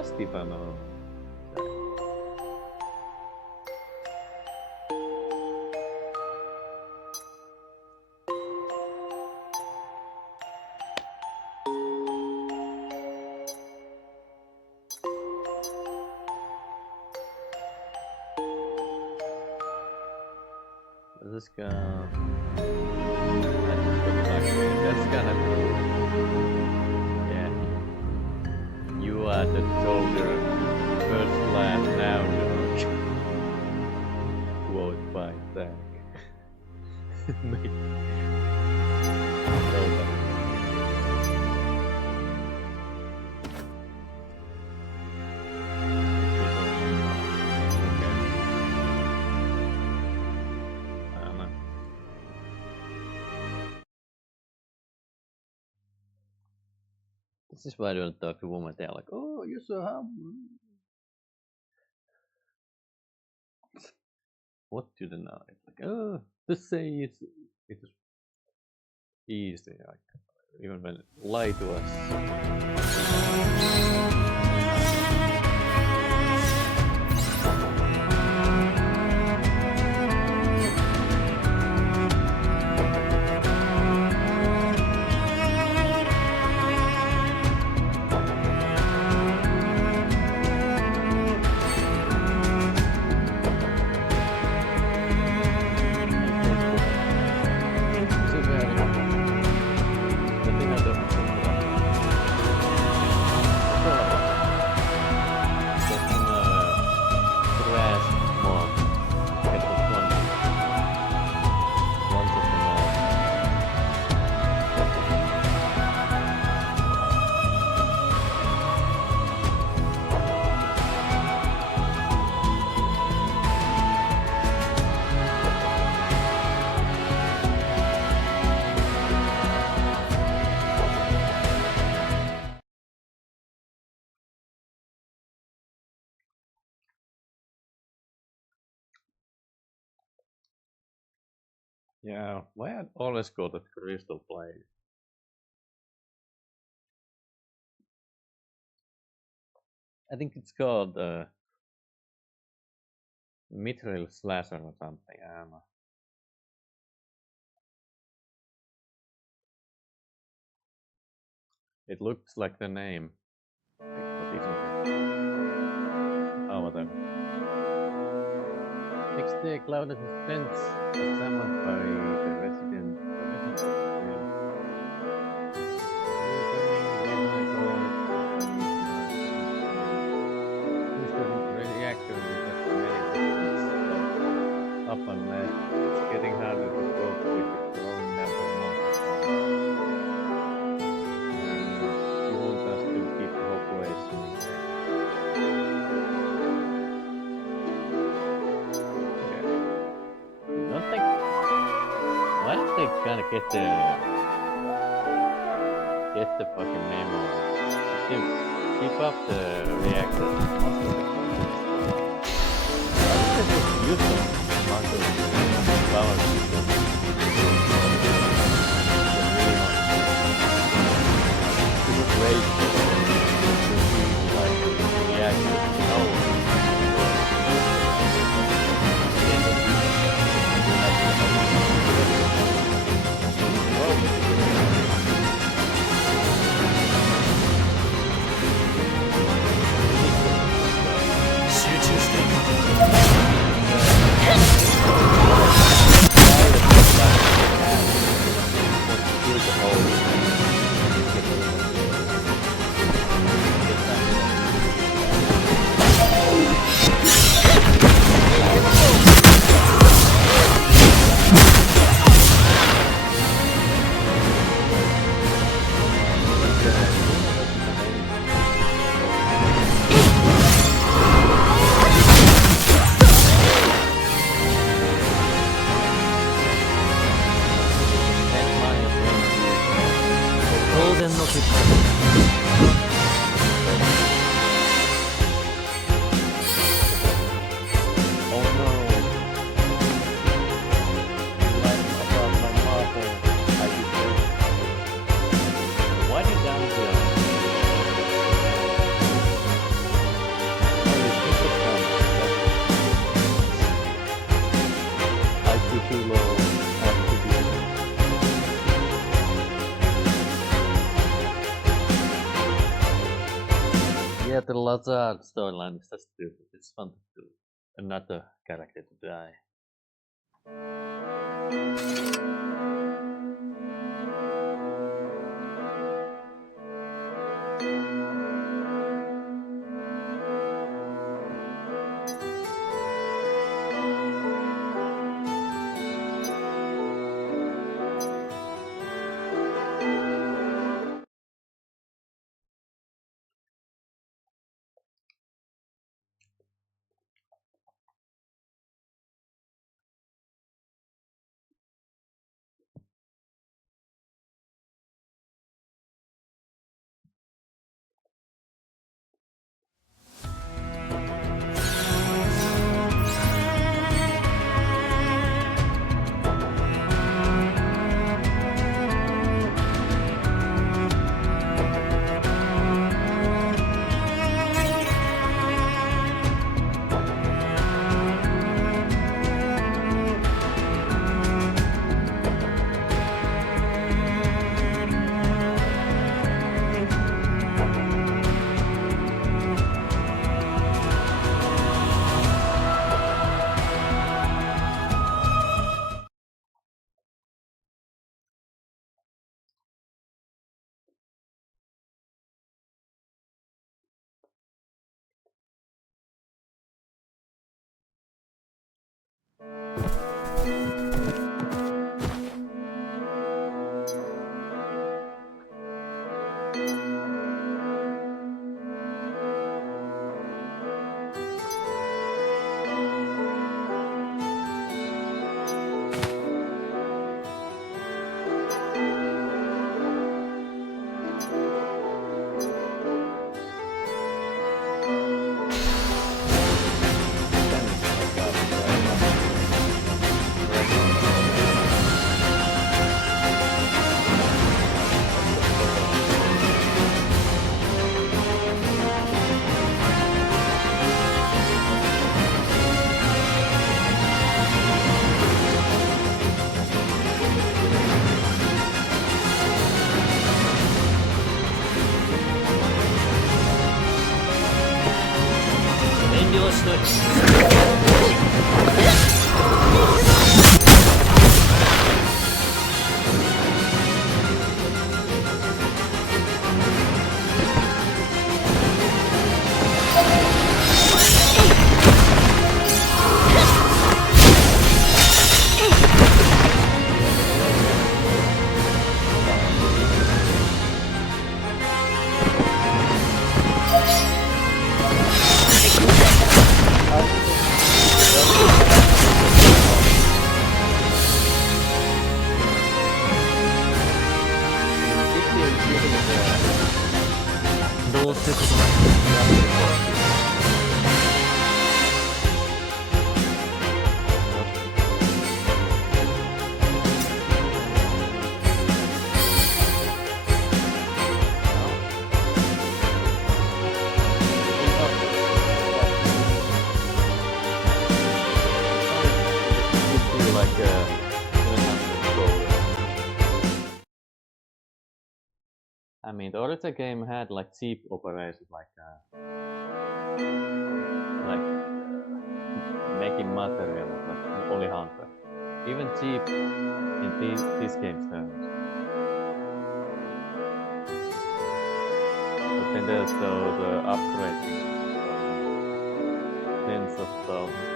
Stefano. Let's go. That's gonna cool. Yeah. You are the soldier, first class now, George. Quote by Zack. This is why I don't talk to women. They're like, oh, you're so humble. What do they know? It's like, oh, just say it's easy. Like, even when lie to us. Yeah, why I always go that crystal plate? I think it's called mithril slasher or something. I don't know. It looks like the name, but isn't it? Oh, whatever. Next day, clouded suspense was summoned by the resident professional of the film. Mr. Reactor has many weapons up and left. It's getting harder to cope with the growing number of monsters. You want us to keep the operation in check. Okay. Don't they? Why don't they kind of get the fucking memo? You can keep up the reactor. Most of the use them. Most of the power system. Wait to see like the reactor. No. Yeah, the Lazard storyline is just stupid. It's fun to do. Another character to die. 了しない。どうってことない。I mean, the original game had like cheap operations, like making materials, like Oli Hunter, even cheap in these games terms. But then there's the upgrades, tens of thousands.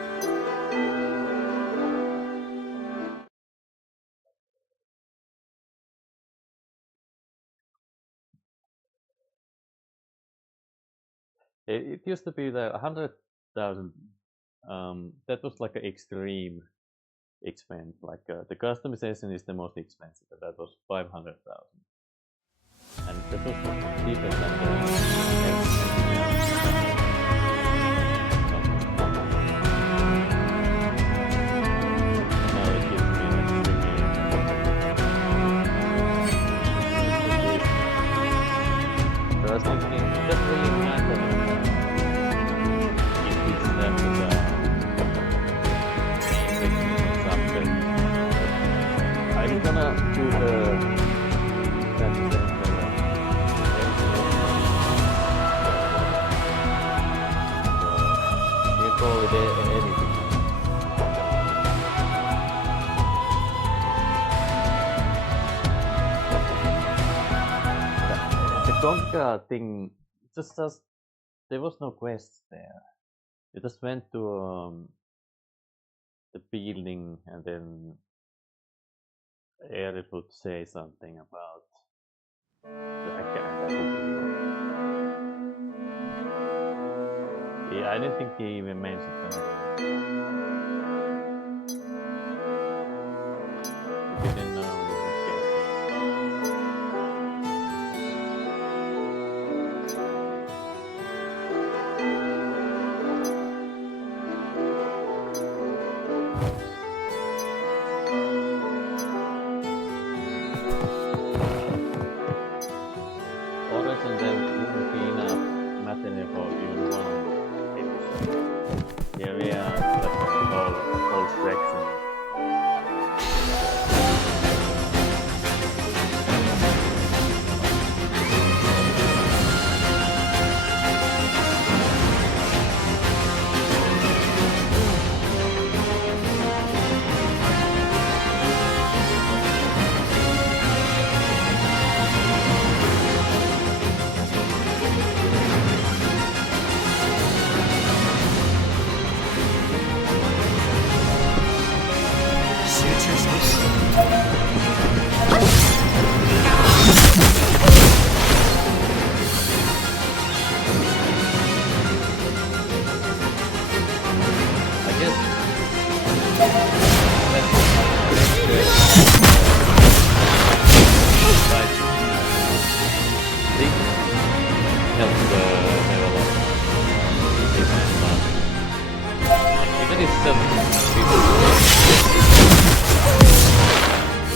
It used to be the 100,000. That was like an extreme expense. Like the customization is the most expensive. But that was 500,000, and that was cheaper than now it gives me like 3 million. So I was thinking, it doesn't really matter. I'm gonna do the you call it anything. The Conquer thing just there was no quests there. You just went to the building, and then Eric would say something about that. Yeah, I didn't think he even mentioned that. If you didn't know, you can get it. And there wouldn't be enough material for even one episode. Here we are, the whole section.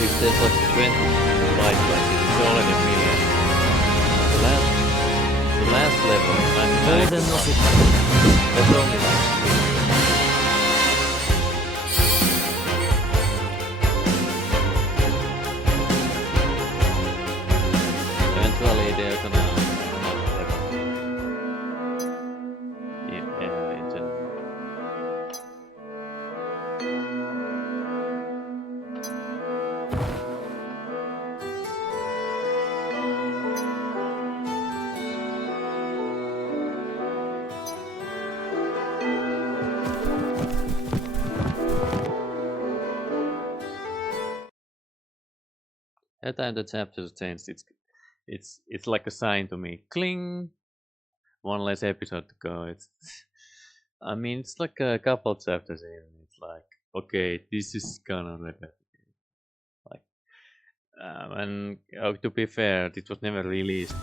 If there's like 20 light classes, it's already a million. The last level, that's only like eventually they're gonna level in general. Every time the chapters changed, it's like a sign to me. Cling. One less episode to go. I mean, it's like a couple chapters in. It's like, okay, this is gonna repetitive. Like, and to be fair, it was never released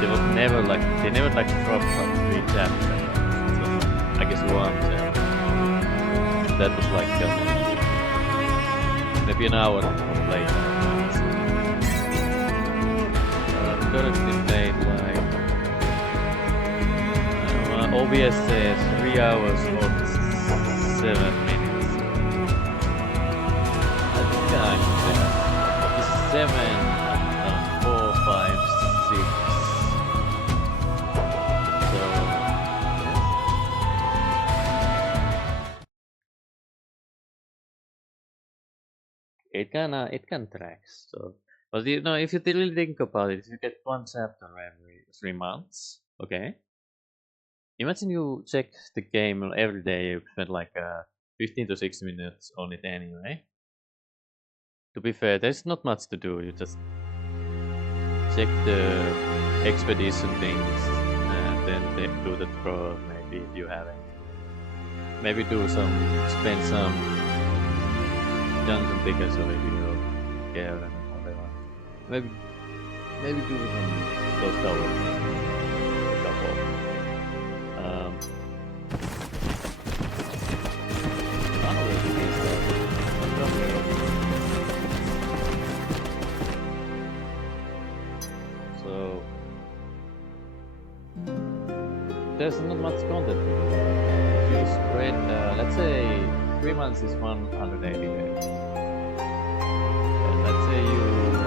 there was never they never dropped like 3 chapters. It was, I guess 1 chapter. That was like maybe an hour later. Currently played like OBS says 3 hours or 7 minutes. I think I'm there. It's 7 and 4, 5, 6. So it can track. So, but you know, if you really think about it, if you get 1 chapter every 3 months, okay. Imagine you check the game every day. You spend like 15 to 60 minutes on it anyway. To be fair, there's not much to do. You just check the expedition things, and then do the draw. Maybe if you haven't. Maybe spend some dungeon tickets or if you care and whatever. Maybe do some those towers. Couple. So there's not much content. If you spread, let's say 3 months is 180 days, and let's say you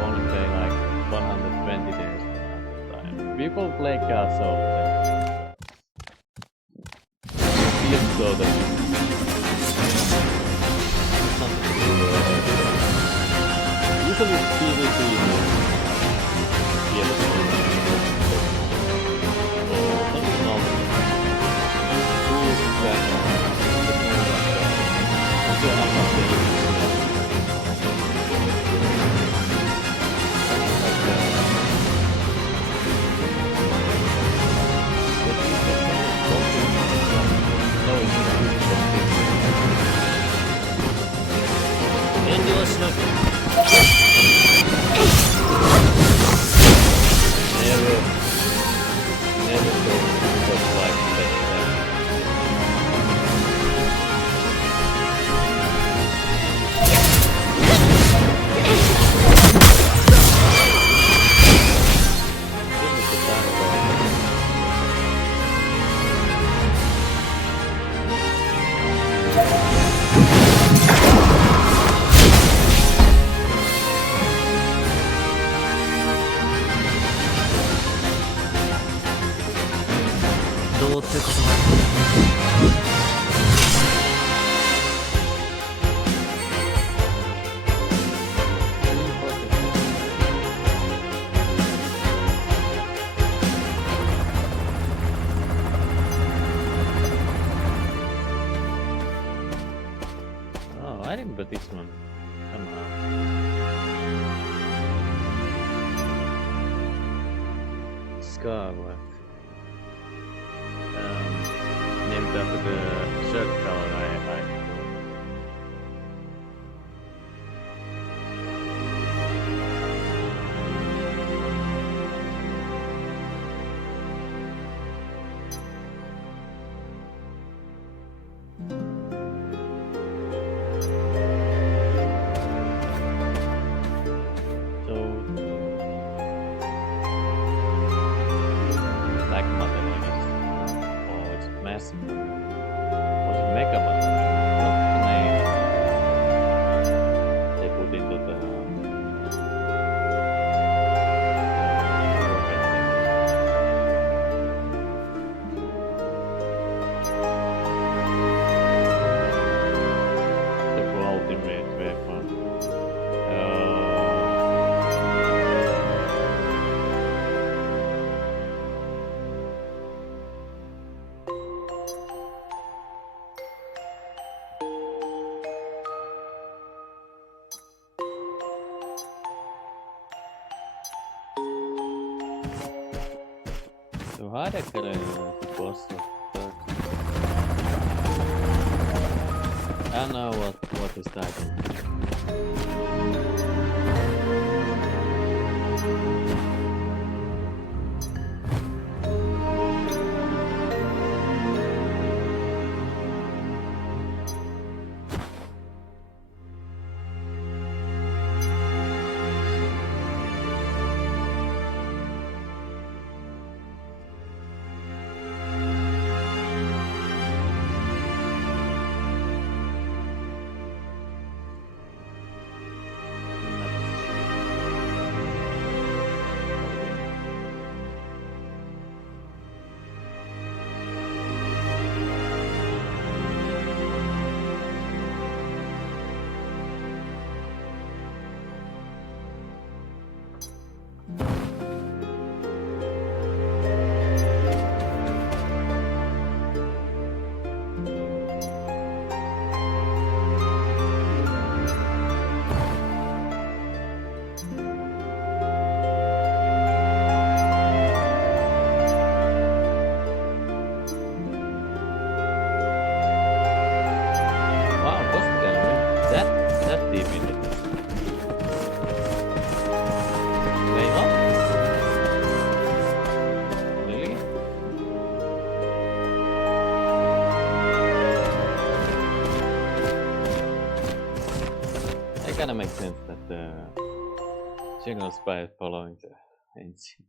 only play like 120 days at a time. People play cards all the time. Feels so that usually PvP I remember this one somehow. Scarlet. Named after the shirt color I Black Mother, I guess. Oh, it's massive. Was it Mega Mother? So Heidegger was I know what is title. Kinda makes sense that the general spy is following the ancient.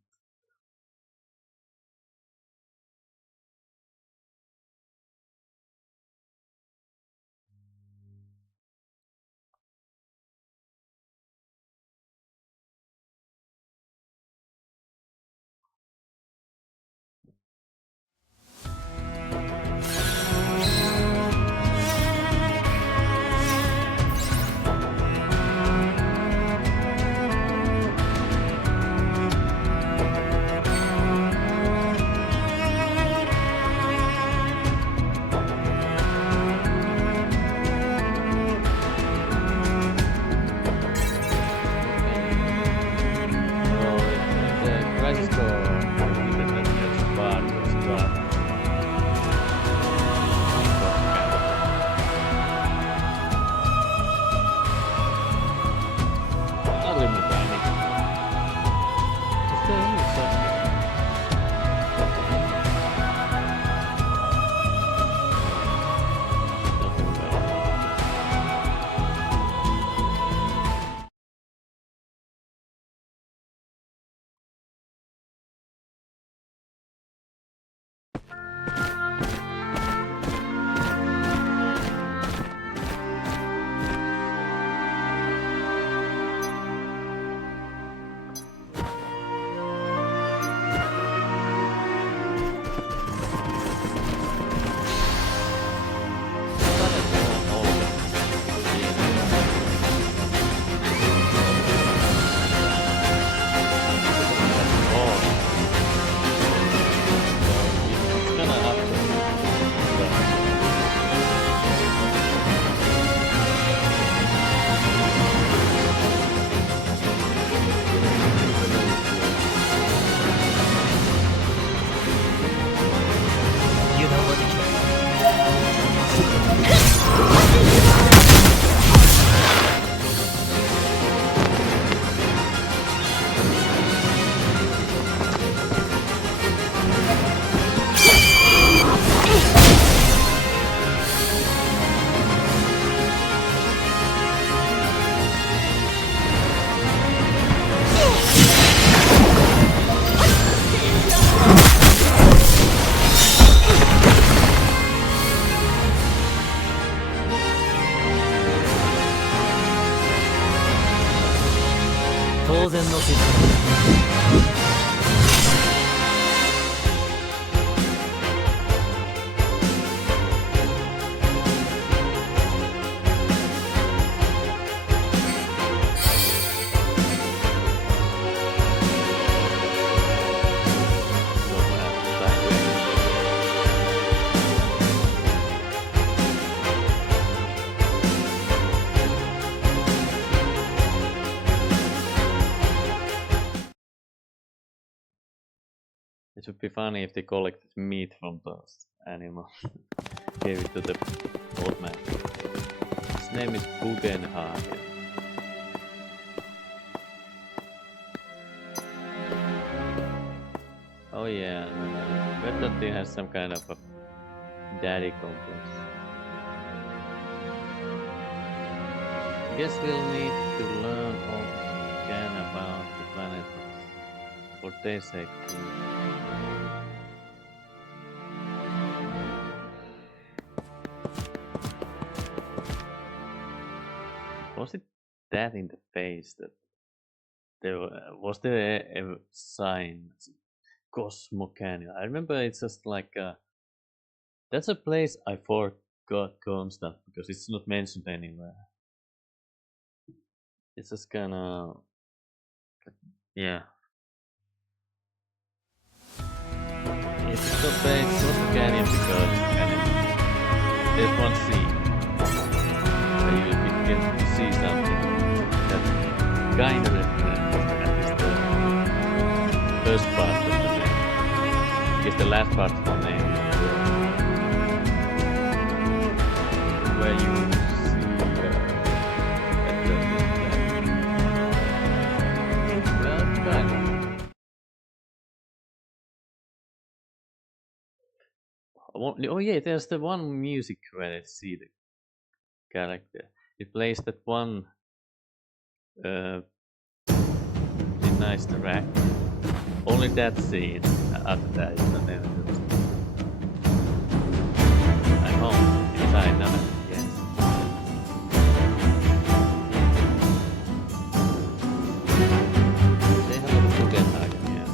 It would be funny if they collected meat from those animals. Gave it to the old man. His name is Bugenhagen. Oh yeah, bet that he has some kind of a daddy complex. Guess we'll need to learn all we can about the planet for their sake too. Was it that in the face that was there a sign? Cosmo Canyon. I remember it's just like that's a place I forgot constant because it's not mentioned anywhere. It's just kinda yeah. It's not a Cosmo Canyon because there's one scene where you begin to see something that kinda represents at least the first part of the name. I guess the last part of the name where you see at the well, kind of. Oh yeah, there's the one music where I see the character. It plays that one really nice track. Only that scene. After that, it's not ever good. I'm home, inside now, yes. Say hello to Bugenhagen, yes.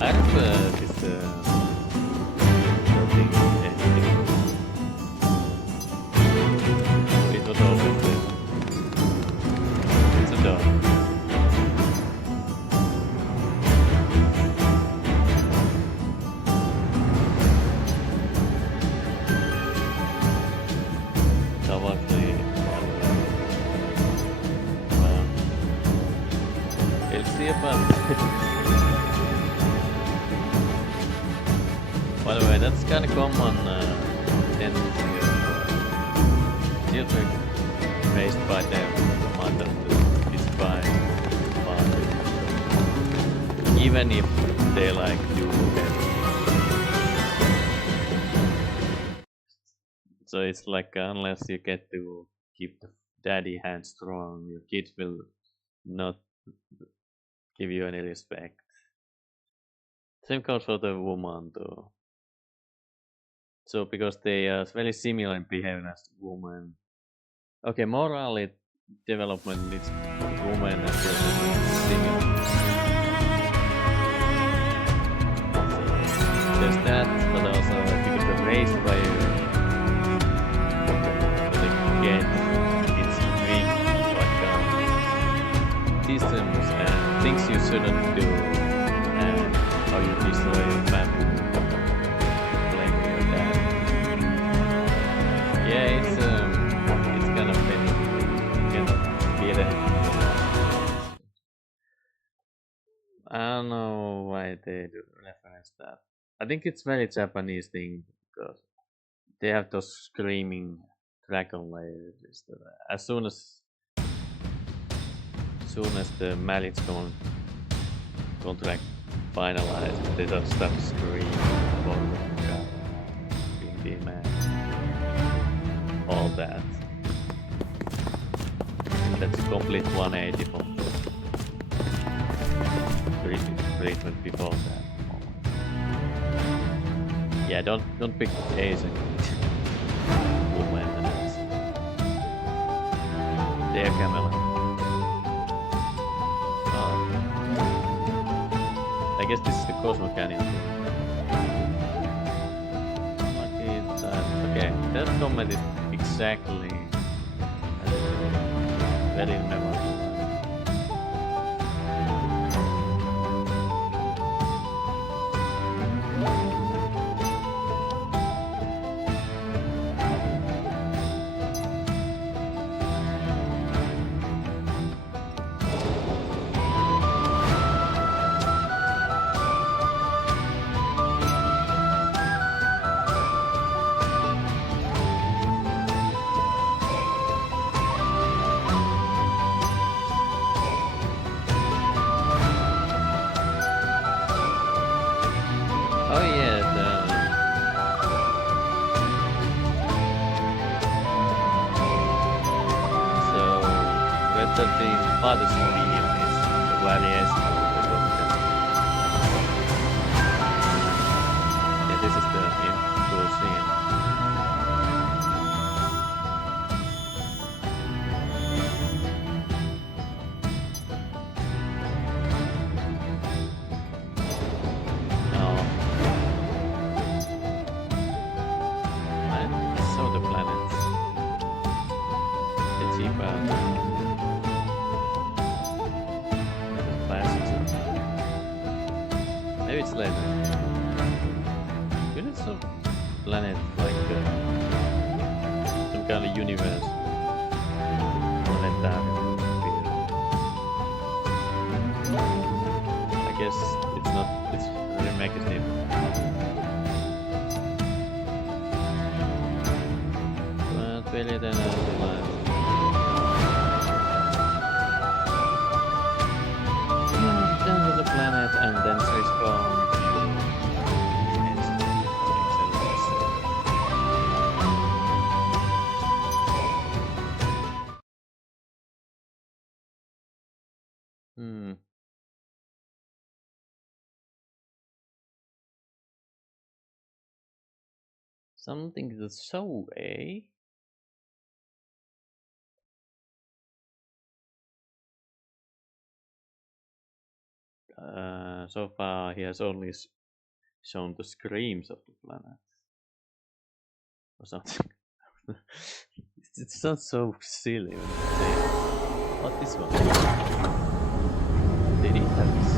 I remember this thing, it was always there. It's a dog. By the way, that's kind of common tendency of children raised by their mother to despise father, even if they like do better. So it's like unless you get to keep the daddy hand strong, your kids will not give you any respect. Same goes for the woman too. So because they are very similar in behavior as women. Okay, morally development is women and children similar. So there's that, but also because they're raised by the kid, it's weak like systems and things you shouldn't do and how you destroy your family. Yeah, it's kind of funny. You can be there. I don't know why they do reference that. I think it's very Japanese thing because they have those screaming dragon layers. As soon as the marriage contract finalized, they just start screaming about being the man. All that. That's a complete 180 from the treatment before that. Yeah, don't pick Asian women as their camera. I guess this is the Cosmo Canyon. Okay, that comment is exactly very memorable. Oh yeah, so whether the father's theme is a variation of the doctor. Yeah, this is the intro scene. Maybe it's later. Units of planet like some kind of universe. Planetarium. I guess it's not. It's remake is different. But better than the last. Down to the planet and then respawn. Something to show, eh? So far he has only shown the screams of the planet. Or something. It sounds so silly when you say it. What this one? They didn't have this.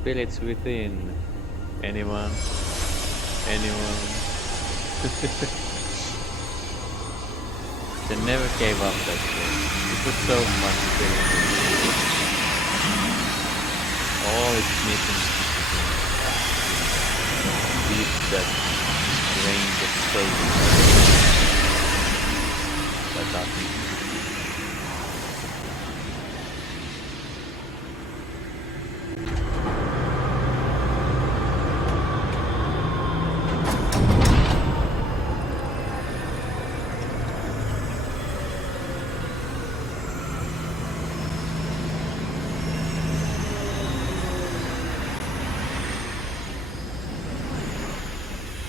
Spirits within. Anyone? They never gave up that game. It was so much spirit. All its missions beat that range of souls. That's awesome.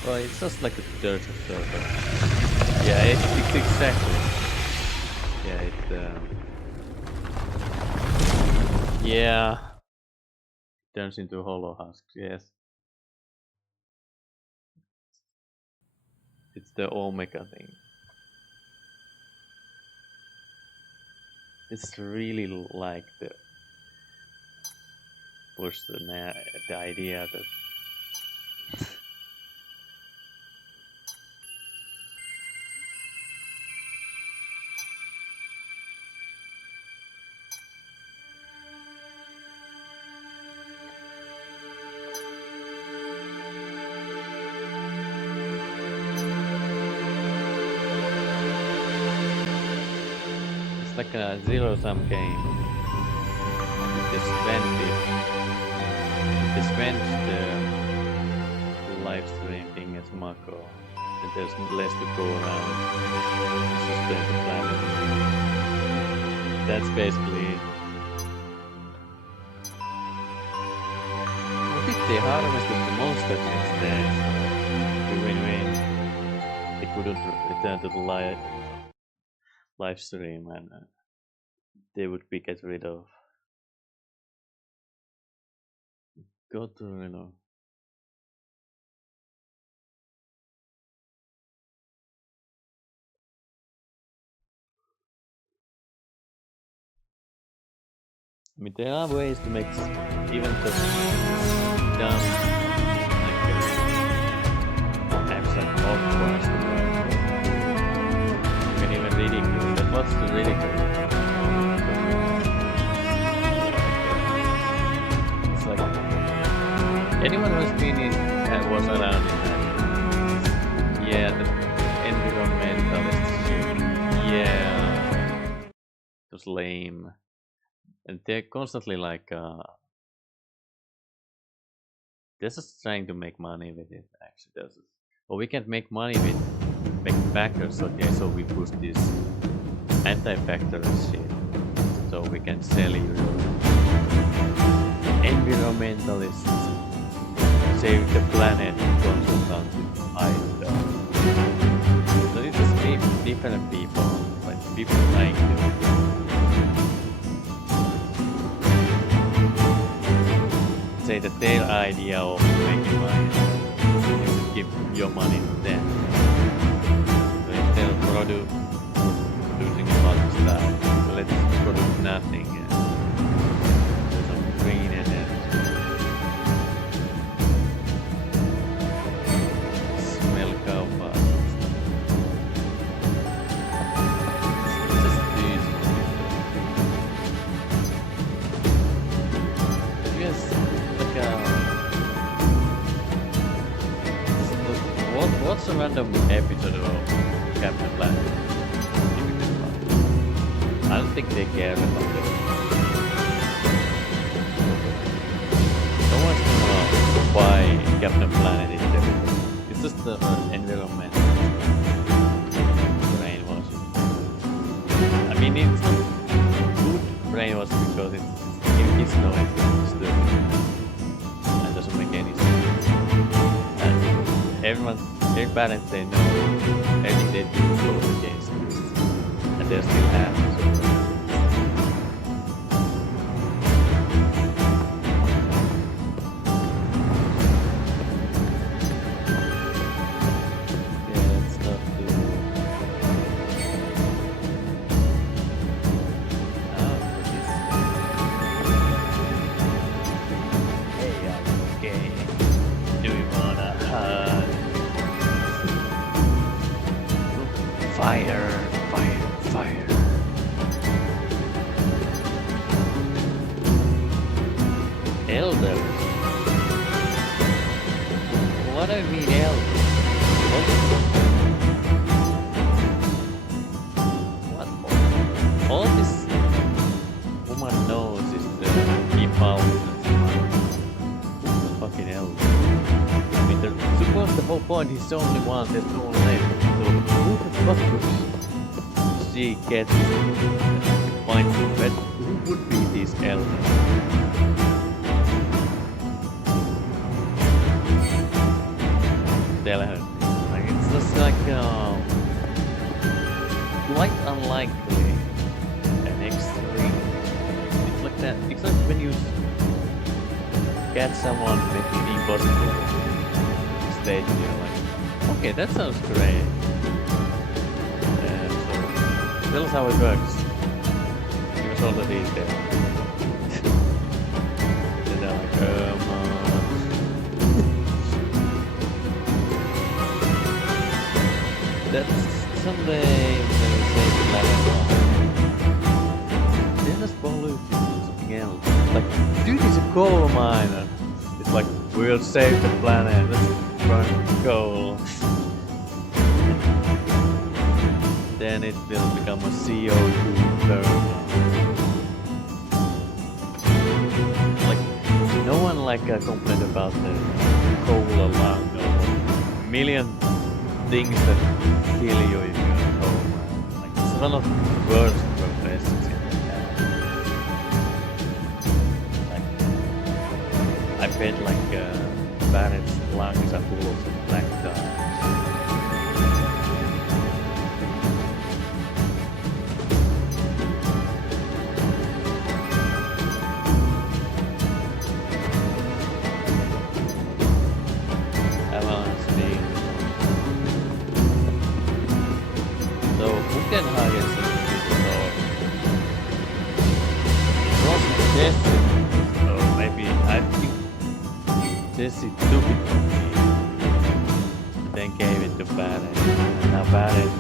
Well, it's just like a dirt server. Yeah, it's exactly. Yeah, yeah. Turns into hollow husks, yes. It's the Omega thing. It's really like the idea that like a zero-sum game. They spend the live stream thing as Mako, and there's less to go around to sustain the planet. That's basically it. What if they harvested the monsters instead? The win-win. They couldn't return to the live stream and they would be get rid of. Go to Reno. I mean, there are ways to make even just dumb, like abstract awkward, and even ridiculous. But what's the really good. It's like anyone who's been in and was around in that. Yeah, the environmentalist shit. Yeah, it was lame, and they're constantly like they're just trying to make money with it. Actually, does it? Well, we can't make money with backers, okay? So we push this anti-factor shit, so we can sell you environmentalists, save the planet consultants with high stuff. So it's just different people, like people trying to say that their idea of making money is to give your money to them. So instead of producing a lot of stuff, so let's produce nothing and do some green energy. Smell cow farts. It's just these yes, like what's a random episode of Captain Planet? I don't think they care about it. No one's gonna know why Captain Planet is there. It's just the environment. Brainwashing. I mean, it's not good brainwashing because it's kids know it's stupid and doesn't make any sense. And their parents, they know everything they do goes against this, and they're still happy. Fire, fire, fire. Elders? What do you mean elders? What? All this woman knows is the people. Fucking elder. I mean, suppose the whole point is only one, there's no one left. So who the fuck would she get to find but who would be these elders? Tell her. Like, it's just like quite unlikely and extreme. It's like that. It's like when you get someone making the impossible stage and you're like, okay, that sounds great. So tell us how it works. Give us all the details. And they're like, that's someday when we say blah blah blah. Then just polluting something else. Like, dude is a coal miner. It's like, we'll save the planet, let's burn coal. Then it will become a CO2 terminal. Like, no one complained about the coal along or a million things that kill you if you're a coal miner. Like, it's one of the worst professions in the Like, I bet parents' lungs are full of black dye. So who can hire such people? It wasn't Jesse. So maybe I think Jesse took it from me. Then gave it to Barrett. And now Barrett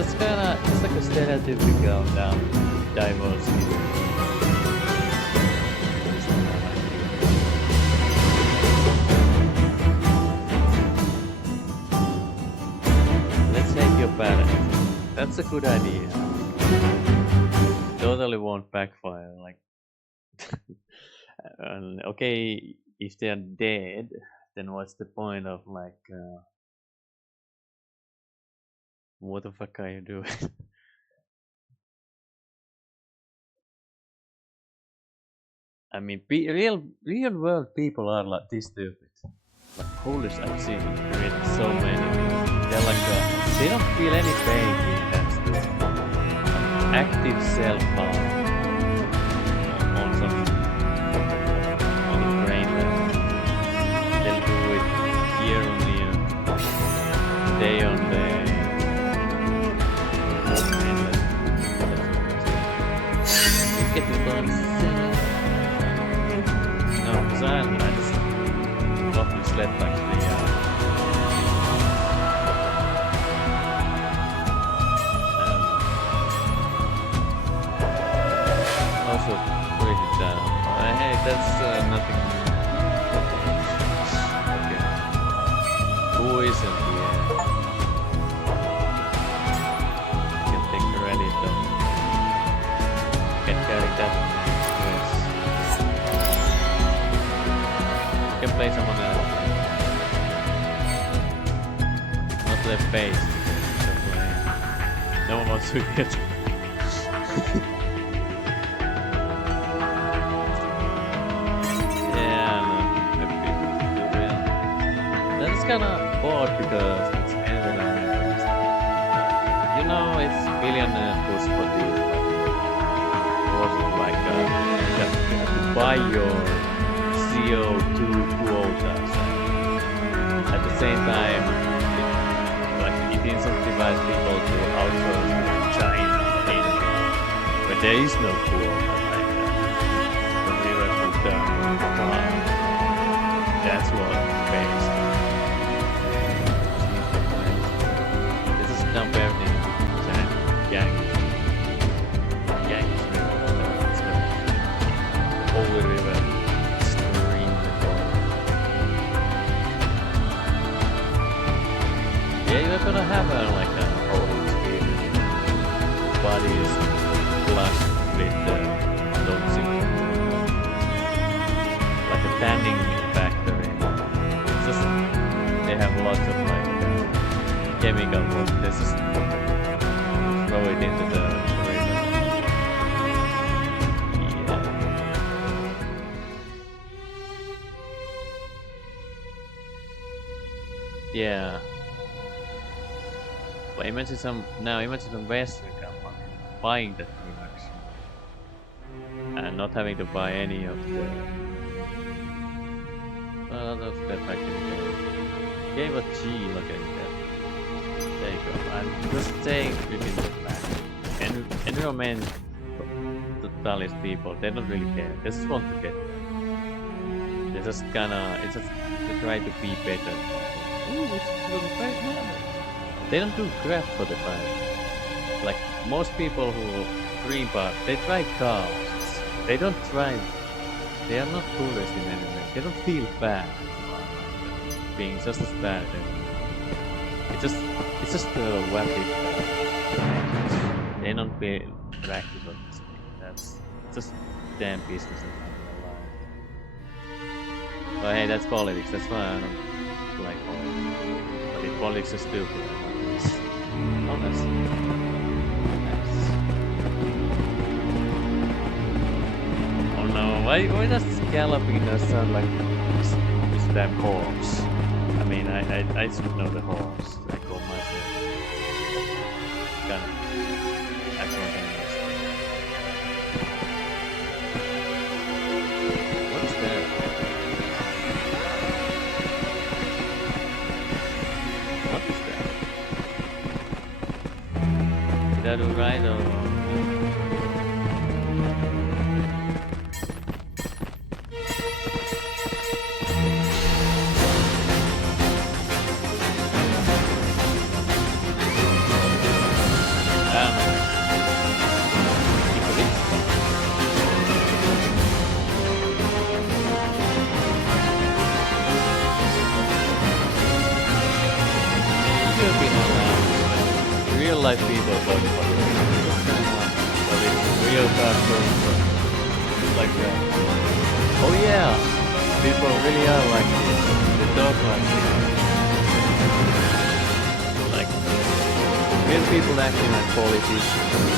That's kinda, it's like a stereotypical diversity. Let's take your parents. That's a good idea. Totally won't backfire. Like, and okay, if they are dead, then what's the point of like, what the fuck are you doing? I mean, real world people are like this stupid. Like, holy shit, I've seen it so many. They're like, they don't feel any pain being that stupid. Active self-harm on some on the brain level. They'll do it year on year, day on day. You get it done. No, because I just often slept like 3 hours. Also, put it down. Hey, that's nothing. Okay. Who isn't here? Can take credit though. Can carry that. Yes. Can play someone else. Not their face. No one wants to get. Yeah, no, that's kind of bored because it's endless. You know, it's billionaire push for this. Like, you have to buy your CO2 quotas. At the same time, it incentivizes people to outsource to China, but there is no quota like that. When we were put that's what pays. This is dump everything to gang. Holy river stream yeah, you're gonna have like a whole experience. Bodies flushed with toxic, like a tanning factory. It's just they have lots of like chemical water. They just throw it into the river. Yeah. But imagine some Western company buying that production and not having to buy any of the factory. Gave a G, look at that. There you go. I'm just saying within the fact. And environmentalist people, they don't really care. They just want to get there. They just they try to be better. Ooh, it's for the fight now. They don't do crap for the fight. Like most people who dream about, they drive cars. They don't drive. They are not tourists in any way. They don't feel bad being just as bad. It's just a wacky. They don't pay practice on this thing. That's just damn business. But hey, that's politics. That's why I don't like politics. But if politics is stupid, it's honest. Oh no, why does galloping sound like this damn horse? I mean, I should know the horse. I call myself kind of excellent English. What is that? What is that? Did I do right or wrong? real life people talk about it. But it's real cartoons. Like, oh yeah, people really are like this. They talk like this. Like, real people acting like politicians.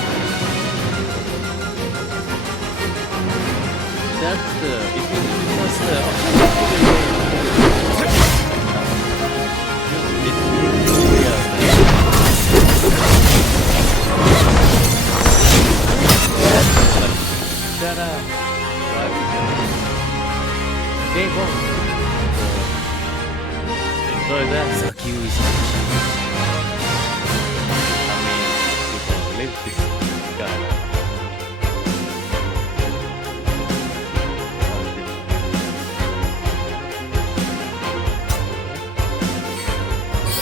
That's the, if you just it's real. Shut up. Game on. Enjoy that. I mean, people live this kind of.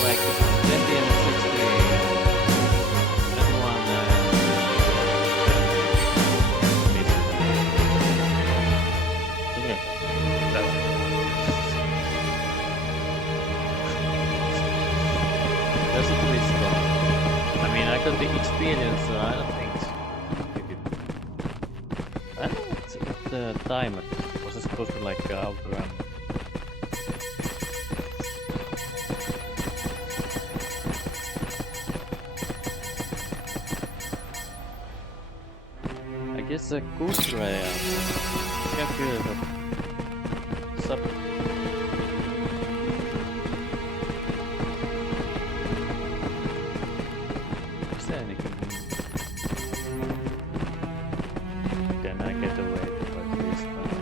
Like 20 and 60. That one. That's a twist though. I mean, I got the experience, so I don't think I don't know what's the timer. Was it supposed to like outrun? I guess a good rail. Can't feel it. Sub. Is there anything? Can I get away like this time?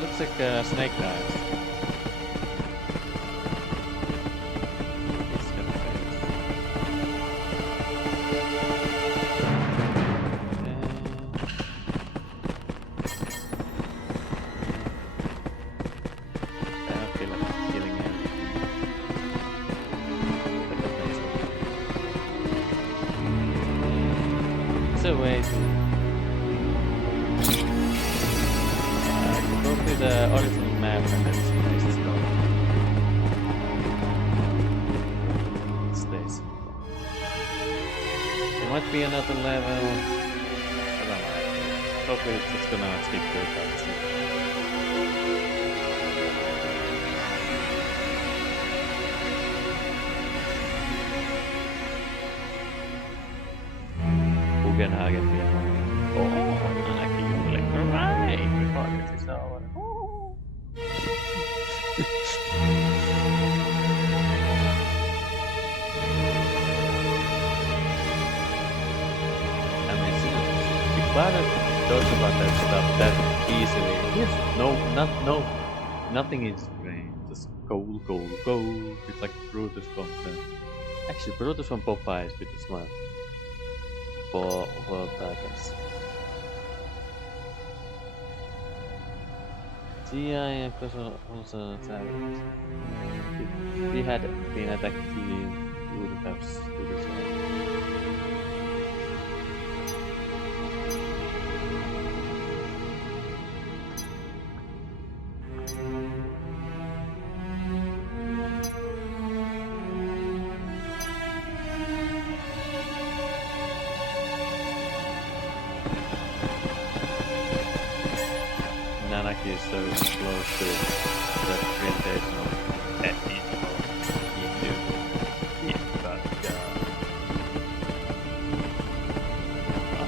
Looks like snake knives. It's gonna fail. I feel like killing him. It's a way to go to the original map and then place this down. It stays. There might be another level. I don't know. Hopefully it's just gonna stick to the cutscene. Bugenhagen piano. Oh, I can like right before this is over. Oh. I mean, if Bada talks about that stuff that easily, yes, nothing is strange. Just gold. It's like Brutus from actually Brutus from Popeye is pretty smart. For Tigers. GI also targets. If he had been attacked, he would have stood aside. Nanaki is so close to the presentation of but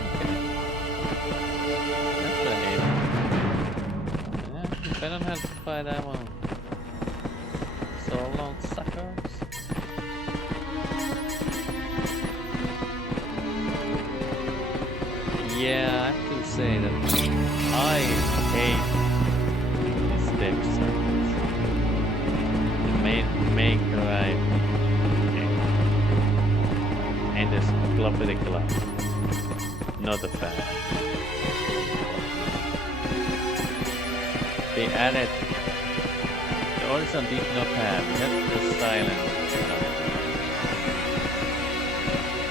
okay. That's a hate. If I don't have to fight that one. So long, suckers. Yeah, I have to say that I hate step circles. The main right and this clubbity club. Not a fan. They added the Horizon did not have that's the silent.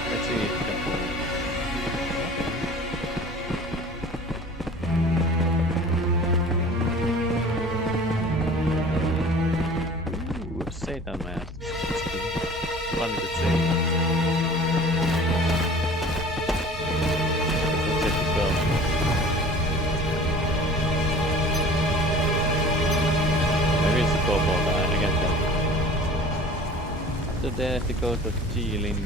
Let's see if it can pull. Titan Mask. Funny to say. Set to go. Maybe it's a kobold, I can't tell. After that, the ghost of G-Ling.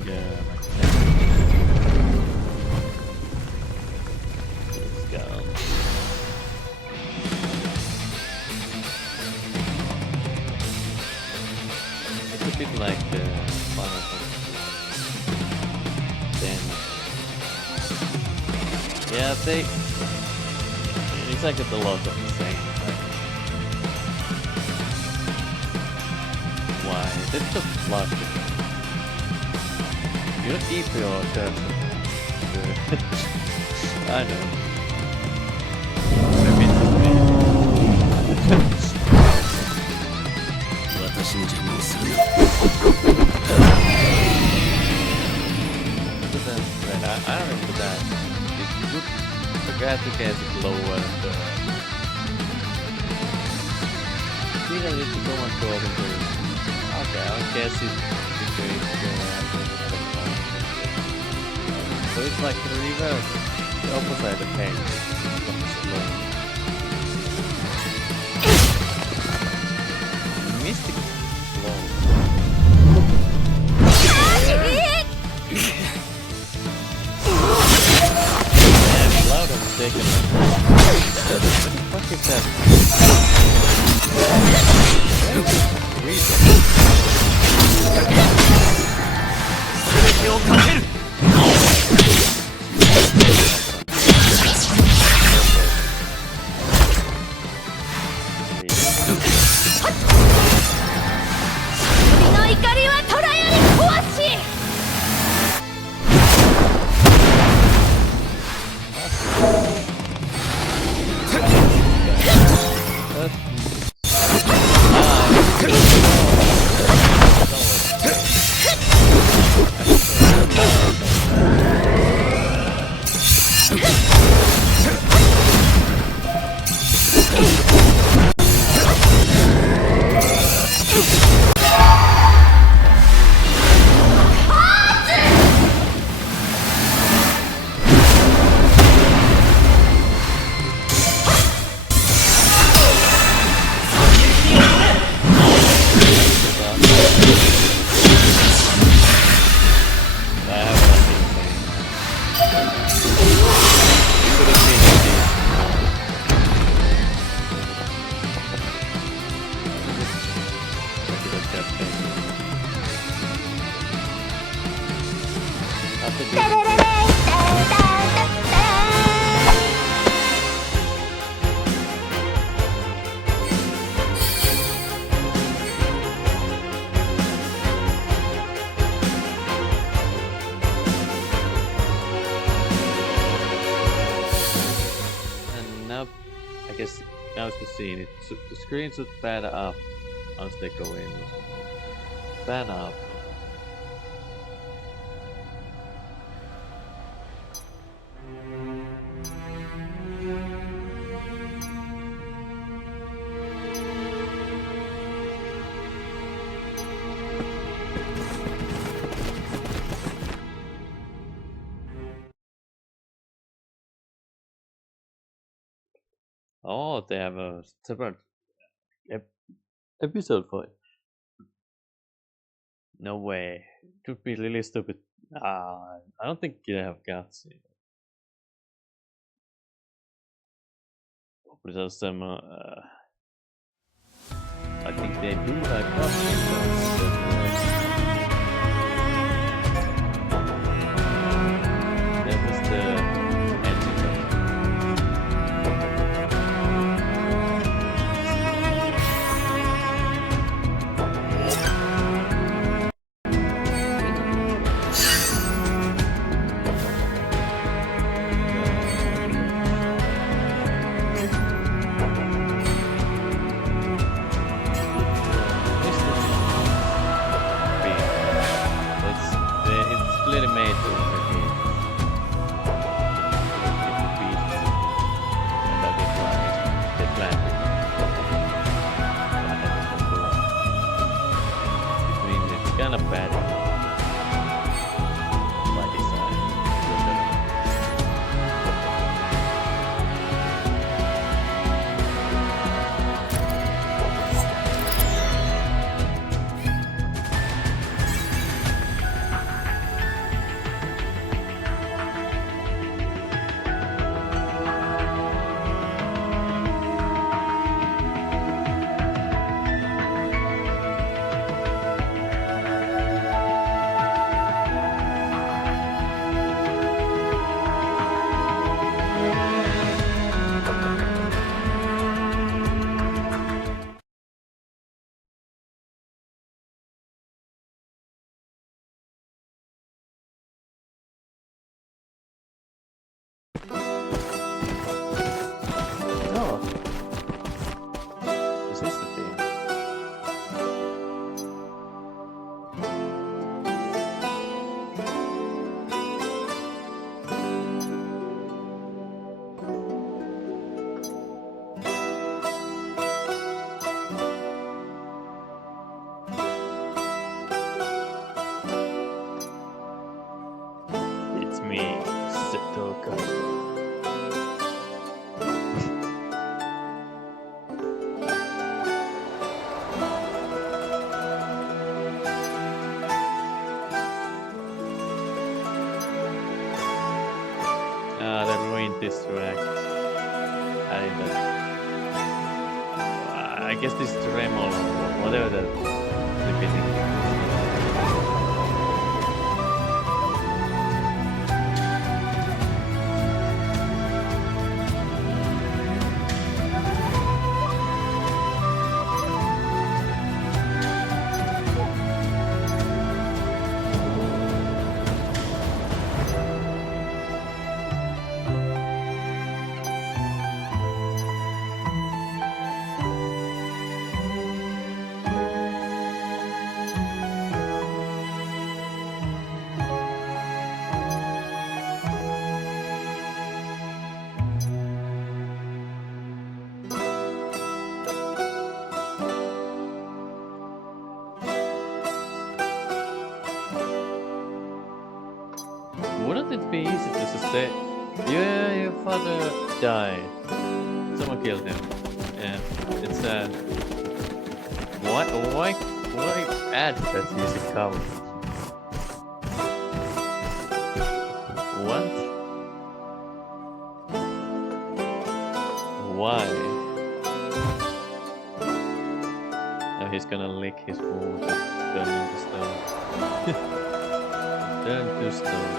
Let's go. It's a bit like the Final Fantasy. Then, yeah, they. It's like a lot of the same. Why? That's just plastic. You don't keep your cursor. I know. Maybe it's just me. I remember that. It's good. The graphic is lower. Even if you don't want to open the. Okay, I guess it's so it's like the reverse, the opposite of the pain. Mystic flow. Yeah, loud and taken. What the fuck is that? The screen should pan up once they go in. Pan up. Oh, they have a separate episode for it. No way. It would be really stupid. I don't think they have guts. Because some, I think they do have guts. That is the ending of it. me, Setoka. That ruined this track. I guess this tremolo, whatever the beginning. Wouldn't it be easy to just say, yeah, your father died. Someone killed him. And it's sad. Why add that easy cover? What? Why? Now he's gonna lick his wound and turn into stone. Turn to stone.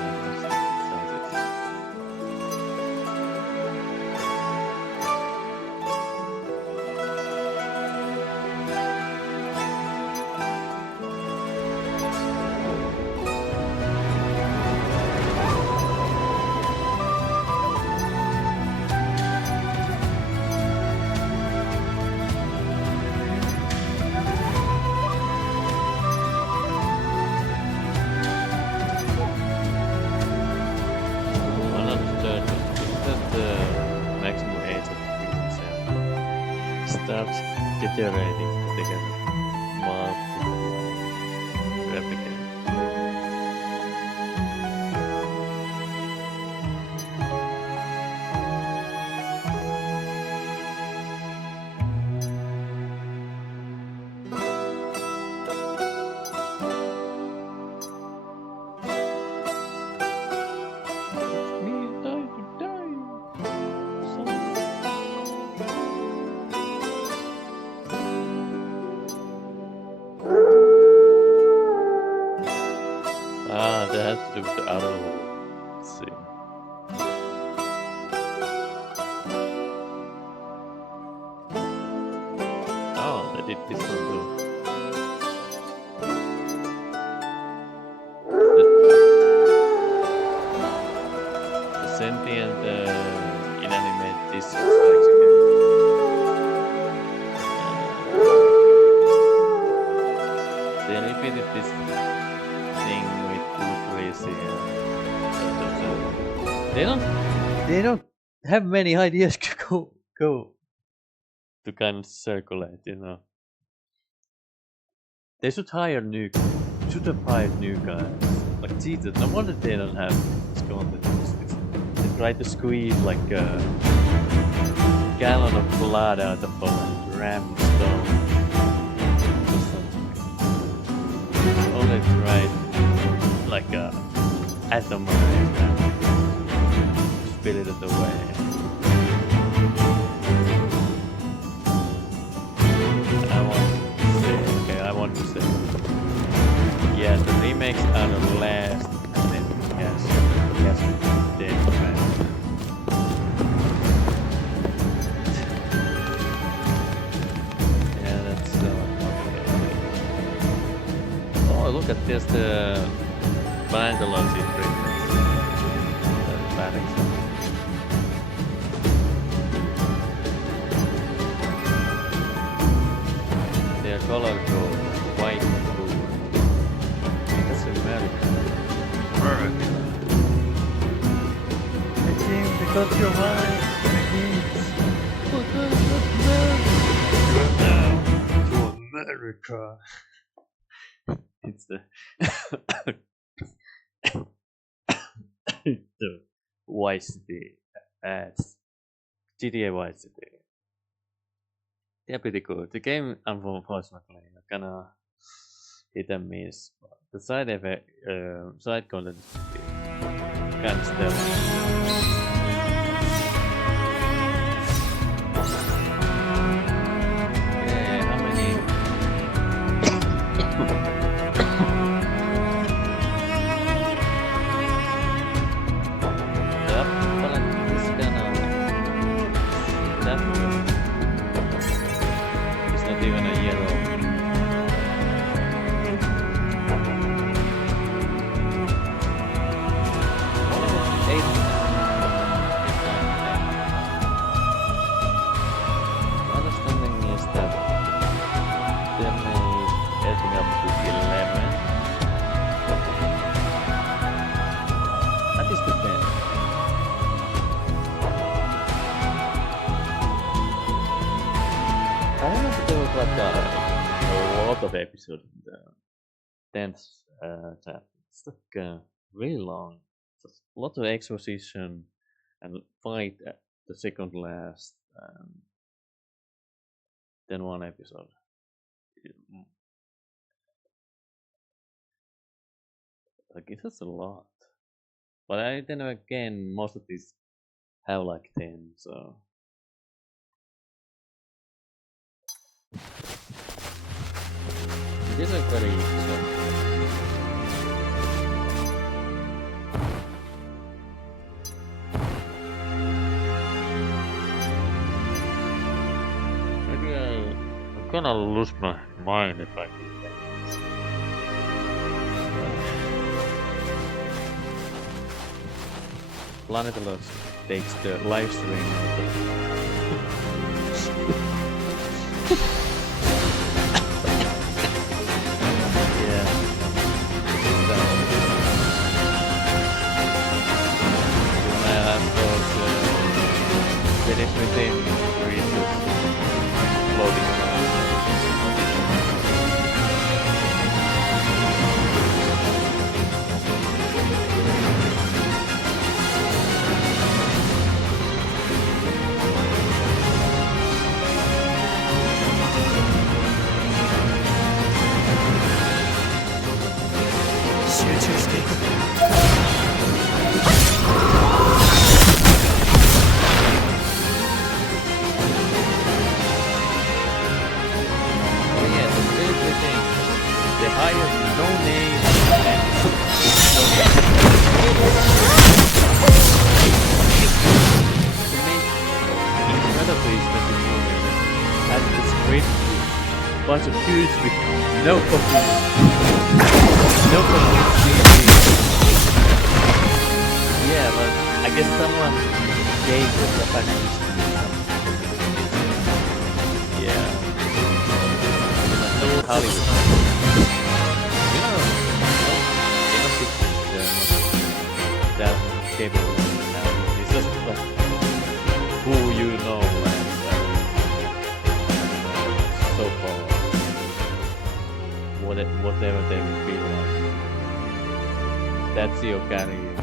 Starts deteriorating as they can multiply, replicate. It's me, die to die. That has to do with the other scene. Oh, they did this one too. The sentient inanimate discs strikes again. They repeated this thing with they don't have many ideas to go to kind of circulate, you know. They should have hired new guys. Like Jesus, no wonder they don't have this content. They try to squeeze like a gallon of blood out of a ram stone or something. Only tried like a atomize and spirit it away. I want to say, yes, the remakes are the last, and then yes, dead man. Yeah, that's okay. Oh, look at this, the Vandalogy treatment. That's bad example. Their color code, white and blue. That's American. I think they got your mind. To America. It's the the Vice City ads. GTA Vice City. They're pretty good. The game, unfortunately, kinda hit and miss. But the side effect, side content is kind of stellar. Yeah, how many? Yep, but it's kinda definitely. It's not even a year old. My understanding is that they made everything up to 11. That is the 10. I remember there was like a lot of episodes in the 10th chapter. It's like really long. Just a lot of exposition and fight at the second last. Then one episode. Like it is a lot. But then again, most of these have like 10, so. These are very short. Maybe I'm gonna lose my mind if I do that. Planet Alert takes the live stream out yeah. I have those finish within reasons floating around. Oh yeah, the crazy thing, they hired no name and to make incredibly expensive movie that had this great bunch of dudes with no complete CG. Yeah, but I guess someone gave the capacity to do something. Yeah. Hollywood. You know, they don't think they're not that capable now. It's just like who you know and so far whatever they feel like. That's your career.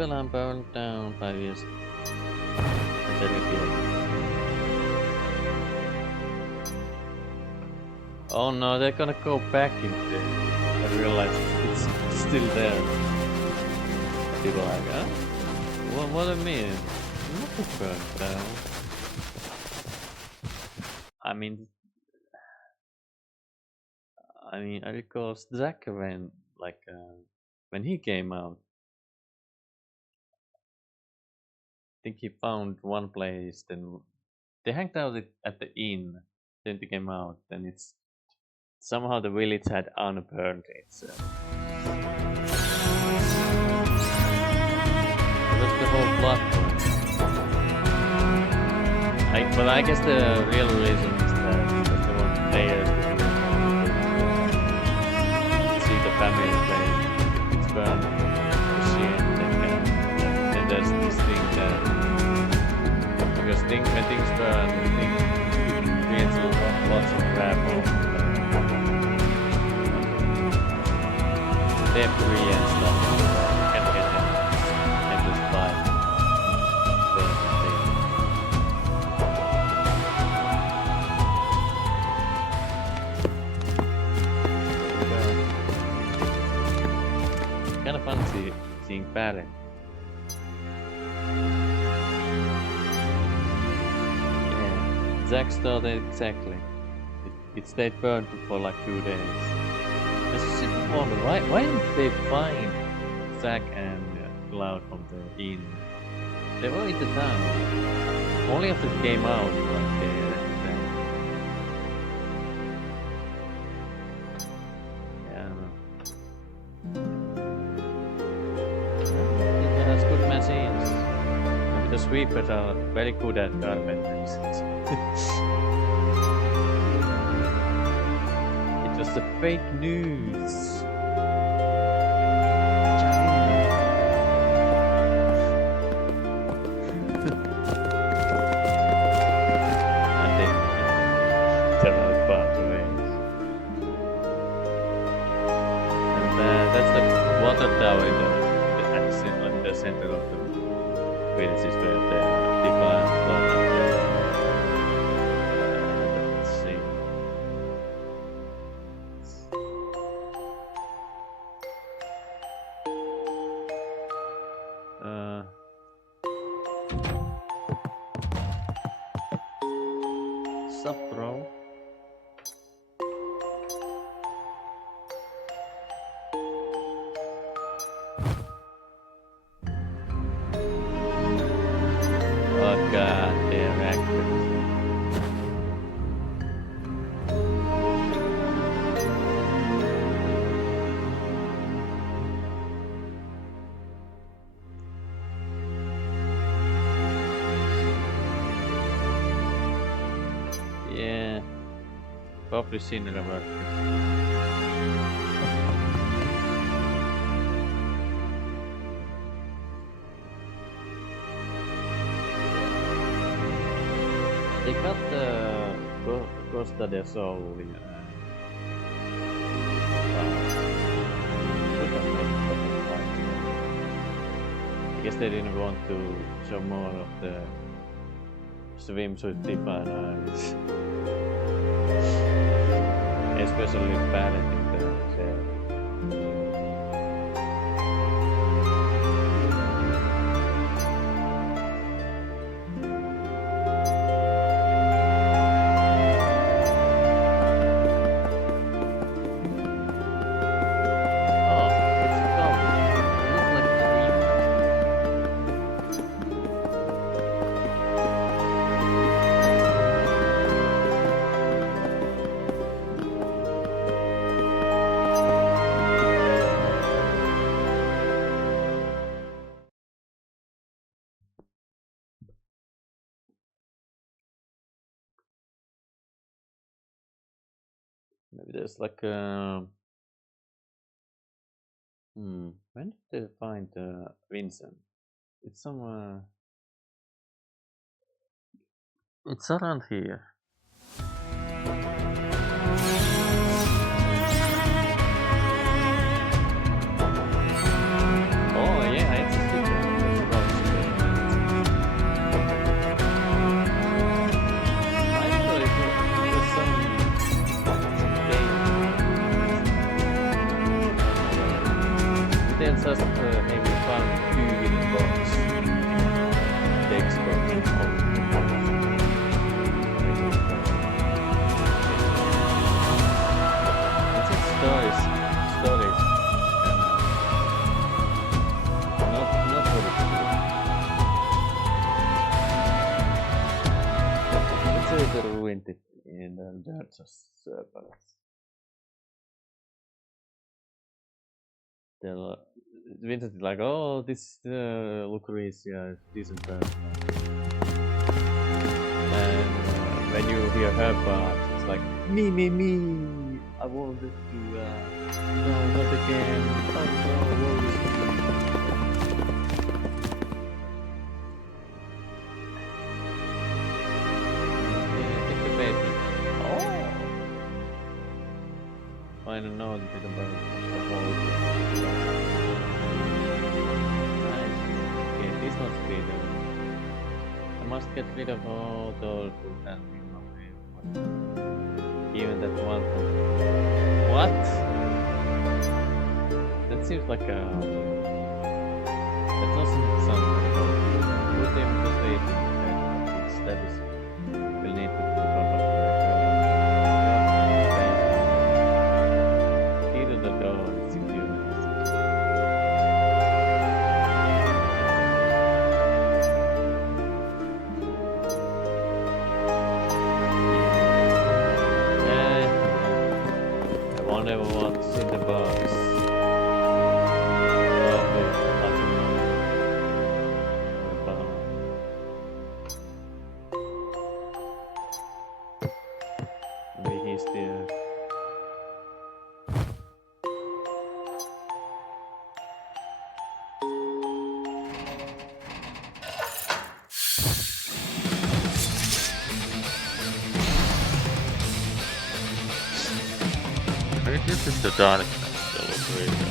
I'm burned down 5 years. And then repealed. Oh no, they're gonna go back in there. I realize it's still there. People are like, huh? What do you mean? Not burned down. I mean, because Zack when he came out, I think he found one place, then they hanged out at the inn, then they came out, and it's somehow the village had unburned itself. That's the whole plot point. But I guess the real reason is that they want players to see the family play. It's burned, the shit, and there's this thing that because when things burn, it creates lots of debris and stuff. You can get an endless fight. But kind of fun seeing Barret. Yeah, Zack started exactly. It stayed burned for like 2 days. I just wonder why didn't they find Zack and Cloud from the inn? They were in the town. Only after it came out, like they yeah, I don't know. It has good machines. Maybe the sweepers are very good at carpenters. It was the fake news. And they several pathways. And that's the water tower in the center of the village is where the divine blood and let's see. Sup, bro? Oh god, damn actors. Yeah, probably seen it about this. They got the Costa del Sol I guess they didn't want to show more of the swimsuit Tiffany eyes. Especially Barret in the cell. Maybe there's like when did they find Vincent? It's somewhere. It's around here. Oh yeah, it's a secret. I thought it was some game. Tells us hey, we found 2 hidden blocks. The expert it's just stories. Not what it's good. Let's say they ruined it and they're just serpents. They're Vincent is like, oh, this Lucretia, decent person. And when you hear her part, it's like, me, I wanted to, no, not again, oh no, yeah, take the baby. Oh! I don't know a bit about the whole. Nice. Okay, this one's better. I must get rid of all those who can be my way. Even that one. What? That seems like a. That doesn't sound like a. Put him to sleep. That is. We'll need to put on key to the door and secure it. I wonder what's in the box. Maybe he's there. Maybe this is the dark celebration.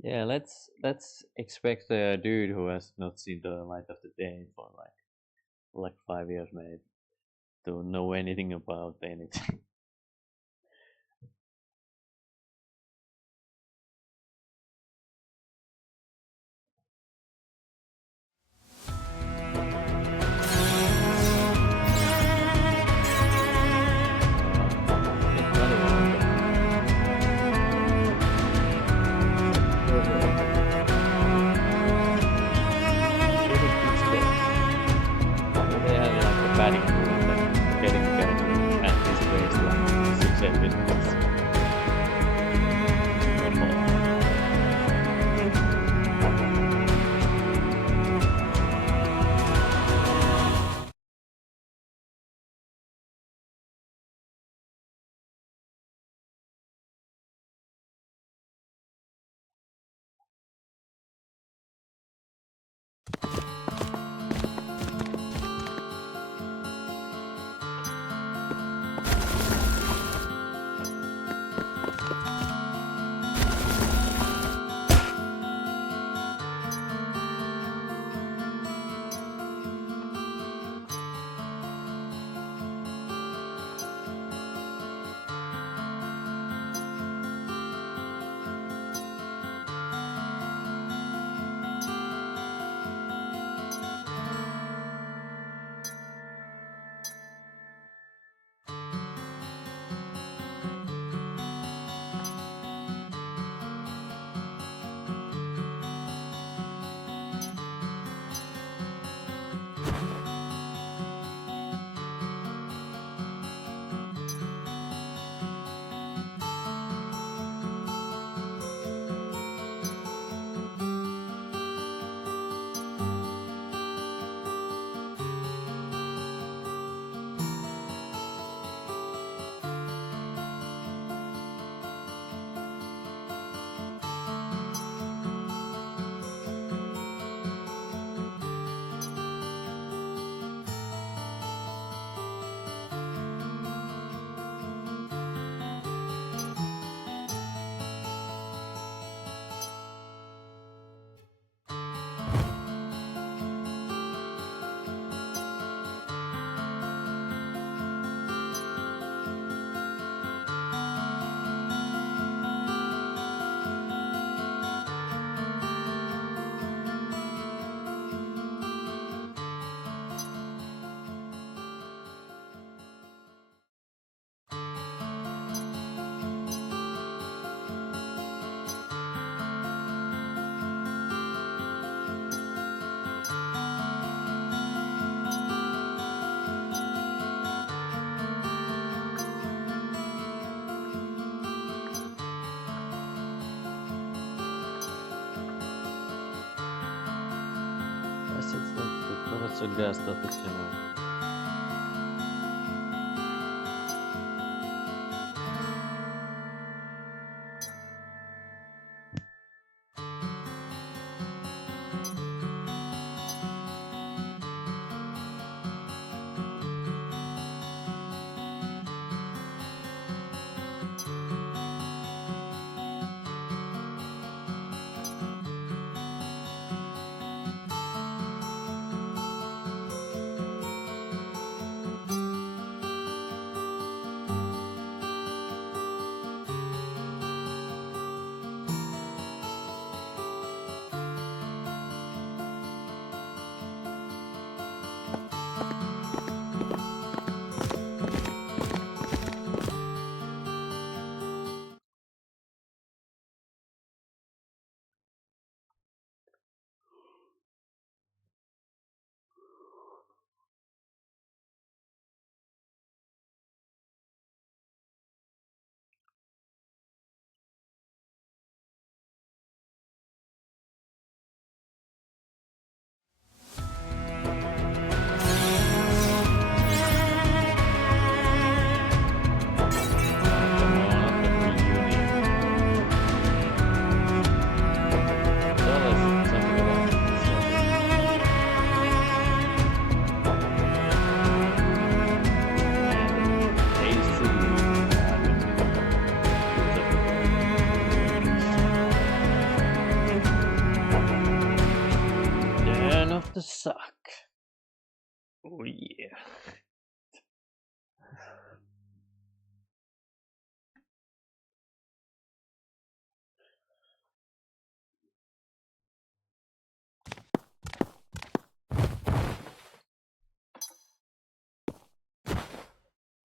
Yeah, let's expect a dude who has not seen the light of the day for like 5 years maybe to know anything about anything. They have like a batting rule that getting better at this pace like 6 8 minutes. That's a gas topic channel. The suck. Oh yeah.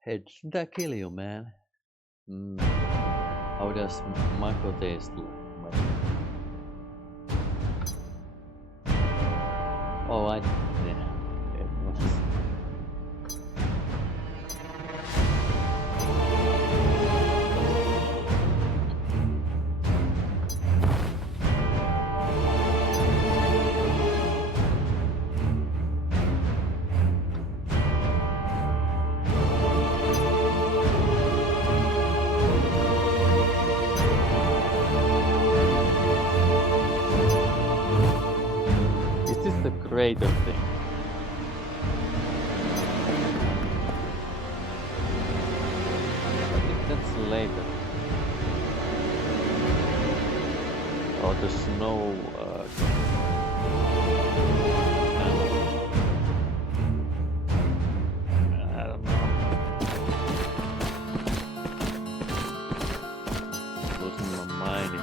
Head should I kill you, man? How does Mako taste like? Oh, yeah. It was. Greater thing. I think that's later. Oh, the snow. I don't know. Losing my mind here.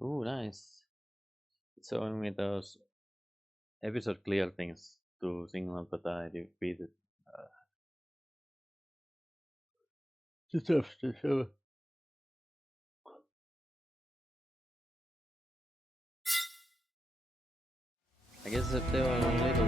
Ooh, nice. It's showing me those episode clear things to signal that I defeated the show. I guess that they were a little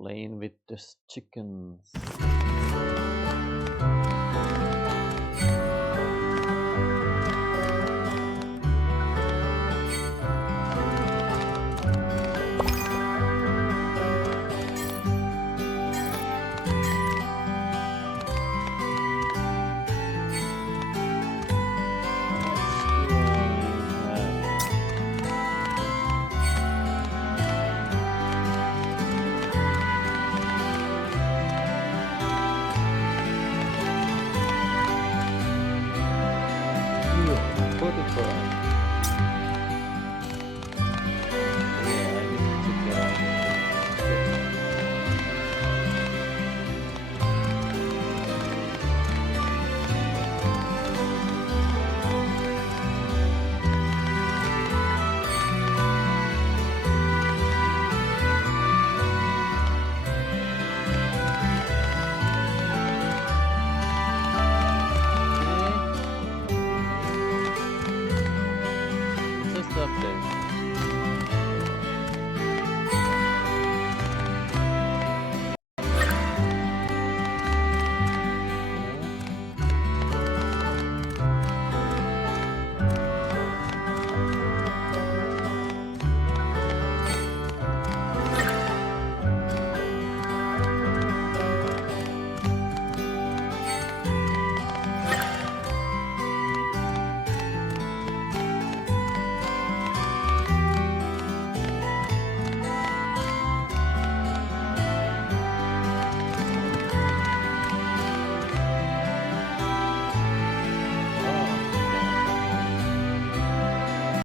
Playing with the chickens.